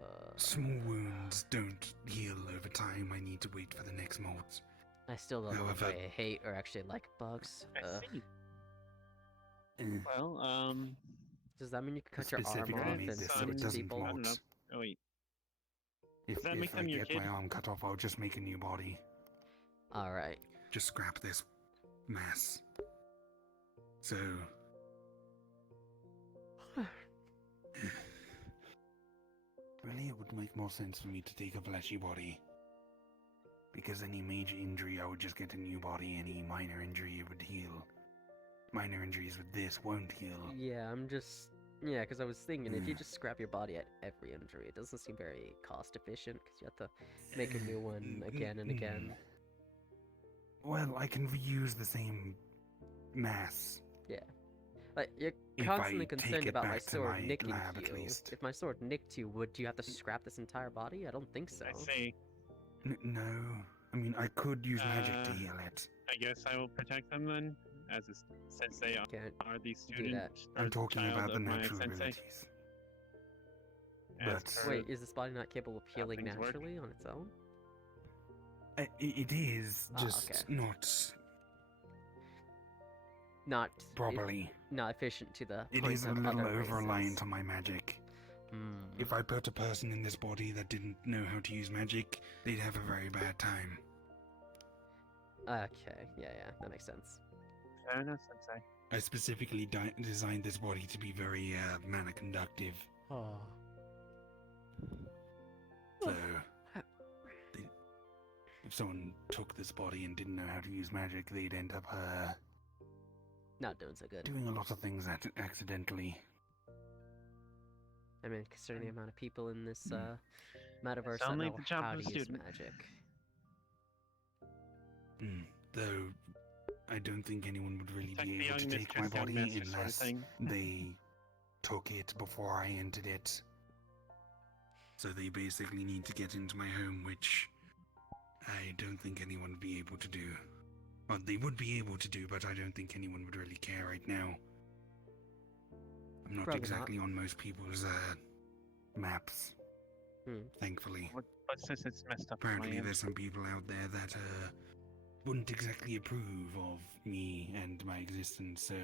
Uh, small wounds don't heal over time. I need to wait for the next molt. I still don't know if However- I hate or actually like bugs. I see. Eh, Well, Does that mean you can cut your arm specifically off made and this feed so it it to doesn't people? I don't know. molt. Oh wait, If, Does that make if I them your get my kid? arm cut off, I'll just make a new body. All right. Just scrap this mass. So, really, it would make more sense for me to take a fleshy body. Because any major injury, I would just get a new body. Any minor injury, it would heal. Minor injuries with this won't heal. Yeah, I'm just yeah, because I was thinking if you Mm. just scrap your body at every injury, it doesn't seem very cost efficient because you have to make a new one again and again. Well, I can reuse the same mass. Like you're If constantly I take concerned it about my back to sword my nicking lab, at you. least. If my sword nicked you, would you have to scrap this entire body? I don't think so. I see. No, I mean, I could use magic to Uh, heal it. I guess I will protect them then, since they Can't. are the that. student or I'm talking child about the of my natural sensei. abilities. As But- per- Wait, is this body not capable of healing things work. naturally on its own? It is, Ah, just okay. not Not properly. not efficient to the. It point is a of little other over-reliant races. on my magic. Hmm. If I put a person in this body that didn't know how to use magic, they'd have a very bad time. Okay, yeah, that makes sense. Fair enough, sensei. I specifically designed this body to be very mana conductive. Oh. So, if someone took this body and didn't know how to use magic, they'd end up Not doing so good. doing a lot of things accidentally. I mean, considering the amount of people in this Hmm. metaverse that Sound like know the job how of to a use student. magic. Though, I don't think anyone would really Protect be the able to young take my mistress, young body master sort of unless thing. they took it before I entered it. So they basically need to get into my home, which I don't think anyone would be able to do. Well, they would be able to do, but I don't think anyone would really care right now. I'm not Probably exactly on most people's maps, Hmm. thankfully. But since it's messed up on my Apparently, end, there's some people out there that wouldn't exactly approve of me and my existence, so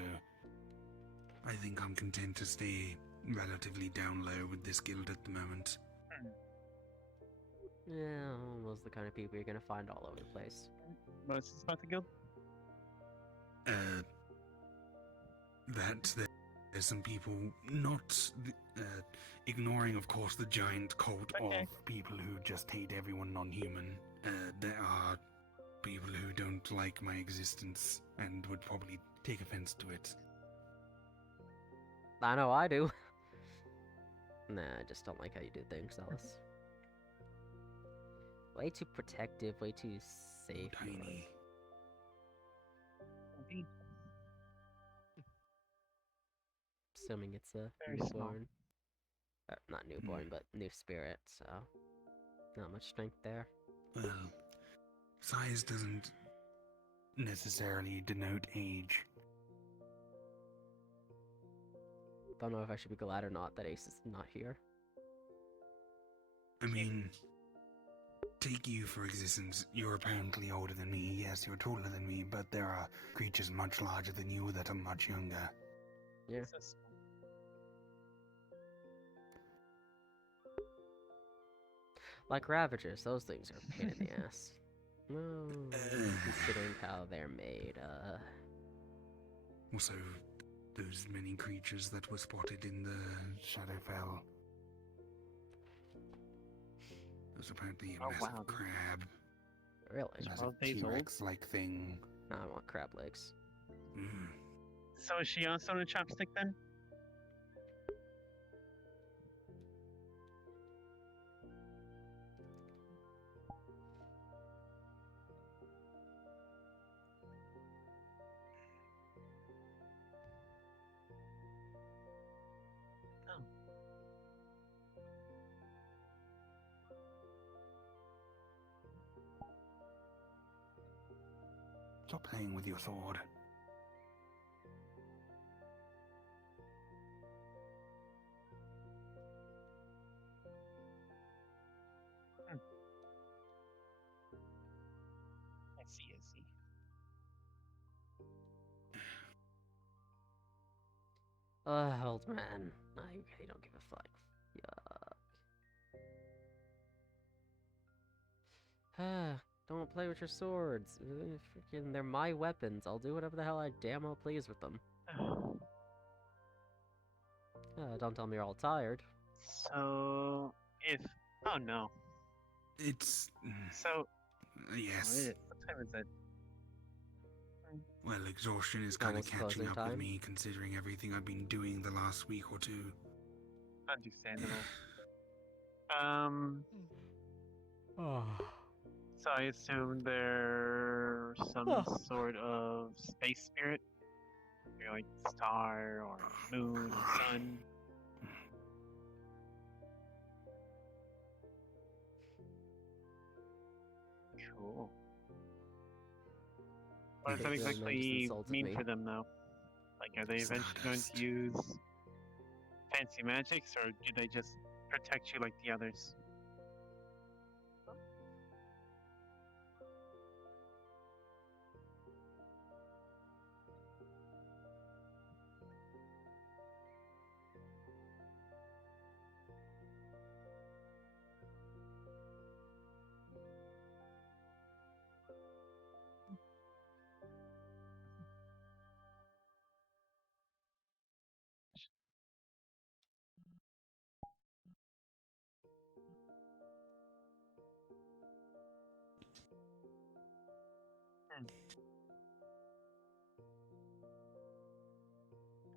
I think I'm content to stay relatively down low with this guild at the moment. Yeah, almost the kind of people you're gonna find all over the place. what's this about the guild? That there's some people not ignoring, of course, the giant cult Okay. of people who just hate everyone non-human. There are people who don't like my existence and would probably take offense to it. I know I do. Nah, I just don't like how you do things, Alice. Way too protective, way too safe. Tiny. Indeed. Assuming it's a Very small. newborn. Not newborn, but new spirit, so. Not much strength there. Well, size doesn't necessarily denote age. Don't know if I should be glad or not that Ace is not here. I mean, take you for existence. You're apparently older than me. Yes, you're taller than me, but there are creatures much larger than you that are much younger. Yeah. So small. Like Ravagers, those things are a pain in the ass. No, considering how they're made, Also, those many creatures that were spotted in the Shadowfell. There's apparently a Oh, massive wow. crab. really. A massive 12 days old? T-Rex-like thing. No, I want crab legs. Mm. So is she also on a chopstick then? Oh. Stop playing with your sword. I see, I see. Old man. I really don't give a fuck. Yuck. Don't play with your swords. Freaking, they're my weapons. I'll do whatever the hell I damn well please with them. Don't tell me you're all tired. So if oh no. It's... So yes. what time is it? Well, exhaustion is kind of Almost catching closing up time. with me, considering everything I've been doing the last week or two. Understandable. Oh. So I assume there's some sort of space spirit? You're like star or moon or sun. Cool. What does that They really just exactly insulted mean me. for them though? Like are they eventually going Stardust. to use fancy magics or do they just protect you like the others?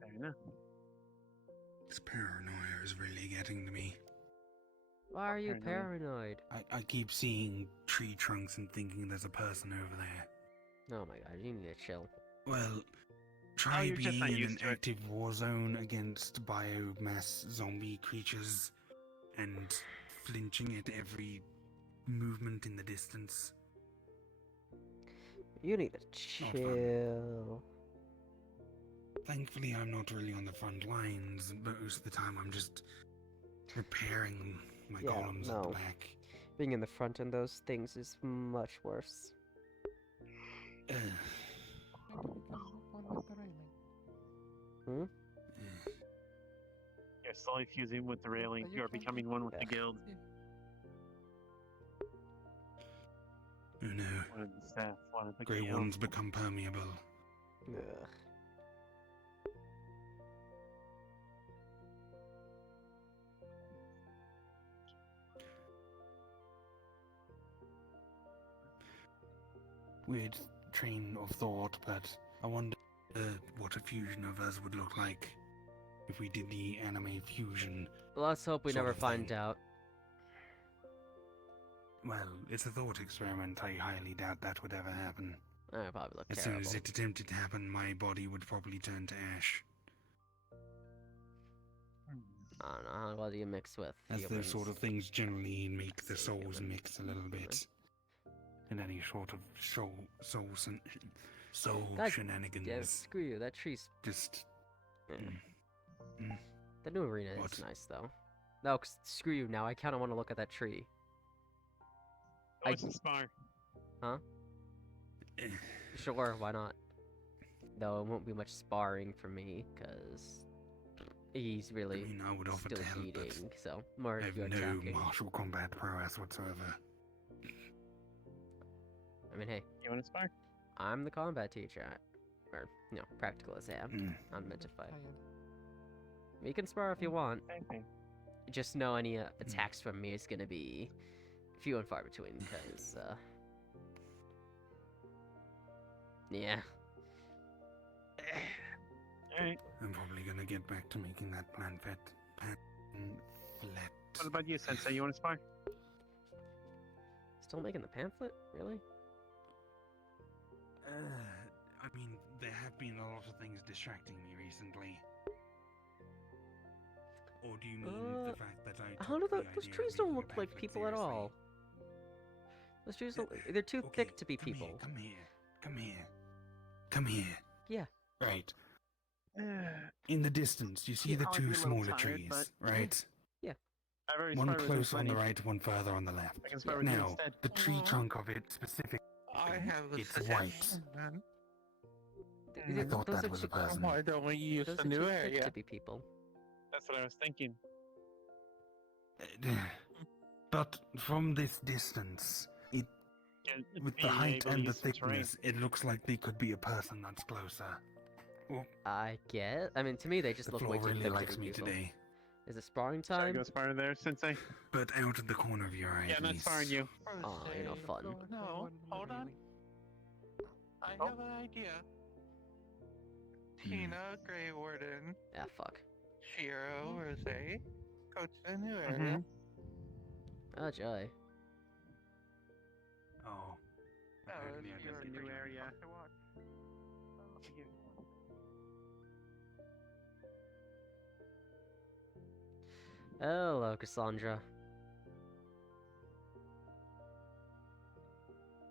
Fair enough. This paranoia is really getting to me. Why are you Paranoid. paranoid? I keep seeing tree trunks and thinking there's a person over there. Oh my god, you need to chill. Well, try you're just not being in used an to it. active war zone against biomass zombie creatures and flinching at every movement in the distance. You need to Not fun. chill. Thankfully, I'm not really on the front lines. Most of the time, I'm just repairing my Yeah, golems at no. the back. Being in the front in those things is much worse. Maybe become one with the railing. You're slowly fusing with the railing. But You are can becoming one with the Yeah. guild. Oh no. One of the staff, one of the Greywardens guild. become permeable. Ugh. Weird train of thought, but I wonder what a fusion of us would look like if we did the anime fusion. Let's hope we Sort never of find thing. out. Well, it's a thought experiment. I highly doubt that would ever happen. That'd probably look As terrible. soon as it attempted to happen, my body would probably turn to ash. I don't know, what do you mix with? As those sort Humans? of things generally make the Say souls human. mix a little bit. In any sort of soul God, shenanigans. Yeah, screw you, that tree's... Just eh. Mm. The new arena What? is nice, though. No, screw you now. I kind of want to look at that tree. Oh, it's a spar. Sure, why not? Though it won't be much sparring for me, because he's I really mean, I would offer still to help, but eating, so more I have you no attacking. martial combat prowess whatsoever. I mean, hey, You want to spar? I'm the combat teacher. Or, practical exam. Mm. I'm meant to fight. Tired. You can spar if you want. Same thing. Just know any attacks from me is gonna be few and far between, because, yeah. Alright. I'm probably gonna get back to making that plan flat. What about you, Sensei? You want to spar? Still making the pamphlet? Really? I mean, there have been a lot of things distracting me recently. Or do you mean the fact that I I don't know, took the those idea of trees don't making a look like pamphlet people at seriously? all. Those trees don't, they're too Okay, thick to be come people. Here, come here, come here, come here. Yeah. Right. In the distance, you see the I'll be a two little smaller tired, trees, but- right? I've already One sparred with closer on the plenty. right, one further on the left. I can spar with you Now, instead. the tree trunk of it specifically, I have a it's suggestion, then. I thought Those that are was a too- person. Why don't we use Those the are new too thick area? to be people. That's what I was thinking. But from this distance, Yeah, with the being height able to and the use some terrain. thickness, it looks like they could be a person that's closer. I guess. I mean, to me, they just The look floor way too really thick likes to be me people. today. Is it sparring Should I time? go spar there, Sensei? But out of the corner of your eye, Yeah, at I'm not least. sparring you. Oh, you're no fun. No, hold on. I Oh. have an idea. Hmm. Tina, Greywarden, Ah, fuck. Shiro, Rose, go to the new area. Oh, joy. Oh. That was Apparently I your just new pretty area. fun to watch. Hello, Cassandra.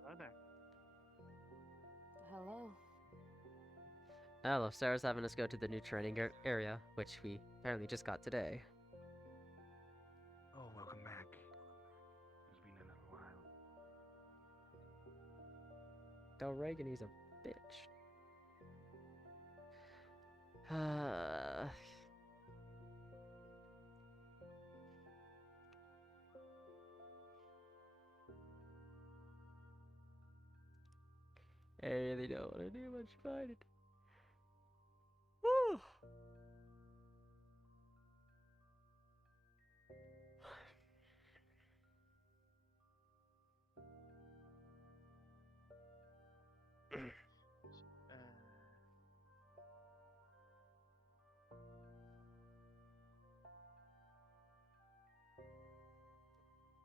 Hello there. Hello. Hello, Sarah's having us go to the new training area, which we apparently just got today. Oh, welcome back. It's been a little while. Tell Reagan he's a bitch. I really don't want to do much fighting. Woo!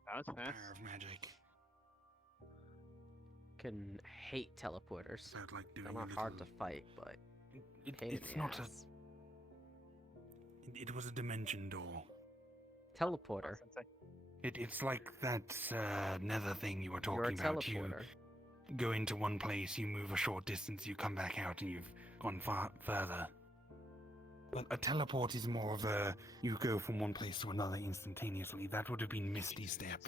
That was fast. Power of magic. Can hate teleporters. Felt like doing They're a not little... hard to fight, but pain in it's the not ass. It was a dimension door. Teleporter. Sensei. It's like that nether thing you were You're a talking about. You teleporter. go into one place, you move a short distance, you come back out, and you've gone far further. But a teleport is more of a you go from one place to another instantaneously. That would have been Misty Step.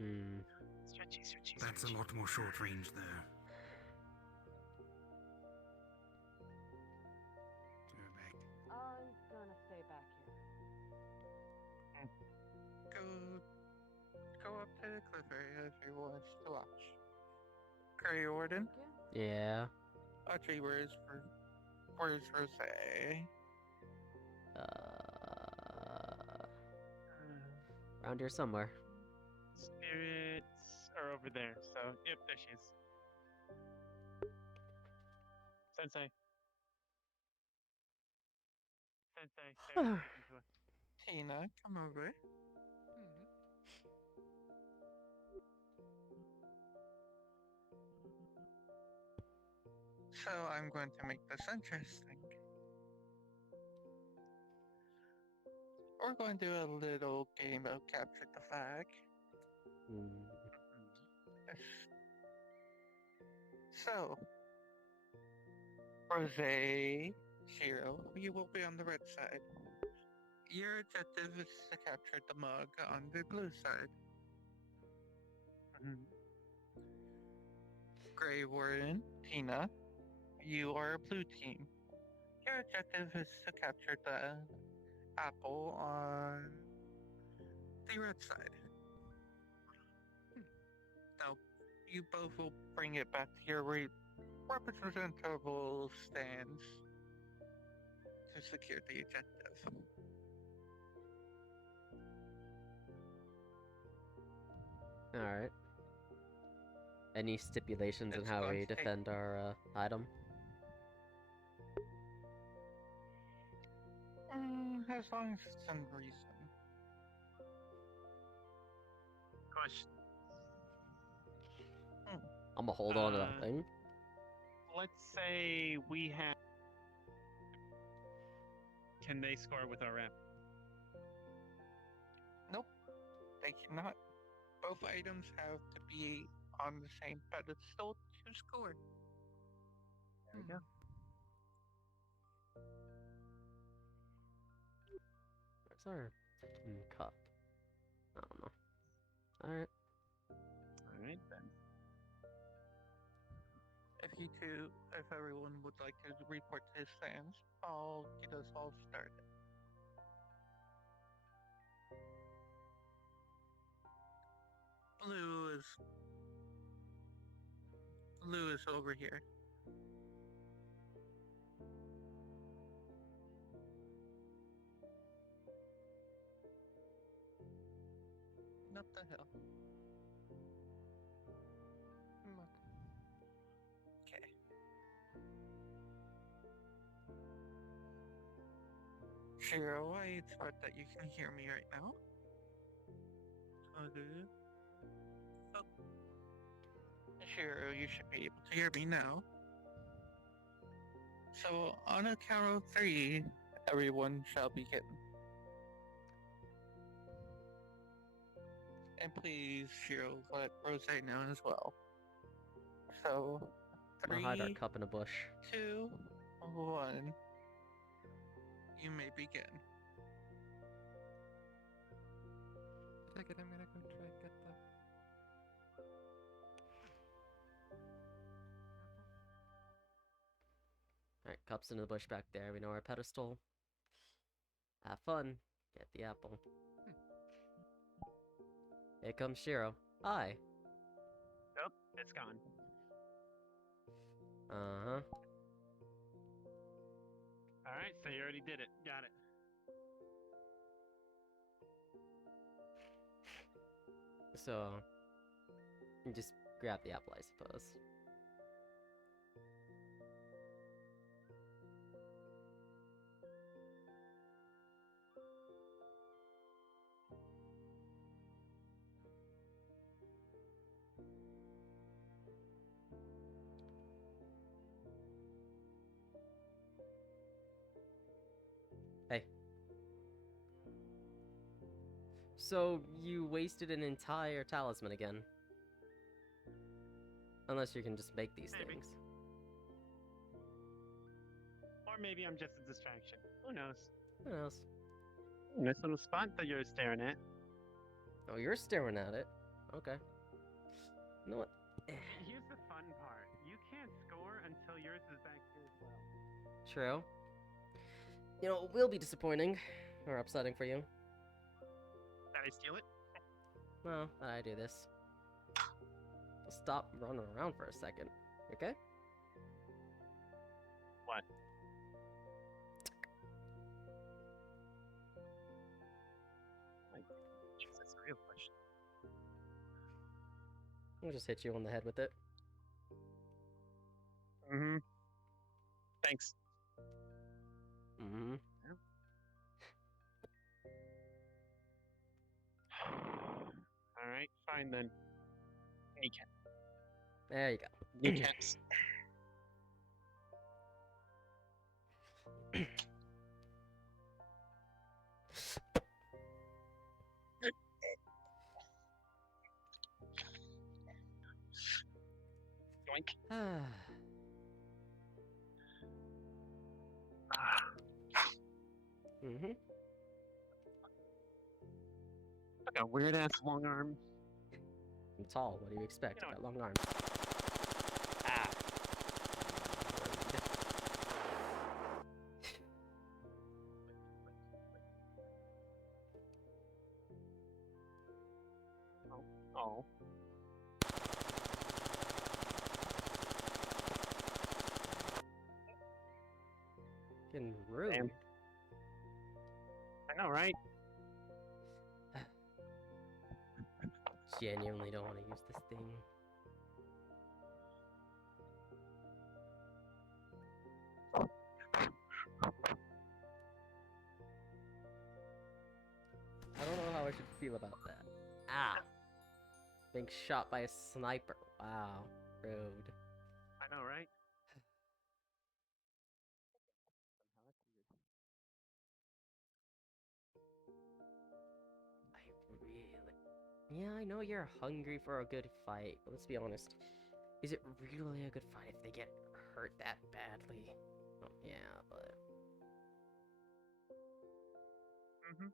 Hmm. Stretchy, stretchy, That's a stretchy. lot more short range there. Go back. I'm gonna stay back here. Go up to the cliff area if you want to watch. Greywarden, Yeah. Audrey, where's Rose? Around here somewhere. Spirits are over there, so yep, there she is. Sensei. Sensei, Sarah's speaking to us. Tina, come over. So I'm going to make this interesting. We're going to do a little game of capture the flag. Mm. So, Rose, Shiro, you will be on the red side. Your objective is to capture the mug on the blue side. Mhm. Greywarden, Tina, you are a blue team. Your objective is to capture the apple on the red side. Now, you both will bring it back to your representable stands to secure the objective. Alright. Any stipulations on It's how going we to take- defend our item? As long as it's in reason. Question. I'm gonna hold on to that Uh, thing. Let's say we have. Can they score with our rep? Nope, they cannot. Both items have to be on the same pedestal to score. There we go. Where's our fucking cup? I don't know. Alright. All right then. If everyone would like to report to his stands, I'll get us all started. Blue is over here. What the hell? Mug. Okay. Shiro, I thought that you can hear me right now. Okay. Oh. Shiro, you should be able to hear me now. So, on a count of 3, everyone shall begin. And please, Shiro, let Rose know as well. So, I'm gonna hide our 3, cup in a bush. 2, 1. You may begin. Second, I'm gonna go try and get the. Alright, cup's in the bush back there. We know our pedestal. Have fun. Get the apple. Here comes Shiro. Hi. Oh, it's gone. Uh-huh. All right, so you already did it. Got it. So, you just grab the apple, I suppose. Hey. So, you wasted an entire talisman again. Unless you can just make these Maybe. things. Or maybe I'm just a distraction. Who knows? Who knows? Nice little spot that you're staring at. Oh, you're staring at it. Okay. You know what? Here's the fun part. You can't score until yours is back here as well. True. You know, it will be disappointing. Or upsetting for you. Did I steal it? Well, that I do this. Stop running around for a second. Okay? What? Like, that's a real question. I'll just hit you on the head with it. Mm-hmm. Thanks. Mm-hmm. All right, fine then. Kneecap. There you go. Kneecaps. Yoink. Mm-hmm. Like a weird ass long arm. I'm tall. What do you expect? You know I got long arms. Ah. Oh. Getting rude. Damn. I know, right? Genuinely don't want to use this thing. I don't know how I should feel about that. Ah! Being shot by a sniper. Wow. Rude. I know, right? I really... Yeah, I know you're hungry for a good fight, but let's be honest. Is it really a good fight if they get hurt that badly? Oh, yeah, but... Mm-hmm.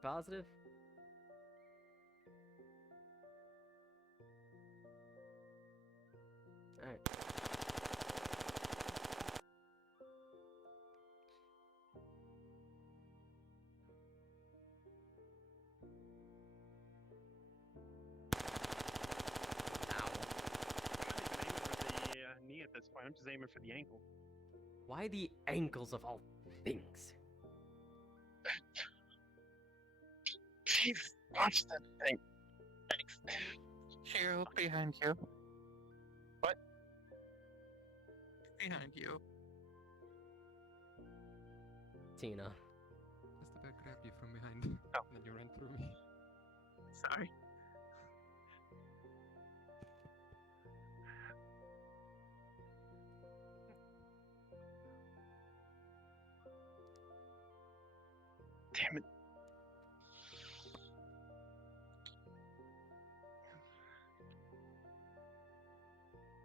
Positive? Alright. Ow. I'm not even aiming for the knee at this point. I'm just aiming for the ankle. Why the ankles of all things? Jeez, watch that thing. Thanks. Hero, behind you. What? Behind you. Tina. Just about grabbed you from behind. Oh. And then you ran through me. Sorry. Damn it.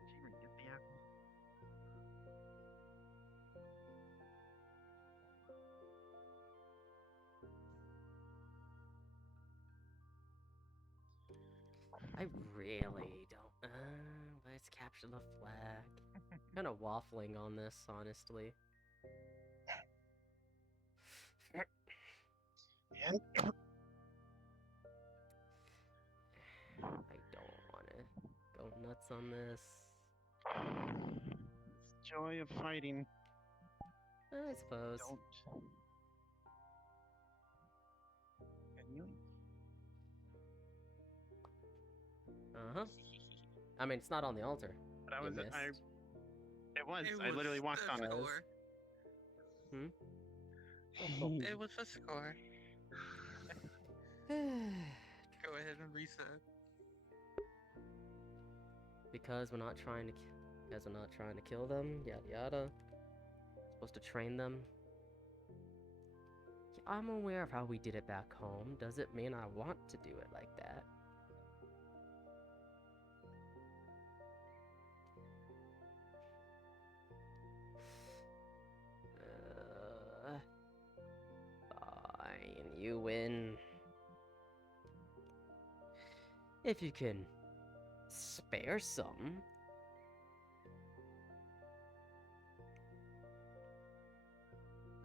Did you even get the apple? I really don't. Let's capture the flag. Kind of waffling on this, honestly. And I don't want to go nuts on this. joy of fighting. I suppose. Don't. Can you? Uh-huh. I mean, it's not on the altar. But I You was. missed. It was. I literally walked the on it. score. It was a score. Go ahead and reset. Because we're not trying to kill them, yada yada. Supposed to train them. Yeah, I'm aware of how we did it back home. Does it mean I want to do it like that? Fine, you win. If you can spare some.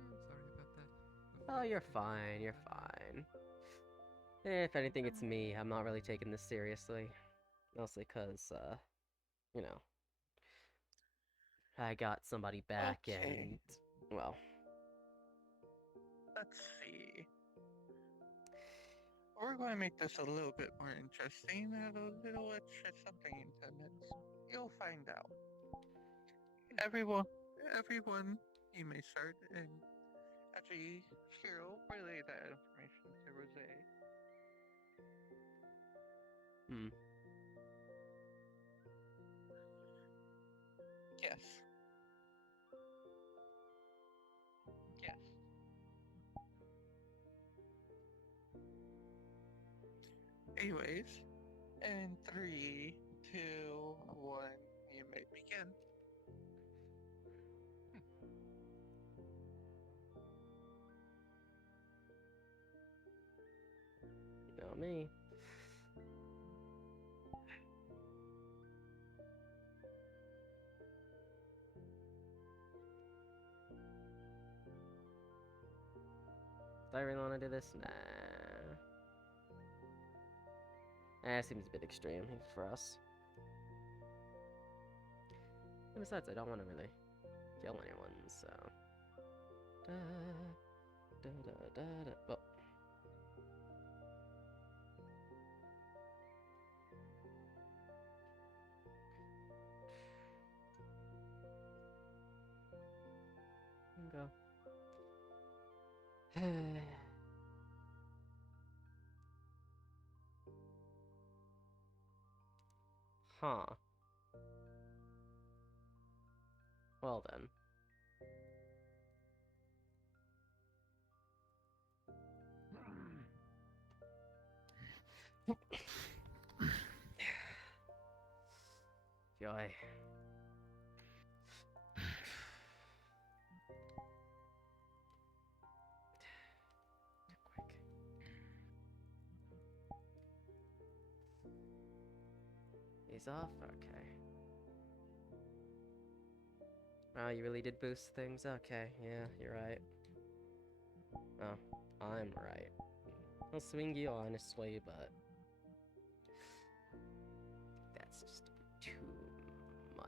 Sorry about that. Oh, you're fine, you're fine. If anything, it's me. I'm not really taking this seriously. Mostly because, you know, I got somebody back Okay. and, well. Let's see. We're going to make this a little bit more interesting. Add a little extra something into it. You'll find out. Everyone, you may start and actually, Hero, relay that information to Rose. Yes. Yes. Anyways, in 3, 2, 1, you may begin. Do I really want to do this? Nah. It seems a bit extreme for us. And besides, I don't want to really kill anyone, so... Da, da, da, da, da. Well. Go. Huh. Well then. Joy. Quick. He's off? Okay. Oh, you really did boost things? Okay, yeah, you're right. Oh, I'm right. I'll swing you honestly, but... that's just too much.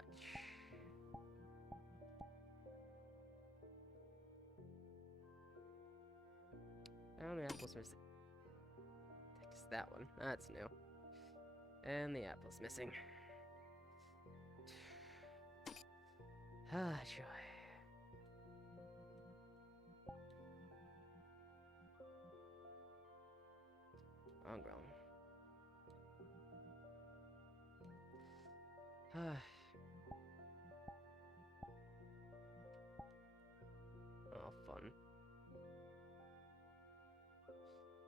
Oh, the apple's missing. Fix that one. That's new. And the apple's missing. Ah, joy. I'm grown. Oh, fun.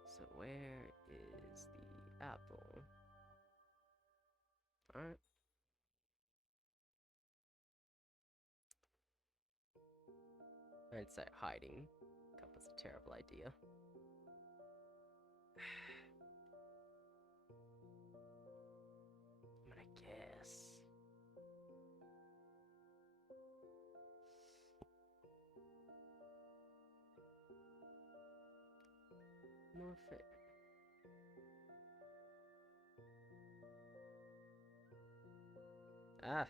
So where is the apple? Alright. I'd say hiding was a terrible idea. I'm gonna guess. More fair. Ah.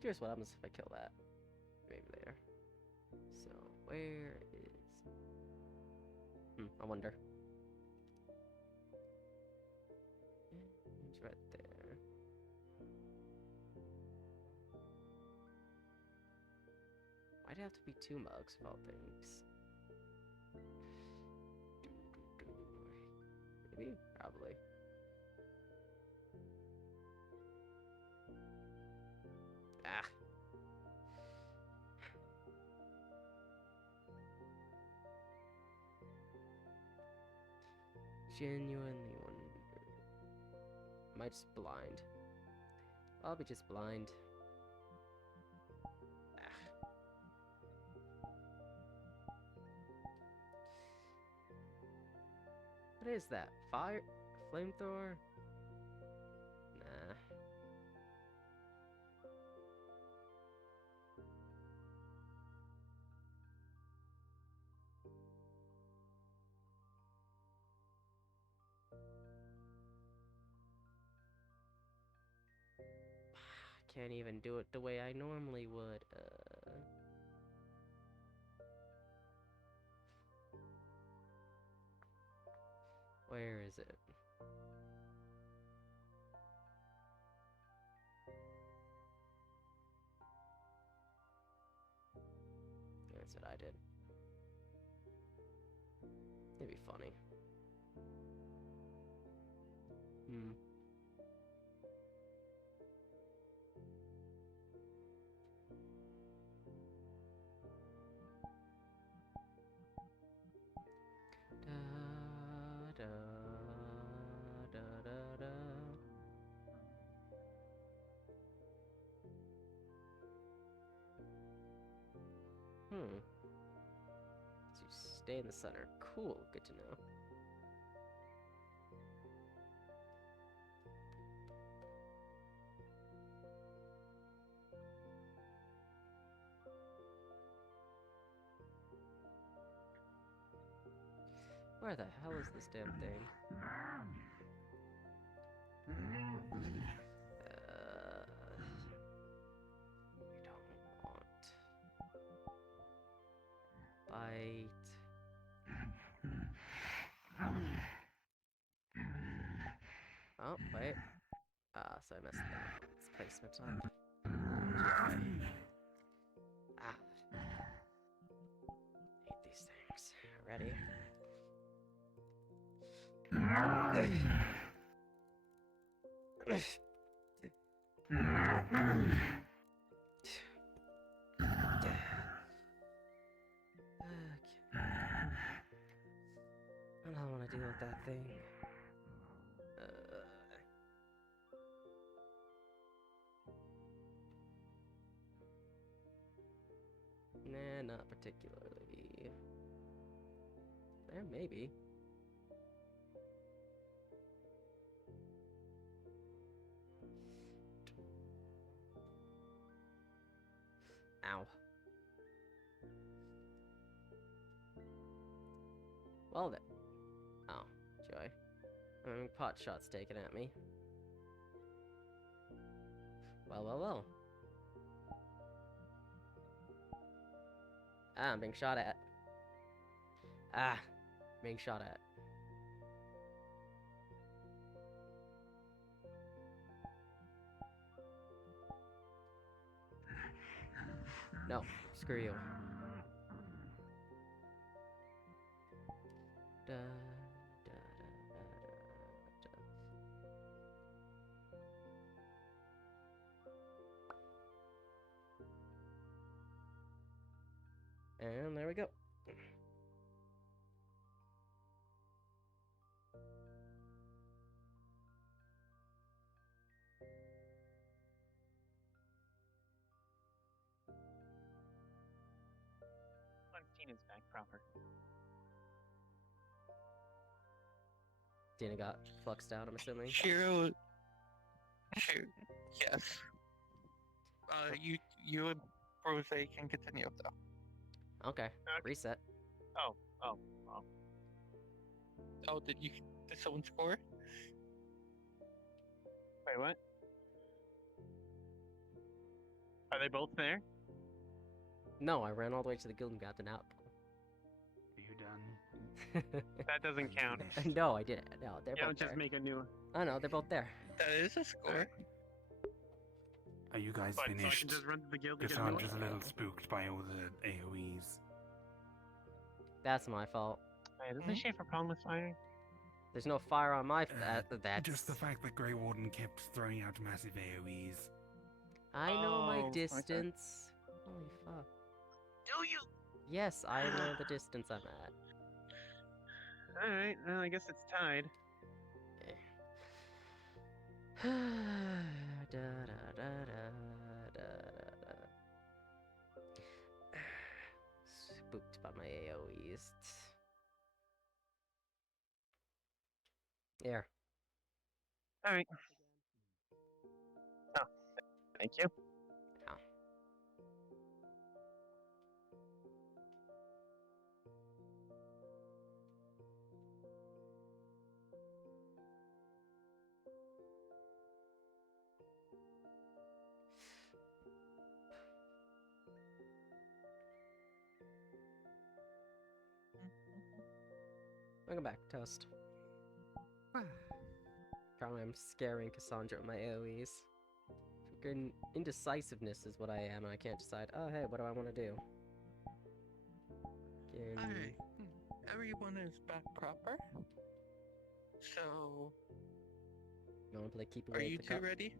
Curious what happens if I kill that. Maybe later. So, where is... I wonder. It's right there. Why'd it have to be 2 mugs of all things? Maybe? Probably. Ah. Genuinely wonder. Am I just blind? I'll be just blind. Ah. What is that? Fire? Flamethrower? Nah. Can't even do it the way I normally would. Where is it? That's what I did. It'd be funny. Da, da, da, da, da. So you stay in the center. Cool, good to know. Where the hell is this damn thing? We don't want bite. Oh wait. So I messed that. Its placement up. Ah. Hate these things. Ready? I don't want to deal with that thing. Nah, not particularly. There, maybe. Ow. Well then. Oh, joy. Pot shots taken at me. Well, well, well. Ah, I'm being shot at. Ah, being shot at. No, screw you. Da, da, da, da, da. And there we go. Tina's back proper. Tina got fluxed out, I'm assuming. Shiro, yes. You and Rose can continue though. Okay, reset. Oh. Oh, did someone score? Wait, what? Are they both there? No, I ran all the way to the guild and got an out. Are you done? That doesn't count. No, I didn't. No, they're You both don't there. just make a new one. Oh no, they're both there. That is a score. Are you guys But so I finished? can just run to the guild and Because get a new I'm one? just a little spooked by all the AoEs. That's my fault. Wait, doesn't she have a problem with firing? There's no fire on my. That's Just the fact that Greywarden kept throwing out massive AoEs. I know my Oh, okay. distance. Holy fuck. Do you? Yes, I know the distance I'm at. Alright, well, I guess it's tied. Da, da, da, da, da, da. Spooked by my AoEs. Here. Alright. Oh, thank you. Oh. Welcome back, Toast. Probably I'm scaring Cassandra with my AoEs. Freaking indecisiveness is what I am, and I can't decide, oh hey, what do I want to do? Alright. Everyone is back proper. So, You want to play keep away are with you the two cup? ready?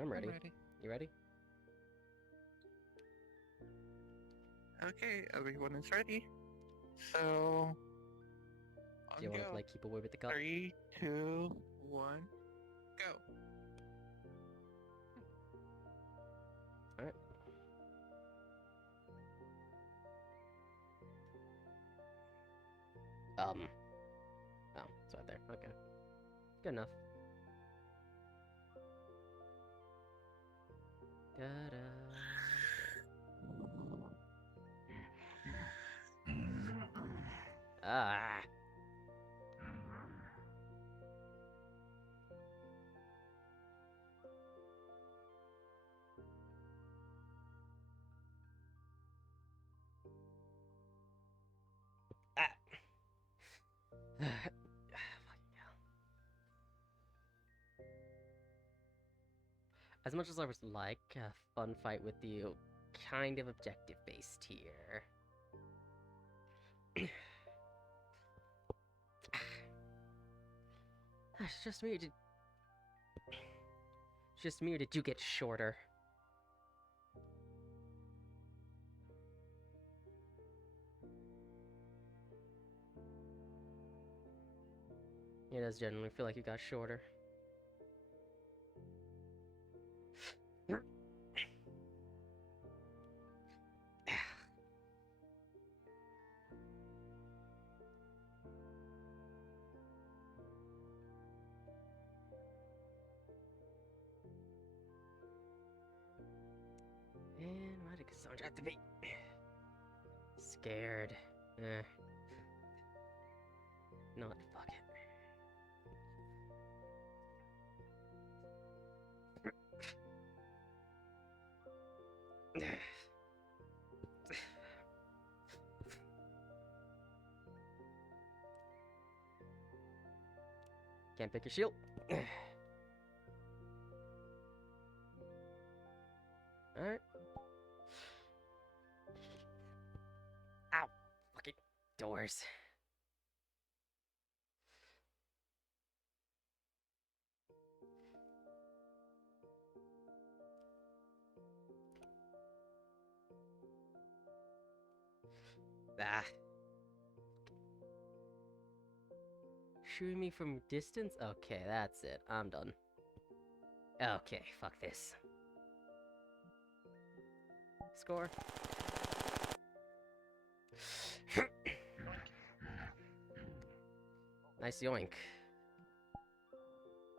I'm ready. I'm ready. You ready? Okay, everyone is ready. So, Do you want to go. play keep away with the cup? 3, 2, 1, go. Alright. Oh, it's right there. Okay. Good enough. Da-da. Ah. Ah. Fucking hell. As much as I was like a fun fight with you, kind of objective based here. It's just me. Just me, or did you get shorter? It does generally feel like you got shorter. And why did Cassandra have to be scared? Not fuck it. Can't pick your shield. Alright. Ow! Fucking doors. Ah. Shooting me from distance? Okay, that's it. I'm done. Okay, fuck this. Score. Nice yoink.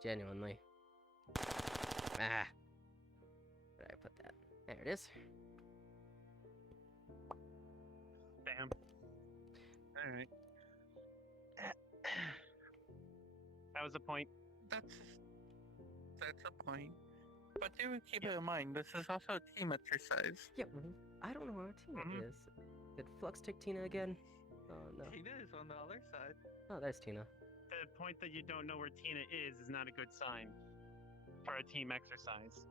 Genuinely. Ah. Where did I put that? There it is. Damn. Alright. That was a point. That's a point. But do keep it in mind, this is also a team exercise. Yeah, I don't know where Tina is. Did Flux take Tina again? Oh no. Tina is on the other side. Oh, there's Tina. The point that you don't know where Tina is not a good sign for a team exercise.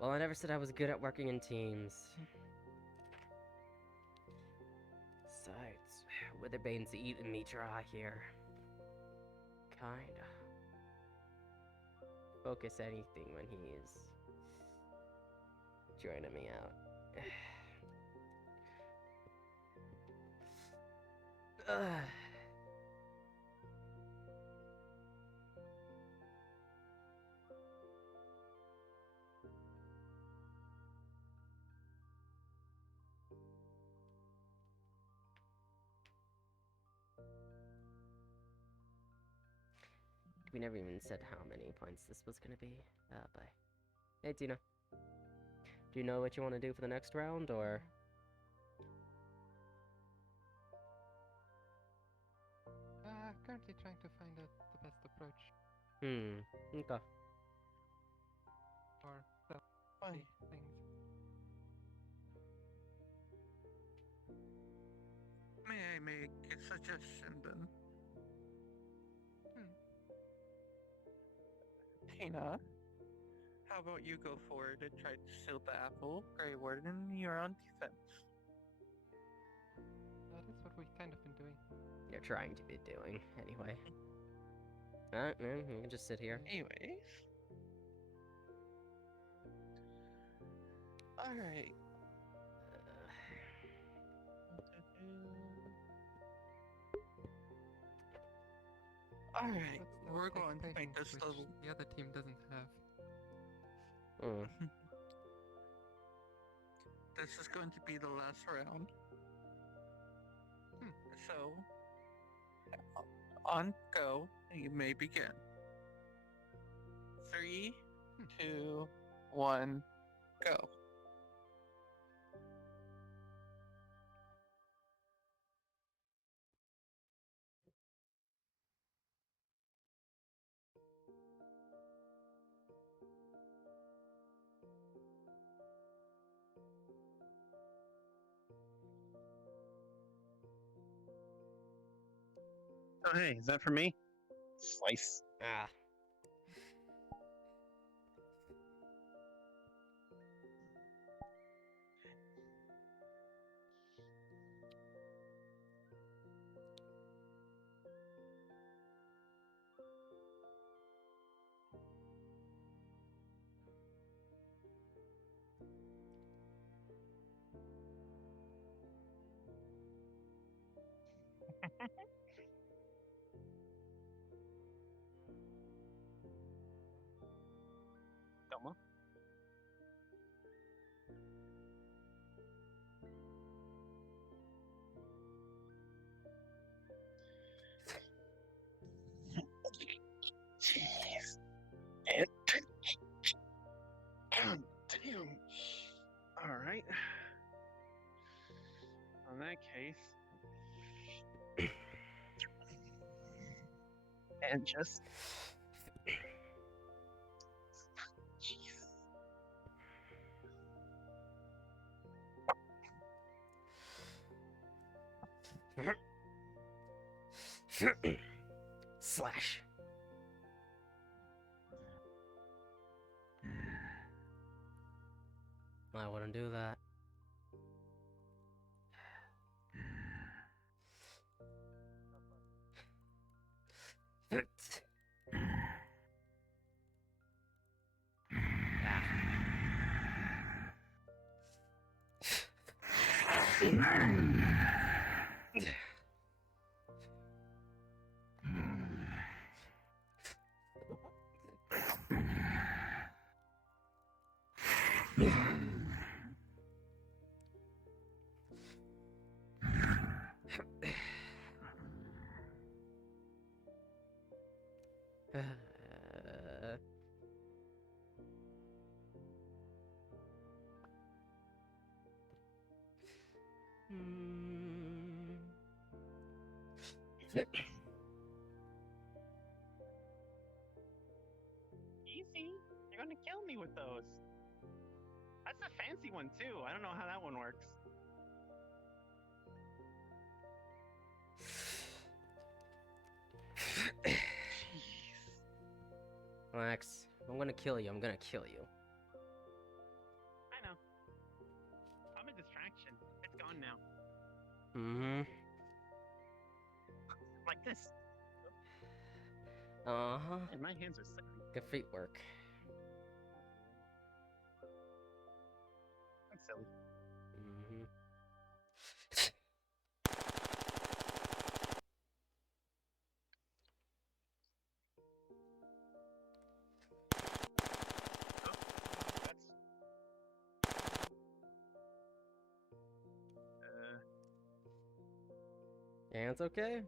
Well, I never said I was good at working in teams. Besides, Witherbane's eating me dry here. Kinda. Focus anything when he is joining me out. We never even said how many points this was gonna be. Bye. Hey, Tina. Do you know what you want to do for the next round, or? Currently trying to find out the best approach Okay. for Fine. these things. May I make a suggestion then? Tina, how about you go forward and try to steal the apple, Greywarden, you're on defense. That is what we've kind of been doing. You're trying to be doing, anyway. Alright, man, you can just sit here. Anyways. Alright. Alright, What's the we're going to make expectations this which little... the other team doesn't have. This is going to be the last round. So, on go, you may begin. 3, 2, 1, go. Oh, hey, is that for me? Slice. Ah. Doma? Jeez. God damn. Alright. In that case. And just. Jeez. Slash. I wouldn't do that. Easy. You're gonna kill me with those. That's a fancy one too. I don't know how that one works. Jeez. Max, I'm gonna kill you. I'm gonna kill you. I know. I'm a distraction. It's gone now. Mm-hmm. Like this. Uh-huh. And my hands are slippery. Good feet work. That's silly. Mm-hmm. That's. Your hands okay?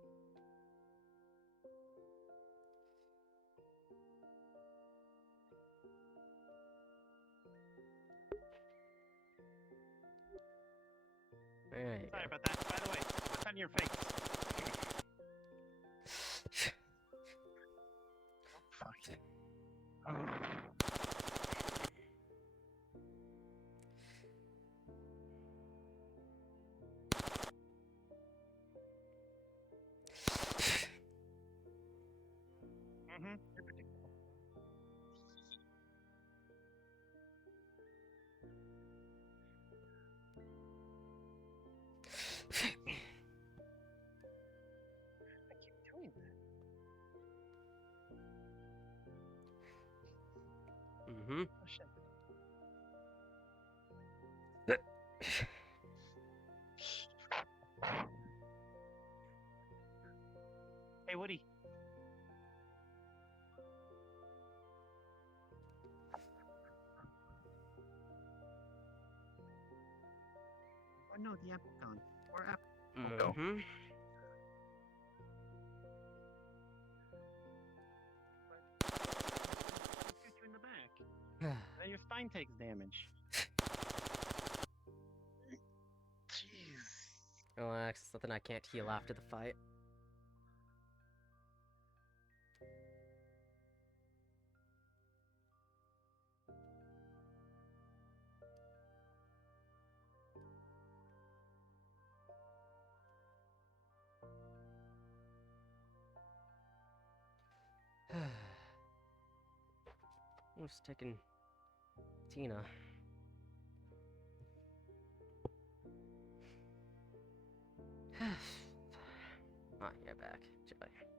There you Sorry go. about that. By the way, what's on your face? Oh, fuck. Oh. Mm-hmm. You're predictable. I keep doing that. Mm-hmm. Oh shit. Hey, Woody. Oh no, the apple gone. Or apple. Go. Mm-hmm. Shoot you in the back. Then your spine takes damage. Jeez. Relax, it's nothing I can't heal after the fight. was taking Tina. Ah, you're back, Joey.